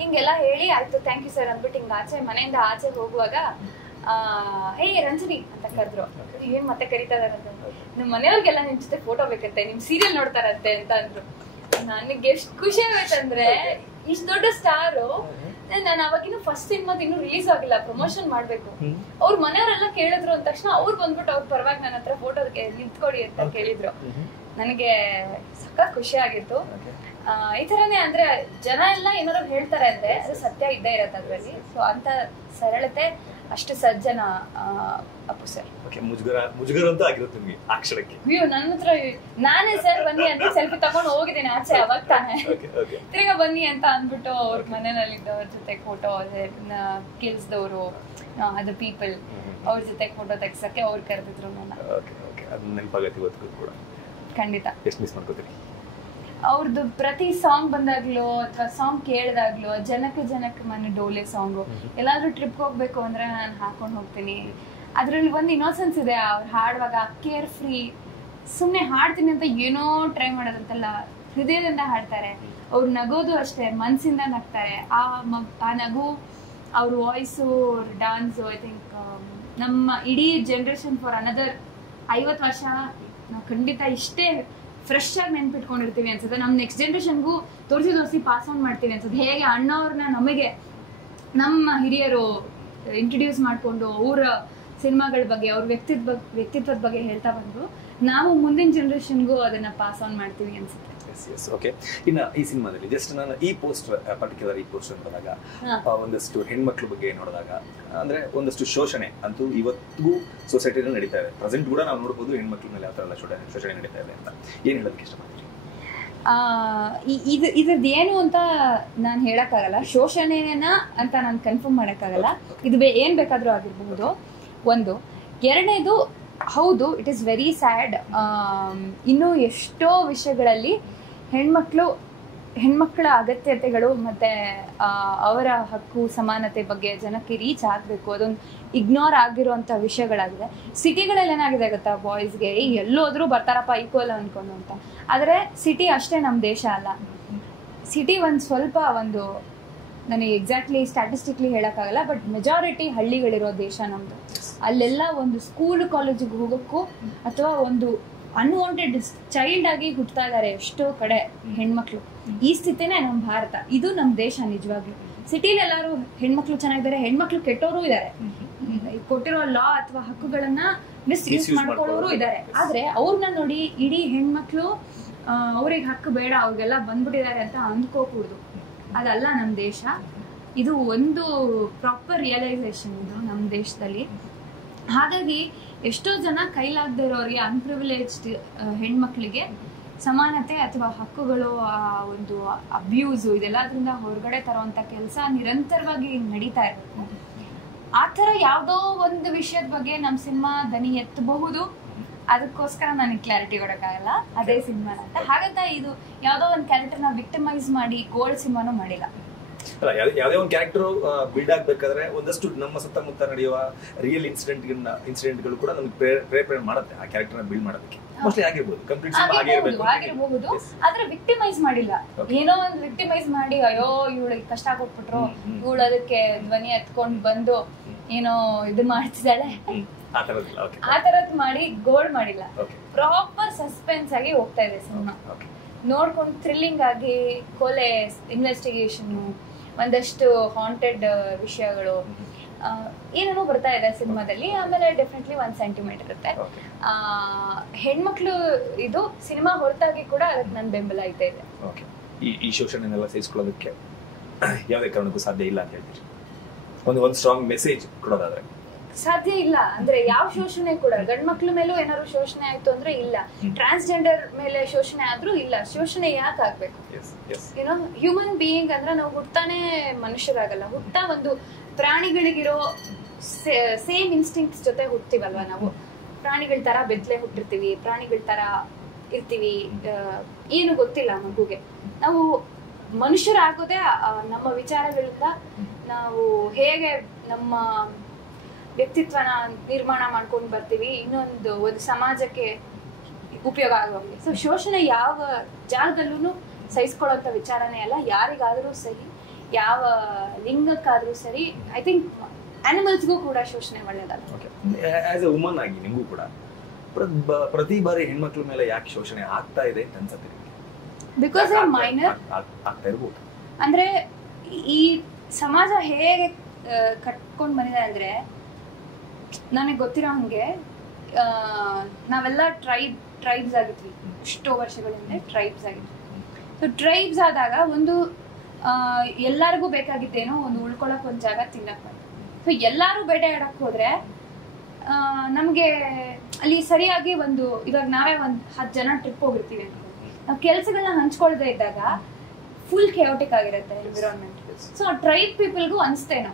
ಹಿಂಗೆಲ್ಲ ಹೇಳಿ ಆಯ್ತು ಥ್ಯಾಂಕ್ ಯು ಸರ್ ಅಂದ್ಬಿಟ್ಟು ಹಿಂಗ ಮನೆಯಿಂದ ಆಚೆ ಹೋಗುವಾಗ ಹೇ ರಂಜನಿ ಅಂತ ಕರೆದ್ರು. ಏನ್ ಮತ್ತೆ ಕರೀತಾ ಇದಾರಂತ, ನಿಮ್ ಮನೆಯವ್ರಿಗೆಲ್ಲ ನಿಮ್ ಜೊತೆ ಫೋಟೋ ಬೇಕಂತೆ, ನಿಮ್ ಸೀರಿಯಲ್ ನೋಡ್ತಾರಂತೆ ಅಂತ ಅಂದ್ರು. ನನಗೆ ಎಷ್ಟು ಖುಷಿ ಆಯ್ತಂದ್ರೆ ಇಷ್ಟು ದೊಡ್ಡ ಸ್ಟಾರು. ನಾನು ಅವಾಗಿನ್ನು ಫಸ್ಟ್ ಸಿನಿಮಾ ಇನ್ನೂ ರಿಲೀಸ್ ಆಗಿಲ್ಲ, ಪ್ರಮೋಷನ್ ಮಾಡ್ಬೇಕು. ಅವ್ರ ಮನೆಯವರೆಲ್ಲ ಕೇಳಿದ್ರು ಅಂದ ತಕ್ಷಣ ಅವ್ರು ಬಂದ್ಬಿಟ್ಟು ಅವ್ರ ಪರವಾಗಿ ನನ್ನ ಹತ್ರ ಫೋಟೋ ನಿಂತ್ಕೊಡಿ ಅಂತ ಕೇಳಿದ್ರು. ನನಗೆ ಸಖತ್ ಖುಷಿ ಆಗಿತ್ತು. ಈ ತರನೇ ಅಂದ್ರೆ ಜನ ಎಲ್ಲ ಏನಾದ್ರು ಹೇಳ್ತಾರೆ ಅಂದ್ರೆ ಅದು ಸತ್ಯ ಇದ್ದೇ ಇರತ್ತೆ ಅದ್ರಲ್ಲಿ. ಸೊ ಅಂತ ಸರಳತೆ, ಅಷ್ಟು ಸಜ್ಜನ ಅಪ್ಪು ಸರ್. ಮುಜುಗರ ಅಂತ ಆಗಿರುತ್ತೆ ನಿಮಗೆ ಆ ಕ್ಷಣಕ್ಕೆ? ಅಯ್ಯೋ, ನನ್ನ ಹತ್ರ ನಾನೇ ಸರ್ ಬನ್ನಿ ಅಂತ ಸೆಲ್ಫಿ ತಗೊಂಡು ಹೋಗಿದ್ದೀನಿ ಆಚೆ, ಅವಾಗ ತಾನೆ. ತಿರ್ಗಾ ಬನ್ನಿ ಅಂತ ಅಂದ್ಬಿಟ್ಟು ಅವ್ರ ಮನೆಯಲ್ಲಿದ್ದವ್ರ ಜೊತೆ ಫೋಟೋ, ಕೆಲ್ಸದವರು, ಅದರ್ ಪೀಪಲ್ ಅವ್ರ ಜೊತೆ ಫೋಟೋ ತೆಗ್ಸಕ್ಕೆ ಅವ್ರು ಕರೆದಿದ್ರು ನನ್ನ. ಖಂಡಿತ. ಎಷ್ಟು ಮಿಸ್ ಮಾಡ್ಕೋತೀರಿ ಅವ್ರದ್ದು ಪ್ರತಿ ಸಾಂಗ್ ಬಂದಾಗ್ಲೂ ಅಥವಾ ಸಾಂಗ್ ಕೇಳಿದಾಗ್ಲೂ, ಜನಕ್ಕೆ ಮನೆ ಡೋಲೆ ಸಾಂಗು, ಎಲ್ಲಾದ್ರೂ ಟ್ರಿಪ್ ಹೋಗ್ಬೇಕು ಅಂದ್ರೆ ನಾನು ಹಾಕೊಂಡು ಹೋಗ್ತೀನಿ. ಅದ್ರಲ್ಲಿ ಒಂದು ಇನ್ನೋಸೆನ್ಸ್ ಇದೆ. ಅವ್ರು ಹಾಡುವಾಗ ಕೇರ್ ಫ್ರೀ, ಸುಮ್ಮನೆ ಹಾಡ್ತೀನಿ ಅಂತ ಏನೋ ಟ್ರೈ ಮಾಡೋದಂತಲ್ಲ, ಹೃದಯದಿಂದ ಹಾಡ್ತಾರೆ. ಅವ್ರು ನಗೋದು ಅಷ್ಟೇ, ಮನ್ಸಿಂದ ನಗ್ತಾರೆ. ಆ ನಗು, ಅವ್ರ ವಾಯ್ಸು, ಅವ್ರ ಡಾನ್ಸು, ಐ ಥಿಂಕ್ ನಮ್ಮ ಇಡೀ ಜನರೇಷನ್ ಫಾರ್ ಅನದರ್ 50 ವರ್ಷ ನಾವು ಖಂಡಿತ ಇಷ್ಟೇ ಫ್ರೆಶ್ ಆಗಿ ನೆನ್ಪಿಟ್ಕೊಂಡಿರ್ತೀವಿ ಅನ್ಸುತ್ತೆ. ನಮ್ಮ ನೆಕ್ಸ್ಟ್ ಜನರೇಷನ್ಗೂ ತೋರಿಸಿ ಪಾಸ್ ಆನ್ ಮಾಡ್ತೀವಿ ಅನ್ಸುತ್ತೆ. ಹೇಗೆ ಅಣ್ಣವ್ರನ್ನ ನಮಗೆ ನಮ್ಮ ಹಿರಿಯರು ಇಂಟ್ರೊಡ್ಯೂಸ್ ಮಾಡಿಕೊಂಡು ಅವರ ಸಿನಿಮಾಗಳ ಬಗ್ಗೆ, ಅವ್ರ ವ್ಯಕ್ತಿತ್ವದ ಬಗ್ಗೆ ಹೇಳ್ತಾ ಬಂದ್ರು, ನಾವು ಮುಂದಿನ ಜನರೇಷನ್ಗೂ ಅದನ್ನ ಪಾಸ್ ಆನ್ ಮಾಡ್ತೀವಿ ಅನ್ಸುತ್ತೆ. ಓಕೆ. ಇನ್ನ ಈ ಸಿನಿಮಾದಲ್ಲಿ ಜಸ್ಟ್ ನಾನು ಈ ಪೋಸ್ಟರ್ ನೋಡಿದಾಗ ಒಂದಷ್ಟು ಹೆಣ್ಮಕ್ಳ ಬಗ್ಗೆ ನೋಡಿದಾಗ ಅಂದ್ರೆ ಒಂದಷ್ಟು ಶೋಷಣೆ ಅಂತೂ ಇವತ್ತಿಗೂ ಸೊಸೈಟಿಯಲ್ಲಿ ನಡೀತಾ ಇದೆ. ಪ್ರೆಸೆಂಟ್ ಕೂಡ ನಾವು ನೋಡಬಹುದು ಹೆಣ್ಮಕ್ಳ ಮೇಲೆ ಯಾವ ತರ ಎಲ್ಲ ಶೋಷಣೆ ನಡೀತಾ ಇದೆ ಅಂತ. ಏನ್ ಹೇಳೋದಕ್ಕೆ ಇಷ್ಟಪಡ್ತೀರಿ? ಇದ್ರದ್ದು ಏನು ಅಂತ ನಾನು ಹೇಳಕ್ಕಾಗಲ್ಲ, ಶೋಷಣೆನ ಅಂತ ನಾನು ಕನ್ಫರ್ಮ್ ಮಾಡಕ್ಕಾಗಲ್ಲ. ಇದು ಏನ್ ಬೇಕಾದ್ರೂ ಆಗಿರಬಹುದು. ಒಂದು. ಎರಡನೇದು, ಹೌದು, ಇಟ್ ಈಸ್ ವೆರಿ ಸ್ಯಾಡ್. ಇನ್ನೂ ಎಷ್ಟೋ ವಿಷಯಗಳಲ್ಲಿ ಹೆಣ್ಮಕ್ಳ ಅಗತ್ಯತೆಗಳು ಮತ್ತೆ ಅವರ ಹಕ್ಕು ಸಮಾನತೆ ಬಗ್ಗೆ ಜನಕ್ಕೆ ರೀಚ್ ಆಗಬೇಕು, ಅದೊಂದು ಇಗ್ನೋರ್ ಆಗಿರುವಂಥ ವಿಷಯಗಳಾಗಿದೆ. ಸಿಟಿಗಳಲ್ಲಿ ಏನಾಗಿದೆ ಗೊತ್ತಾ, ಬಾಯ್ಸ್ಗೆ ಎಲ್ಲೋದ್ರೂ ಬರ್ತಾರಪ್ಪ ಈಕ್ವಲ್ ಅನ್ಕೊಂಡು ಅಂತ. ಆದರೆ ಸಿಟಿ ಅಷ್ಟೇ ನಮ್ಮ ದೇಶ ಅಲ್ಲ. ಸಿಟಿ ಸ್ವಲ್ಪ ನನಗೆ ಎಕ್ಸಾಕ್ಟ್ಲಿ ಸ್ಟ್ಯಾಟಿಸ್ಟಿಕ್ಲಿ ಹೇಳೋಕ್ಕಾಗಲ್ಲ, ಬಟ್ ಮೆಜಾರಿಟಿ ಹಳ್ಳಿಗಳಿರೋ ದೇಶ ನಮ್ಮದು. ಅಲ್ಲೆಲ್ಲ ಒಂದು ಸ್ಕೂಲ್ ಕಾಲೇಜಿಗೆ ಹೋಗೋಕ್ಕೂ ಅಥವಾ ಒಂದು ಅನ್ವಾಂಟೆಡ್ ಚೈಲ್ಡ್ ಆಗಿ ಹುಟ್ಟುತ್ತಾ ಇದ್ದಾರೆ ಎಷ್ಟೋ ಕಡೆ ಹೆಣ್ಮಕ್ಳು. ಈ ಸ್ಥಿತಿನೇ ನಮ್ಮ ಭಾರತ, ಇದು ನಮ್ಮ ದೇಶ ನಿಜವಾಗ್ಲೂ. ಸಿಟಿಲಿ ಎಲ್ಲರೂ ಹೆಣ್ಮಕ್ಳು ಚೆನ್ನಾಗಿದ್ದಾರೆ, ಹೆಣ್ಮಕ್ಳು ಕೆಟ್ಟವರು ಇದ್ದಾರೆ, ಕೊಟ್ಟಿರೋ ಲಾ ಅಥವಾ ಹಕ್ಕುಗಳನ್ನ ಮಿಸ್ಯೂಸ್ ಮಾಡ್ಕೊಳ್ಳೋರು ಇದ್ದಾರೆ. ಆದ್ರೆ ಅವ್ರನ್ನ ನೋಡಿ ಇಡೀ ಹೆಣ್ಮಕ್ಳು ಅವ್ರಿಗೆ ಹಕ್ಕು ಬೇಡ, ಅವ್ರಿಗೆಲ್ಲ ಬಂದ್ಬಿಟ್ಟಿದ್ದಾರೆ ಅಂತ ಅಂದ್ಕೋಕೂಡ್ದು. ಅದಲ್ಲ ನಮ್ಮ ದೇಶ. ಇದು ಒಂದು ಪ್ರಾಪರ್ ರಿಯಲೈಸೇಷನ್ ಇದು ನಮ್ಮ ದೇಶದಲ್ಲಿ. ಹಾಗಾಗಿ ಎಷ್ಟೋ ಜನ ಕೈಲಾಗದೇ ಇರೋರಿಗೆ, ಅನ್ಪ್ರಿವಿಲೇಜ್ಡ್ ಹೆಣ್ಮಕ್ಳಿಗೆ ಸಮಾನತೆ ಅಥವಾ ಹಕ್ಕುಗಳು, ಒಂದು ಅಬ್ಯೂಸು, ಇದೆಲ್ಲದ್ರಿಂದ ಹೊರಗಡೆ ತರುವಂತ ಕೆಲಸ ನಿರಂತರವಾಗಿ ನಡೀತಾ ಇರಬೇಕು. ಆ ಥರ ಯಾವುದೋ ಒಂದು ವಿಷಯದ ಬಗ್ಗೆ ನಮ್ಮ ಸಿನಿಮಾ ದನಿ ಎತ್ತಬಹುದು. ಅದಕ್ಕೋಸ್ಕರ ನನಗೆ ಕ್ಲಾರಿಟಿ ಕೊಡೋಕ್ಕಾಗಲ್ಲ ಅದೇ ಸಿನಿಮಾ ಅಂತ. ಹಾಗಂತ ಇದು ಯಾವುದೋ ಒಂದು ಕ್ಯಾರೆಕ್ಟರ್ನ ವಿಕ್ಟಿಮೈಸ್ ಮಾಡಿ ಗೋಲ್ಡ್ ಸಿನಿಮಾನು ಮಾಡಿಲ್ಲ. ಅಲ್ಲ, ಯಾವುದೇ ಒಂದು ಕ್ಯಾರೆಕ್ಟರ್ ಬಿಲ್ಡ್ ಆಗ್ಬೇಕಾದ್ರೆ ಒಂದಷ್ಟು ನಮ್ಮ ಸುತ್ತಮುತ್ತ ನಡೆಯುವ ರಿಯಲ್ ಇನ್ಸಿಡೆಂಟ್ಗಳು ಕೂಡ ನಮ್ಗೆ ಪ್ರೇರಣೆ ಮಾಡುತ್ತೆ ಆ ಕ್ಯಾರೆಕ್ಟರ್ನ ಬಿಲ್ಡ್ ಮಾಡೋದಕ್ಕೆ. ಮೋಸ್ಟ್ಲಿ ಆಗಿರ್ಬೋದು, ಆದ್ರೆ ವಿಕ್ಟಿಮೈಸ್ ಮಾಡಿಲ್ಲ. ಏನೋ ಒಂದು ವಿಕ್ಟಿಮೈಸ್ ಮಾಡಿ ಅಯ್ಯೋ ಇವಳಿಗೆ ಕಷ್ಟ ಕೊಟ್ಬಿಟ್ರು, ಇವಳು ಅದಕ್ಕೆ ಧ್ವನಿ ಎತ್ಕೊಂಡ್ ಬಂದು ಏನೋ ಇದು ಮಾಡ್ತಿದ್ದಾಳೆ, ಆ ತರದ್ ಮಾಡಿ ಗೋಲ್ಡ್ ಮಾಡಿಲ್ಲ. ಪ್ರಾಪರ್ ಸಸ್ಪೆನ್ಸ್ ಆಗಿ ಹೋಗ್ತಾ ಇದೆ ಸಿನಿಮಾ. ನೋಡ್ಕೊಂಡು ಥ್ರಿಲ್ಲಿಂಗ್ ಆಗಿ ಕೊಲೆ ಇನ್ವೆಸ್ಟಿಗೇಷನ್, ಒಂದಷ್ಟು ಹಾಂಟೆಡ್ ವಿಷಯಗಳು, ಏನೇನೋ ಬರ್ತಾ ಇದೆ ಸಿನಿಮಾದಲ್ಲಿ. ಆಮೇಲೆ ಡೆಫಿನೆಟ್ಲಿ 1 ಸೆಂಟಿಮೀಟರ್ ಇರುತ್ತೆ. ಹೆಣ್ಮಕ್ಳು ಇದು ಸಿನಿಮಾ ಹೊರತಾಗಿ ಕೂಡ ಅದಕ್ಕೆ ನನ್ನ ಬೆಂಬಲ ಇದೆ. ಈ ಶೋಷಣೆನೆಲ್ಲ ಸಹಿಸ್ಕೊಳ್ಳೋದಕ್ಕೆ ಯಾವುದೇ ಕಾರಣಕ್ಕೂ ಸಾಧ್ಯ ಇಲ್ಲ ಅಂತ ಹೇಳ್ತೀರಿ? ಒಂದು ಸ್ಟ್ರಾಂಗ್ ಮೆಸೇಜ್ ಕೊಡೋದಾದ್ರೆ ಸಾಧ್ಯ ಇಲ್ಲ ಅಂದ್ರೆ ಯಾವ ಶೋಷಣೆ ಕೂಡ ಗಂಡ್ ಮಕ್ಳ ಮೇಲೂ ಏನಾದ್ರು ಶೋಷಣೆ ಆಯ್ತು ಅಂದ್ರೆ ಇಲ್ಲ, ಟ್ರಾನ್ಸ್ಜೆಂಡರ್ ಮೇಲೆ ಶೋಷಣೆ ಆದ್ರೂ ಇಲ್ಲ. ಶೋಷಣೆ ಯಾಕೆ ಆಗ್ಬೇಕು? ಏನೋ ಹ್ಯೂಮನ್ ಬೀಯಿಂಗ್ ಅಂದ್ರೆ ನಾವು ಹುಟ್ಟಾನೆ ಮನುಷ್ಯರಾಗಲ್ಲ, ಹುಟ್ಟಾ ಒಂದು ಪ್ರಾಣಿಗಳಿಗಿರೋ ಸೇಮ್ ಇನ್ಸ್ಟಿಂಕ್ಟ್ಸ್ ಜೊತೆ ಹುಟ್ತೀವಲ್ವಾ ನಾವು. ಪ್ರಾಣಿಗಳ ತರ ಬೆದ್ಲೆ ಹುಟ್ಟಿರ್ತೀವಿ, ಪ್ರಾಣಿಗಳ ತರ ಇರ್ತೀವಿ, ಏನು ಗೊತ್ತಿಲ್ಲ ಮಗುಗೆ. ನಾವು ಮನುಷ್ಯರಾಗೋದೇ ನಮ್ಮ ವಿಚಾರಗಳಿಂದ, ನಾವು ಹೇಗೆ ನಮ್ಮ ವ್ಯಕ್ತಿತ್ವನ ನಿರ್ಮಾಣ ಮಾಡ್ಕೊಂಡು ಬರ್ತೀವಿ ಇನ್ನೊಂದು ಸಮಾಜಕ್ಕೆ ಉಪಯೋಗ ಆಗುವಂಗೆ. ಸೊ ಶೋಷಣೆ ಯಾವ ಜಾಗದಲ್ಲೂ ಸಹಿಸ್ಕೊಳ್ಳೋಂಥ ವಿಚಾರನೇ ಅಲ್ಲ. ಯಾರಿಗಾದ್ರೂ ಸರಿ, ಯಾವ ಲಿಂಗಕ್ಕಾದ್ರೂ ಸರಿ. ಐ ಥಿಂಕ್ ಅನಿಮಲ್ಸ್ಗೂ ಕೂಡ ಶೋಷಣೆ ಒಳ್ಳೇದಲ್ಲ. ಆಸ್ ಎ ವುಮನ್ ಆಗಿ ನಿಮಗೂ ಕೂಡ ಪ್ರತಿ ಬಾರಿ ಹೆಣ್ಮಕ್ಳ ಮೇಲೆ ಯಾಕೆ ಶೋಷಣೆ ಆಗ್ತಾ ಇದೆ ಅಂತ ಅನ್ಸುತ್ತೆ? ಬಿಕಾಸ್ ಮೈನರ್ ಆಗ್ತಾ ಇರ್ಬೋದು. ಅಂದ್ರೆ ಈ ಸಮಾಜ ಹೇಗೆ ಕಟ್ಕೊಂಡ್ ಬಂದಿದೆ ಅಂದ್ರೆ, ನನಗೆ ಗೊತ್ತಿರೋ ಹಂಗೆ ನಾವೆಲ್ಲ ಟ್ರೈಬ್ಸ್ ಆಗಿದ್ವಿ ಎಷ್ಟೋ ವರ್ಷಗಳಿಂದ. ಟ್ರೈಬ್ಸ್ ಆಗಿದ್ವಿ. ಸೊ ಟ್ರೈಬ್ಸ್ ಆದಾಗ ಒಂದು ಎಲ್ಲರಿಗೂ ಬೇಕಾಗಿದ್ದೇನೋ ಒಂದು ಉಳ್ಕೊಳಕ್ ಒಂದ್ ಜಾಗ, ತಿನ್ನಕ್. ಸೊ ಎಲ್ಲಾರು ಬೇಟೆ ಆಡಕ್ ಹೋದ್ರೆ ನಮ್ಗೆ ಅಲ್ಲಿ ಸರಿಯಾಗಿ ಒಂದು, ಇವಾಗ ನಾವೇ 10 ಜನ ಟ್ರಿಪ್ ಹೋಗಿರ್ತೀವಿ ಅಂತ, ನಾವು ಕೆಲ್ಸಗಳನ್ನ ಹಂಚ್ಕೊಳ್ದೇ ಇದ್ದಾಗ ಫುಲ್ ಕೆಯೋಟಿಕ್ ಆಗಿರುತ್ತೆ ಎನ್ವಿರಾನ್ಮೆಂಟ್. ಸೊ ಟ್ರೈಬ್ ಪೀಪಲ್ಗೂ ಅನ್ಸ್ತೇನೋ,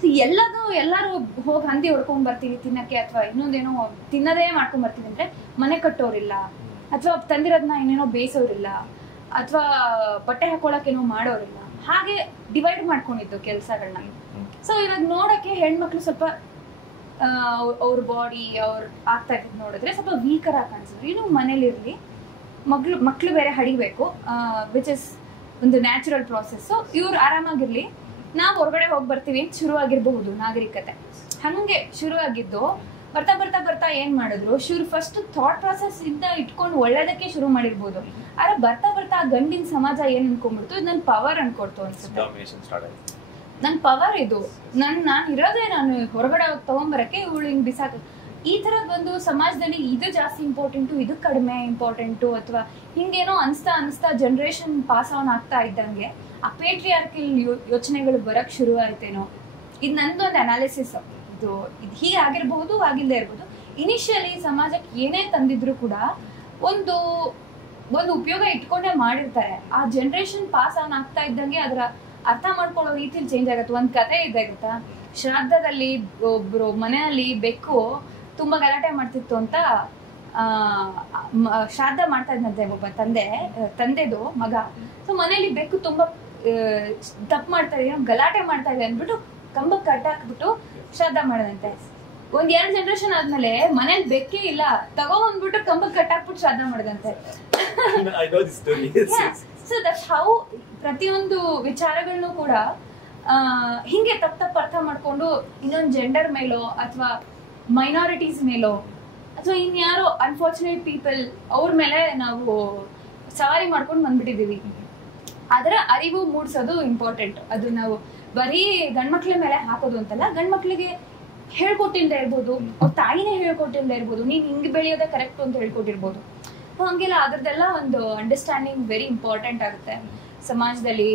ಸೊ ಎಲ್ಲಾರು ಹೋಗಿ ಹಂದಿ ಹೊಡ್ಕೊಂಡ್ ಬರ್ತೀವಿ ತಿನ್ನಕ್ಕೆ, ಅಥವಾ ಇನ್ನೊಂದೇನೋ ತಿನ್ನದೇ ಮಾಡ್ಕೊಂಡ್ ಬರ್ತೀವಿ ಅಂದ್ರೆ ಮನೆ ಕಟ್ಟೋರಿಲ್ಲ, ಅಥವಾ ತಂದಿರೋದನ್ನ ಇನ್ನೇನೋ ಬೇಯಿಸೋರಿಲ್ಲ, ಅಥವಾ ಬಟ್ಟೆ ಹಾಕೊಳಕ್ ಏನೋ ಮಾಡೋರಿಲ್ಲ. ಹಾಗೆ ಡಿವೈಡ್ ಮಾಡ್ಕೊಂಡಿದ್ದು ಕೆಲ್ಸಗಳನ್ನ. ಸೊ ಇವಾಗ ನೋಡಕ್ಕೆ ಹೆಣ್ಮಕ್ಳು ಸ್ವಲ್ಪ ಅವ್ರ ಬಾಡಿ ಅವ್ರ ಆಗ್ತಾ ಇದ್ ನೋಡಿದ್ರೆ ಸ್ವಲ್ಪ ವೀಕರ್ ಆಗಿ ಕಾಣಿಸಿದ್ರು. ಇನ್ನು ಮನೇಲಿರ್ಲಿ, ಮಕ್ಳು ಬೇರೆ ಹಡಿಬೇಕು, ವಿಚ್ ಇಸ್ ಒಂದು ನ್ಯಾಚುರಲ್ ಪ್ರಾಸೆಸ್. ಇವ್ರು ಆರಾಮಾಗಿರ್ಲಿ, ನಾವ್ ಹೊರಗಡೆ ಹೋಗಿ ಬರ್ತೀವಿ ಅಂತ ಶುರು ಆಗಿರಬಹುದು ನಾಗರಿಕತೆ. ಹಂಗೆ ಶುರು ಆಗಿದ್ದು ಬರ್ತಾ ಬರ್ತಾ ಬರ್ತಾ ಏನ್ ಮಾಡಿದ್ರು, ಫಸ್ಟ್ ಥಾಟ್ ಪ್ರಾಸೆಸ್ ಇಂದ ಇಟ್ಕೊಂಡು ಒಳ್ಳೇದಕ್ಕೆ ಶುರು ಮಾಡಿರ್ಬೋದು. ಆದ್ರೆ ಬರ್ತಾ ಬರ್ತಾ ಗಂಡಿನ ಸಮಾಜ ಏನ್ ಅನ್ಕೊಂಡ್ಬಿಡ್ತು, ಇದು ನನ್ ಪವರ್ ಅನ್ಕೊಡ್ತು ಅನ್ಸುತ್ತೆ. ನನ್ ಪವರ್ ಇದು, ನಾನ್ ಇರೋದೇ ನಾನು ಹೊರಗಡೆ ತಗೊಂಬರಕ್ಕೆ, ಇವಳು ಹಿಂಗ್ ಬಿಸಾಕ. ಈ ತರದ್ ಒಂದು ಸಮಾಜದಲ್ಲಿ ಇದು ಜಾಸ್ತಿ ಇಂಪಾರ್ಟೆಂಟು, ಇದು ಕಡಿಮೆ ಇಂಪಾರ್ಟೆಂಟು, ಅಥವಾ ಹಿಂಗೇನೋ ಅನ್ಸ್ತಾ ಜನರೇಷನ್ ಪಾಸ್ ಆನ್ ಆಗ್ತಾ ಇದ್ದಂಗೆ ಆ ಪೇಟ್ರಿಯಾರ್ಕಲ್ ಯೋಚನೆಗಳು ಬರಕ್ ಶುರು ಆಯ್ತೇನೋ. ಇದು ನಂದು ಒಂದು ಅನಾಲಿಸಿಸ್. ಇದು ಹೀಗೆ ಆಗಿರ್ಬಹುದು, ಆಗಿಲ್ಲದೆ ಇರ್ಬೋದು. ಇನಿಷಿಯಲಿ ಸಮಾಜಕ್ಕೆ ಏನೇ ತಂದಿದ್ರು ಕೂಡ ಒಂದು ಉಪಯೋಗ ಇಟ್ಕೊಂಡೇ ಮಾಡಿರ್ತಾರೆ. ಆ ಜನರೇಷನ್ ಪಾಸ್ ಆನ್ ಆಗ್ತಾ ಇದ್ದಂಗೆ ಅದರ ಅರ್ಥ ಮಾಡ್ಕೊಳ್ಳೋ ರೀತಿಲಿ ಚೇಂಜ್ ಆಗುತ್ತೆ. ಒಂದ್ ಕತೆ ಇದೆ ಗೊತ್ತಾ, ಶ್ರಾದ್ದದಲ್ಲಿ ಒಬ್ರು ಮನೆಯಲ್ಲಿ ಬೆಕ್ಕು ತುಂಬಾ ಗಲಾಟೆ ಮಾಡ್ತಿತ್ತು ಅಂತ ಶ್ರಾದ್ದ ಮಾಡ್ತಾ ಇದ್ದಂತೆ ಒಬ್ಬ ತಂದೆದು ಮಗ. ಸೊ ಮನೇಲಿ ಬೆಕ್ಕು ತುಂಬಾ ತಪ್ಪು ಮಾಡ್ತಾ ಇದೆ, ಗಲಾಟೆ ಮಾಡ್ತಾ ಇದೆ ಅಂದ್ಬಿಟ್ಟು ಕಂಬಕ್ಕೆ ಕಟ್ಟಾಕ್ಬಿಟ್ಟು ಶ್ರಾದ್ದ ಮಾಡದಂತೆ. 1-2 ಜನರೇಷನ್ ಆದ್ಮೇಲೆ ಮನೇಲಿ ಬೆಕ್ಕೇ ಇಲ್ಲ, ತಗೊಂಡ್ಬಿಟ್ಟು ಕಂಬಕ್ಕೆ ಕಟ್ಟಾಕ್ಬಿಟ್ಟು ಶ್ರಾದ್ದ ಮಾಡದಂತೆ. ಸೊ ದಟ್ಸ್ ಹೌ ಪ್ರತಿಯೊಂದು ವಿಚಾರಗಳನ್ನು ಕೂಡ ಹಿಂಗೆ ತಪ್ಪು ಅರ್ಥ ಮಾಡ್ಕೊಂಡು ಇನ್ನೊಂದು ಜೆಂಡರ್ ಮೇಲೋ ಅಥವಾ ಮೈನಾರಿಟೀಸ್ ಮೇಲೋ ಅಥವಾ ಇನ್ಯಾರೋ ಅನ್ಫಾರ್ಚುನೇಟ್ ಪೀಪಲ್ ಅವ್ರ ಮೇಲೆ ನಾವು ಸವಾರಿ ಮಾಡ್ಕೊಂಡು ಬಂದ್ಬಿಟ್ಟಿದೀವಿ. ಅದರ ಅರಿವು ಮೂಡಿಸೋದು ಇಂಪಾರ್ಟೆಂಟ್. ಅದು ನಾವು ಬರೀ ಗಂಡ್ಮಕ್ಳ ಮೇಲೆ ಹಾಕೋದು ಅಂತಲ್ಲ, ಗಂಡ್ಮಕ್ಳಿಗೆ ಹೇಳ್ಕೊಟ್ಟಿಲ್ದೆ ಇರ್ಬೋದು, ಅವ್ರ ತಾಯಿನೇ ಹೇಳ್ಕೊಟ್ಟಿಲ್ದೆ ಇರ್ಬೋದು, ನೀನ್ ಹಿಂಗ್ ಬೆಳೆಯೋದೇ ಕರೆಕ್ಟ್ ಅಂತ ಹೇಳ್ಕೊಟ್ಟಿರ್ಬೋದು. ಹಂಗೆಲ್ಲ ಅದ್ರದ್ದೆಲ್ಲ ಒಂದು ಅಂಡರ್ಸ್ಟ್ಯಾಂಡಿಂಗ್ ವೆರಿ ಇಂಪಾರ್ಟೆಂಟ್ ಆಗುತ್ತೆ ಸಮಾಜದಲ್ಲಿ.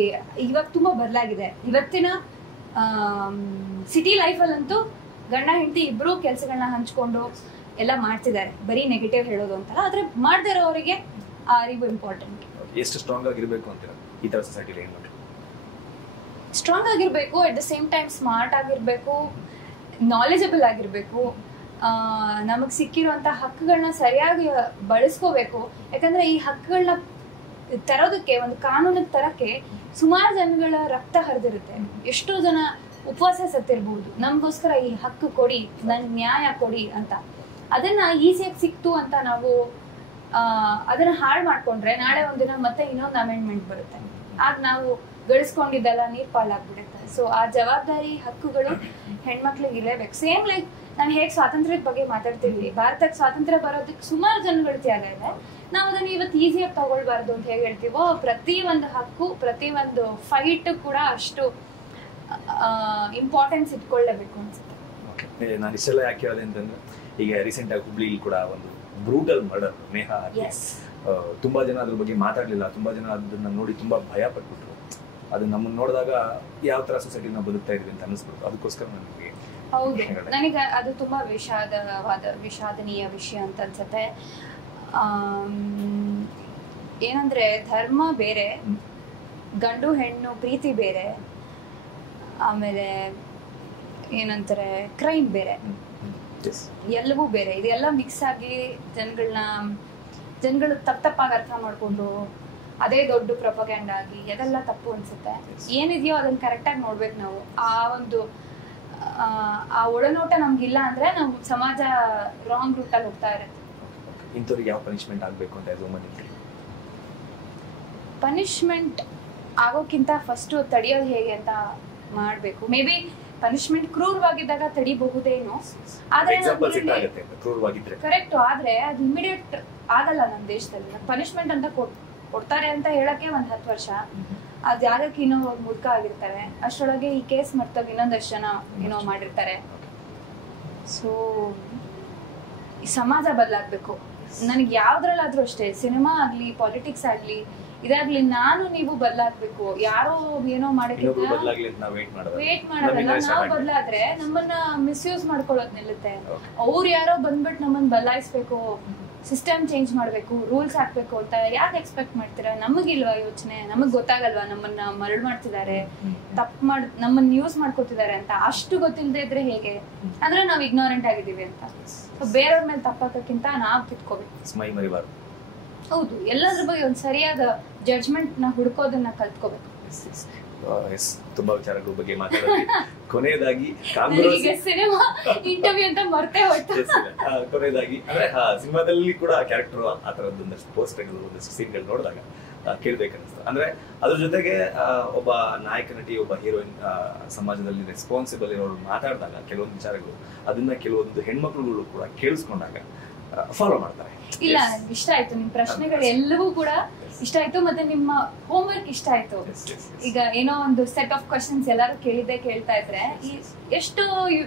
ಇವಾಗ ತುಂಬಾ ಬದಲಾಗಿದೆ. ಇವತ್ತಿನ ಸಿಟಿ ಲೈಫಲ್ಲಂತೂ ಗಂಡ ಹೆಂಡತಿ ಇಬ್ರು ಕೆಲ್ಸಗಳನ್ನ ಹಂಚ್ಕೊಂಡು ಎಲ್ಲ ಮಾಡ್ತಿದ್ದಾರೆ. ಬರೀ ನೆಗೆಟಿವ್ ಹೇಳೋದು ಅಂತಲ್ಲ, ಆದ್ರೆ ಮಾಡದೇ ಇರೋರಿಗೆ ಆ ಅರಿವು ಇಂಪಾರ್ಟೆಂಟ್. ಎಷ್ಟು ಸ್ಟ್ರಾಂಗ್ ಆಗಿರ್ಬೇಕು ಅಂತೀರಾ ಈ ತರ ಸೊಸೈಟಿಲಿ? ಏನು ಸ್ಟ್ರಾಂಗ್ ಆಗಿರ್ಬೇಕು, at the same time smart ಆಗಿರ್ಬೇಕು, ನಾಲೆಜಬಲ್ ಆಗಿರ್ಬೇಕು, ನಮಗ್ ಸಿಕ್ಕಿರುವಂತ ಹಕ್ಕುಗಳನ್ನ ಸರಿಯಾಗಿ ಬಳಸ್ಕೋಬೇಕು. ಯಾಕಂದ್ರೆ ಈ ಹಕ್ಕುಗಳನ್ನ ತರೋದಕ್ಕೆ, ಒಂದು ಕಾನೂನಿಗೆ ತರಕ್ಕೆ ಸುಮಾರು ಜನಗಳ ರಕ್ತ ಹರಿದಿರುತ್ತೆ. ಎಷ್ಟೋ ಜನ ಉಪವಾಸ ಸತ್ತಿರ್ಬಹುದು ನಮ್ಗೋಸ್ಕರ ಈ ಹಕ್ಕು ಕೊಡಿ, ನನ್ ನ್ಯಾಯ ಕೊಡಿ ಅಂತ. ಅದನ್ನ ಈಸಿಯಾಗಿ ಸಿಕ್ತು ಅಂತ ನಾವು ಅದನ್ನ ಹಾಳು ಮಾಡ್ಕೊಂಡ್ರೆ ನಾಳೆ ಒಂದಿನ ಮತ್ತೆ ಇನ್ನೊಂದು ಅಮೆಂಡ್ಮೆಂಟ್ ಬರುತ್ತೆ. ಆಗ ನಾವು ಗಳಿಸ್ಕೊಂಡಿದ್ದೆಲ್ಲ ನೀರ್ ಪಾಲಾಗ್ಬಿಡುತ್ತೆ. ಸೊ ಆ ಜವಾಬ್ದಾರಿ ಹಕ್ಕುಗಳು ಹೆಣ್ಮಕ್ಳಿಗೆ ಇರಲೇಬೇಕು. ಸೇಮ್ ಲೈಕ್ ನಾನು ಹೇಗ್ ಸ್ವಾತಂತ್ರ್ಯದ ಬಗ್ಗೆ ಮಾತಾಡ್ತಿದ್ವಿ, ಭಾರತಕ್ಕೆ ಸ್ವಾತಂತ್ರ್ಯ ಬರೋದಕ್ಕೆ ಸುಮಾರು ಜನಗಳ ತ್ಯಾಗ ಇದೆ. ನಾವು ಅದನ್ನ ಇವತ್ತು ಈಸಿಯಾಗಿ ತಗೊಳ್ಬಾರ್ದು ಅಂತ ಹೇಗೆ ಹೇಳ್ತೀವೋ, ಪ್ರತಿ ಒಂದು ಹಕ್ಕು, ಪ್ರತಿ ಒಂದು ಫೈಟ್ ಕೂಡ ಅಷ್ಟು ಇಂಪಾರ್ಟೆನ್ಸ್ ಇಟ್ಕೊಳ್ಳೇಬೇಕು ಅನ್ಸುತ್ತೆ. ನಾನು ಇಷ್ಟೆಲ್ಲ ಯಾಕೆ ಹೇಳಿದೆ ಅಂತಂದ್ರೆ, ಈಗ ರೀಸೆಂಟಾಗಿ ಹುಬ್ಳಿಲಿ ಕೂಡ ಒಂದು ಬ್ರೂಟಲ್ ಮರ್ಡರ್, ನೇಹಾ ತುಂಬಾ ಜನ ಅದ್ರ ಬಗ್ಗೆ ಮಾತಾಡ್ಲಿಲ್ಲ, ತುಂಬಾ ಜನ ಅದನ್ನ ನೋಡಿ ತುಂಬಾ ಭಯ ಪಟ್ಬಿಟ್ರು. ಅದು ನಮ್ಮನ್ನ ನೋಡಿದಾಗ ಯಾವ ತರ ಸೊಸೈಟಿ ನಾವು ಬದುಕ್ತಾ ಇದೀವಿ ಅಂತ ಅನಿಸ್ಬಿಡ್ತು. ಅದಕ್ಕೋಸ್ಕರ ನನಗೆ ಹೌದು, ನನಗೆ ಅದು ತುಂಬಾ ವಿಷಾದನೀಯ ವಿಷಯ ಅಂತ ಅನ್ಸುತ್ತೆ. ಏನಂದ್ರೆ ಧರ್ಮ ಬೇರೆ, ಗಂಡು ಹೆಣ್ಣು ಪ್ರೀತಿ ಬೇರೆ, ಆಮೇಲೆ ಏನಂತಾರೆ ಕ್ರೈಮ್ ಬೇರೆ, ಎಲ್ಲವೂ ಬೇರೆ. ಇದೆಲ್ಲ ಮಿಕ್ಸ್ ಆಗಿ ಜನಗಳು ತಪ್ಪಾಗಿ ಅರ್ಥ ಮಾಡ್ಕೊಂಡು ಅದೇ ದೊಡ್ಡ ಪ್ರೊಪಗ್ಯಾಂಡ ಆಗಿ ಅದೆಲ್ಲ ತಪ್ಪು ಅನ್ಸುತ್ತೆ. ಏನಿದೆಯೋ ಅದನ್ನ ಕರೆಕ್ಟಾಗಿ ನೋಡ್ಬೇಕು ನಾವು. ಆ ಒಳನೋಟ ನಮ್ಗಿಲ್ಲ ಅಂದ್ರೆ ನಾವು ಸಮಾಜ ರಾಂಗ್ ರೂಟ್ ಅಲ್ಲಿ ಹೋಗ್ತಾ ಇರುತ್ತೆ. ಇಂಥವ್ರಿಗೆ ಯಾವ ಪನಿಷ್ಮೆಂಟ್ ಆಗ್ಬೇಕು ಅಂತ ಪನಿಷ್ಮೆಂಟ್ ಆಗೋಕ್ಕಿಂತ ಫಸ್ಟ್ ತಡೆಯೋದು ಹೇಗೆ ಅಂತ ಮಾಡ್ಬೇಕು. ಮೇ ಬಿ ಪನಿಷ್ಮೆಂಟ್ ಕ್ರೂರವಾಗಿದ್ದಾಗ ತಡಿಬಹುದೇನೋ, ಆದ್ರೆ ಕರೆಕ್ಟ್, ಆದ್ರೆ ಅದು ಇಮಿಡಿಯೇಟ್ ಆಗಲ್ಲ ನಮ್ಮ ದೇಶದಲ್ಲಿ. ಪನಿಷ್ಮೆಂಟ್ ಅಂತ ಕೊಡ್ತಾರೆ ಅಂತ ಹೇಳಕ್ಕೆ 10 ವರ್ಷ, ಅದ್ ಯಾಗಕ್ಕೆ ಇನ್ನೂ ಮುದುಕ ಆಗಿರ್ತಾರೆ, ಅಷ್ಟರೊಳಗೆ ಈ ಕೇಸ್ ಮರ್ತೋಗಿ ಇನ್ನೊಂದಷ್ಟು ಜನ ಏನೋ ಮಾಡಿರ್ತಾರೆ. ಸೊ ಈ ಸಮಾಜ ಬದಲಾಗ್ಬೇಕು. ನನಗೆ ಯಾವ್ದ್ರಲ್ಲಾದ್ರೂ ಅಷ್ಟೇ, ಸಿನಿಮಾ ಆಗ್ಲಿ ಪಾಲಿಟಿಕ್ಸ್ ಆಗ್ಲಿ ಇದಾಗ್ಲಿ, ನಾನು ನೀವು ಬದಲಾಗ್ಬೇಕು. ಯಾರೋ ಏನೋ ಮಾಡಕ್ಕಿಂತ ವೇಟ್ ಮಾಡೋದಲ್ಲ, ನಾವು ಬದಲಾದ್ರೆ ನಮ್ಮನ್ನ ಮಿಸ್ಯೂಸ್ ಮಾಡ್ಕೊಳ್ಳೋದ್ ನಿಲ್ಲುತ್ತೆ. ಅವ್ರು ಯಾರೋ ಬಂದ್ಬಿಟ್ಟು ನಮ್ಮನ್ನ ಬದಲಾಯಿಸ್ಬೇಕು, ಸಿಸ್ಟಮ್ ಚೇಂಜ್ ಮಾಡ್ಬೇಕು, ರೂಲ್ಸ್ ಹಾಕ್ಬೇಕು ಅಂತ ಯಾಕೆ ಎಕ್ಸ್ಪೆಕ್ಟ್ ಮಾಡ್ತೀರಾ? ನಮಗಿಲ್ವಾ ಯೋಚನೆ? ನಮಗ್ ಗೊತ್ತಾಗಲ್ವಾ ನಮ್ಮನ್ನ ಮರಳು ಮಾಡ್ತಿದ್ದಾರೆ, ನಮ್ಮನ್ನ ಯೂಸ್ ಮಾಡ್ಕೋತಿದ್ದಾರೆ ಅಂತ? ಅಷ್ಟು ಗೊತ್ತಿಲ್ಲದೆ ಇದ್ರೆ ಹೇಗೆ? ಅಂದ್ರೆ ನಾವ್ ಇಗ್ನೋರೆಂಟ್ ಆಗಿದೀವಿ ಅಂತ. ಬೇರೆಯವ್ರ ಮೇಲೆ ತಪ್ಪಾಕಕ್ಕಿಂತ ನಾವ್ ಕಿತ್ಕೋಬೇಕು. ಹೌದು, ಎಲ್ಲದ್ರ ಬಗ್ಗೆ ಒಂದ್ ಸರಿಯಾದ ಜಡ್ಜ್ಮೆಂಟ್ ನ ಹುಡ್ಕೋದನ್ನ ಕಲ್ತ್ಕೋಬೇಕು. ತುಂಬಾ ವಿಚಾರಗಳ ಬಗ್ಗೆ ಮಾತಾಡೋದು. ಕೊನೆಯದಾಗಿ ಸಿನಿಮಾ ಇಂಟರ್ವ್ಯೂ ಅಂತ ಮರ್ತೇ ಹೋಯ್ತು. ಕೊನೆಯದಾಗಿ ಅಂದ್ರೆ ಸಿನಿಮಾದಲ್ಲಿ ಕೂಡ ಕ್ಯಾರೆಕ್ಟರ್ ಆ ತರದೊಂದಷ್ಟು ಪೋಸ್ಟ್ಗಳು, ಒಂದಷ್ಟು ಸೀನ್ಗಳು ನೋಡಿದಾಗ ಕೇಳ್ಬೇಕನ್ನಿಸ್ತು. ಅಂದ್ರೆ ಅದ್ರ ಜೊತೆಗೆ ಒಬ್ಬ ನಾಯಕ ನಟಿ, ಒಬ್ಬ ಹೀರೋಯಿನ್ ಸಮಾಜದಲ್ಲಿ ರೆಸ್ಪಾನ್ಸಿಬಲ್ ಇರೋರು ಮಾತಾಡಿದಾಗ ಕೆಲವೊಂದು ವಿಚಾರಗಳು ಅದನ್ನ ಕೆಲವೊಂದು ಹೆಣ್ಮಕ್ಳುಗಳು ಕೂಡ ಕೇಳಿಸ್ಕೊಂಡಾಗ ಫಾಲೋ ಮಾಡ್ತಾರೆ. ಇಲ್ಲ, ಇಷ್ಟ ಆಯ್ತು ನಿಮ್ ಪ್ರಶ್ನೆಗಳು ಎಲ್ಲವೂ ಕೂಡ ಇಷ್ಟ ಆಯ್ತು. ಮತ್ತೆ ನಿಮ್ಮ ಹೋಮ್ ವರ್ಕ್ ಇಷ್ಟ ಆಯ್ತು. ಈಗ ಏನೋ ಒಂದು ಸೆಟ್ ಆಫ್ ಕ್ವಶನ್ಸ್ ಎಲ್ಲಾರು ಕೇಳ್ತಾ ಇದ್ರೆ ಎಷ್ಟು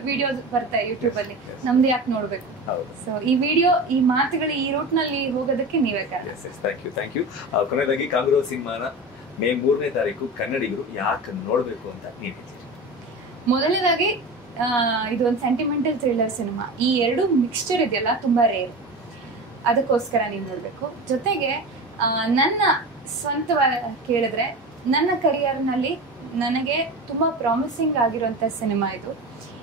ವಿಡಿಯೋಸ್ ಬರ್ತಾರೆ ಯೂಟ್ಯೂಬ್ ಅಲ್ಲಿ, ನಮ್ದು ಯಾಕೆ ನೋಡ್ಬೇಕು? ಸೊ ಈ ವಿಡಿಯೋ, ಈ ಮಾತುಗಳು ಈ ರೂಟ್ ನಲ್ಲಿ ಹೋಗೋದಕ್ಕೆ ನೀವೇ ಕಾರಣ. Thank you. ಕೊನೆಯದಾಗಿ ಕಾಂಗ್ರೋ ಸಿನಿಮಾನ ಮೇ 3ನೇ ತಾರೀಕು ಕನ್ನಡಿಗರು ಯಾಕೆ ನೋಡ್ಬೇಕು ಅಂತ ನೀವು ಹೇಳ್ತೀರಿ? ಮೊದಲನೇದಾಗಿ ಇದು ಒಂದು ಸೆಂಟಿಮೆಂಟಲ್ ಥ್ರಿಲ್ಲರ್ ಸಿನಿಮಾ. ಈ ಎರಡು ಮಿಕ್ಸ್ಚರ್ ಇದೆಯಲ್ಲ ತುಂಬಾ ರೇರ್, ಅದಕ್ಕೋಸ್ಕರ ನೀವು ನೋಡ್ಬೇಕು. ಜೊತೆಗೆ ನನ್ನ ಸ್ವಂತವಾಗಿ ಕೇಳಿದ್ರೆ, ನನ್ನ ಕರಿಯರ್ ನಲ್ಲಿ ನನಗೆ ತುಂಬಾ ಪ್ರಾಮಿಸಿಂಗ್ ಆಗಿರುವಂತ ಸಿನಿಮಾ ಇದು.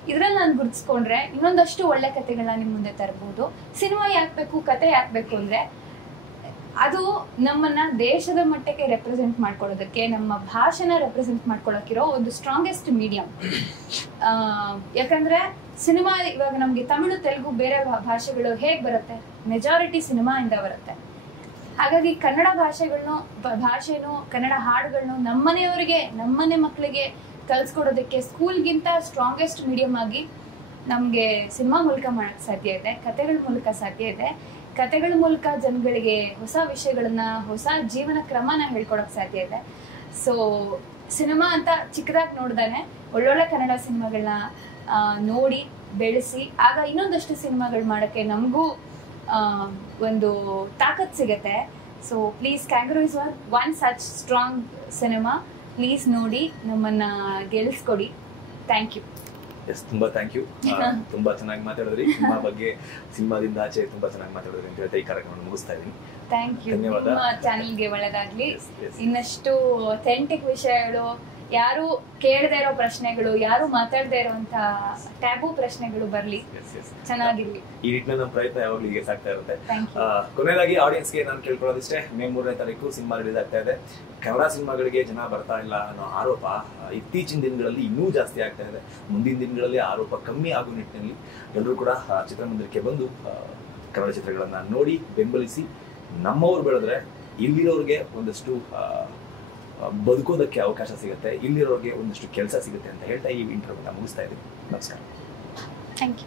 ಇದ್ರಲ್ಲಿ ನಾನು ಗುರ್ತಿಸ್ಕೊಂಡ್ರೆ ಇನ್ನೊಂದಷ್ಟು ಒಳ್ಳೆ ಕಥೆಗಳನ್ನ ನಿಮ್ ಮುಂದೆ ತರಬಹುದು. ಸಿನಿಮಾ ಯಾಕ್ಬೇಕು, ಕತೆ ಯಾಕ್ಬೇಕು ಅಂದ್ರೆ ಅದು ನಮ್ಮನ್ನ ದೇಶದ ಮಟ್ಟಕ್ಕೆ ರೆಪ್ರೆಸೆಂಟ್ ಮಾಡ್ಕೊಳ್ಳೋದಕ್ಕೆ, ನಮ್ಮ ಭಾಷೆನ ರೆಪ್ರೆಸೆಂಟ್ ಮಾಡ್ಕೊಳ್ಳೋಕಿರೋ ಒಂದು ಸ್ಟ್ರಾಂಗೆಸ್ಟ್ ಮೀಡಿಯಂ. ಯಾಕಂದ್ರೆ ಸಿನಿಮಾ ಇವಾಗ ನಮ್ಗೆ ತಮಿಳು, ತೆಲುಗು, ಬೇರೆ ಭಾಷೆಗಳು ಹೇಗ್ ಬರುತ್ತೆ? ಮೆಜಾರಿಟಿ ಸಿನಿಮಾ ಇಂದ ಬರುತ್ತೆ. ಹಾಗಾಗಿ ಕನ್ನಡ ಭಾಷೆನು ಕನ್ನಡ ಹಾಡುಗಳನ್ನು ನಮ್ಮನೆಯವರಿಗೆ, ನಮ್ಮನೆ ಮಕ್ಕಳಿಗೆ ಕಲ್ಸ್ಕೊಡೋದಕ್ಕೆ ಸ್ಕೂಲ್ಗಿಂತ ಸ್ಟ್ರಾಂಗೆಸ್ಟ್ ಮೀಡಿಯಂ ಆಗಿ ನಮ್ಗೆ ಸಿನಿಮಾ ಮೂಲಕ ಮಾಡಕ್ ಸಾಧ್ಯ ಇದೆ, ಕಥೆಗಳ ಮೂಲಕ ಸಾಧ್ಯ ಇದೆ. ಕಥೆಗಳ ಮೂಲಕ ಜನಗಳಿಗೆ ಹೊಸ ವಿಷಯಗಳನ್ನ, ಹೊಸ ಜೀವನ ಕ್ರಮನ ಹೇಳ್ಕೊಡಕ್ ಸಾಧ್ಯ ಇದೆ. ಸೊ ಸಿನಿಮಾ ಅಂತ ಚಿಕ್ಕದಾಗಿ ನೋಡ್ದಾನೆ ಒಳ್ಳೊಳ್ಳೆ ಕನ್ನಡ ಸಿನಿಮಾಗಳನ್ನ ನೋಡಿ ಬೆಳೆಸಿ, ಆಗ ಇನ್ನೊಂದಷ್ಟು ಸಿನಿಮಾಗಳು ಮಾಡಕ್ಕೆ ನಮಗೂ ಒಂದು ತಾಕತ್ ಸಿಗತ್ತೆ. So please, Kangaroo is one such strong cinema. Please ನೋಡಿ, ನಮ್ಮನ್ನ ಗೆಲ್ಲಿಸ್ಕೊಡಿ. Thank you. ತುಂಬಾ ಥ್ಯಾಂಕ್ ಯು. ತುಂಬಾ ಚೆನ್ನಾಗಿ ಮಾತಾಡಿದ್ರಿ ಸಿನಿಮಾ ಬಗ್ಗೆ, ಸಿನಿಮಾದಿಂದ ಆಚೆ ತುಂಬಾ ಚೆನ್ನಾಗಿ ಮಾತಾಡಿದ್ರಿ ಅಂತ ಹೇಳ್ತಾ ಈ ಕಾರ್ಯಕ್ರಮ ಮುಗಿಸ್ತಾ ಇದ್ದೀನಿ. Thank you. ನಿಮ್ಮ ಚಾನೆಲ್ಗೆ ಒಳ್ಳೆದಾಗ್ಲಿ. ಇನ್ನಷ್ಟು ಅಥೆಂಟಿಕ್ ವಿಷಯಗಳು, ಯಾರು ಕೇಳದೇ ಇರೋ ಪ್ರಶ್ನೆಗಳು, ಯಾರು ಮಾತಾಡದೇ ಇರುವಂತ ಟ್ಯಾಬು ಪ್ರಶ್ನೆಗಳು ಬರ್ಲಿ, ಚೆನ್ನಾಗಿರ್ಲಿ. ಈ ನಿಟ್ಟಿನಲ್ಲಿ ನಮ್ಮ ಪ್ರಯತ್ನ ಯಾವಾಗಲೂ ಹೀಗೆ ಸಾಗ್ತಾ ಇರುತ್ತೆ. ಕೊನೆಯದಾಗಿ ಆಡಿಯನ್ಸ್ಗೆ ನಾನು ಕೇಳ್ಕೊಳ್ಳೋದಿಷ್ಟೇ, ಮೇ 3ನೇ ತಾರೀಕು ಸಿನಿಮಾ ರಿಲೀಸ್ ಆಗ್ತಾ ಇದೆ. ಕನ್ನಡ ಸಿನಿಮಾಗಳಿಗೆ ಜನ ಬರ್ತಾ ಇಲ್ಲ ಅನ್ನೋ ಆರೋಪ ಇತ್ತೀಚಿನ ದಿನಗಳಲ್ಲಿ ಇನ್ನೂ ಜಾಸ್ತಿ ಆಗ್ತಾ ಇದೆ. ಮುಂದಿನ ದಿನಗಳಲ್ಲಿ ಆರೋಪ ಕಮ್ಮಿ ಆಗೋ ನಿಟ್ಟಿನಲ್ಲಿ ಎಲ್ಲರೂ ಕೂಡ ಚಿತ್ರಮಂದಿರಕ್ಕೆ ಬಂದು ಕನ್ನಡ ಚಿತ್ರಗಳನ್ನ ನೋಡಿ ಬೆಂಬಲಿಸಿ. ನಮ್ಮವ್ರು ಬೆಳೆದ್ರೆ ಇಲ್ಲಿರೋರಿಗೆ ಒಂದಷ್ಟು ಬದುಕೋದಕ್ಕೆ ಅವಕಾಶ ಸಿಗುತ್ತೆ, ಇಲ್ಲಿರೋರಿಗೆ ಒಂದಷ್ಟು ಕೆಲಸ ಸಿಗುತ್ತೆ ಅಂತ ಹೇಳ್ತಾ ಈ ಇಂಟರ್ವ್ಯೂನ ಮುಗಿಸ್ತಾ ಇದ್ದೀನಿ. ನಮಸ್ಕಾರ. Thank you.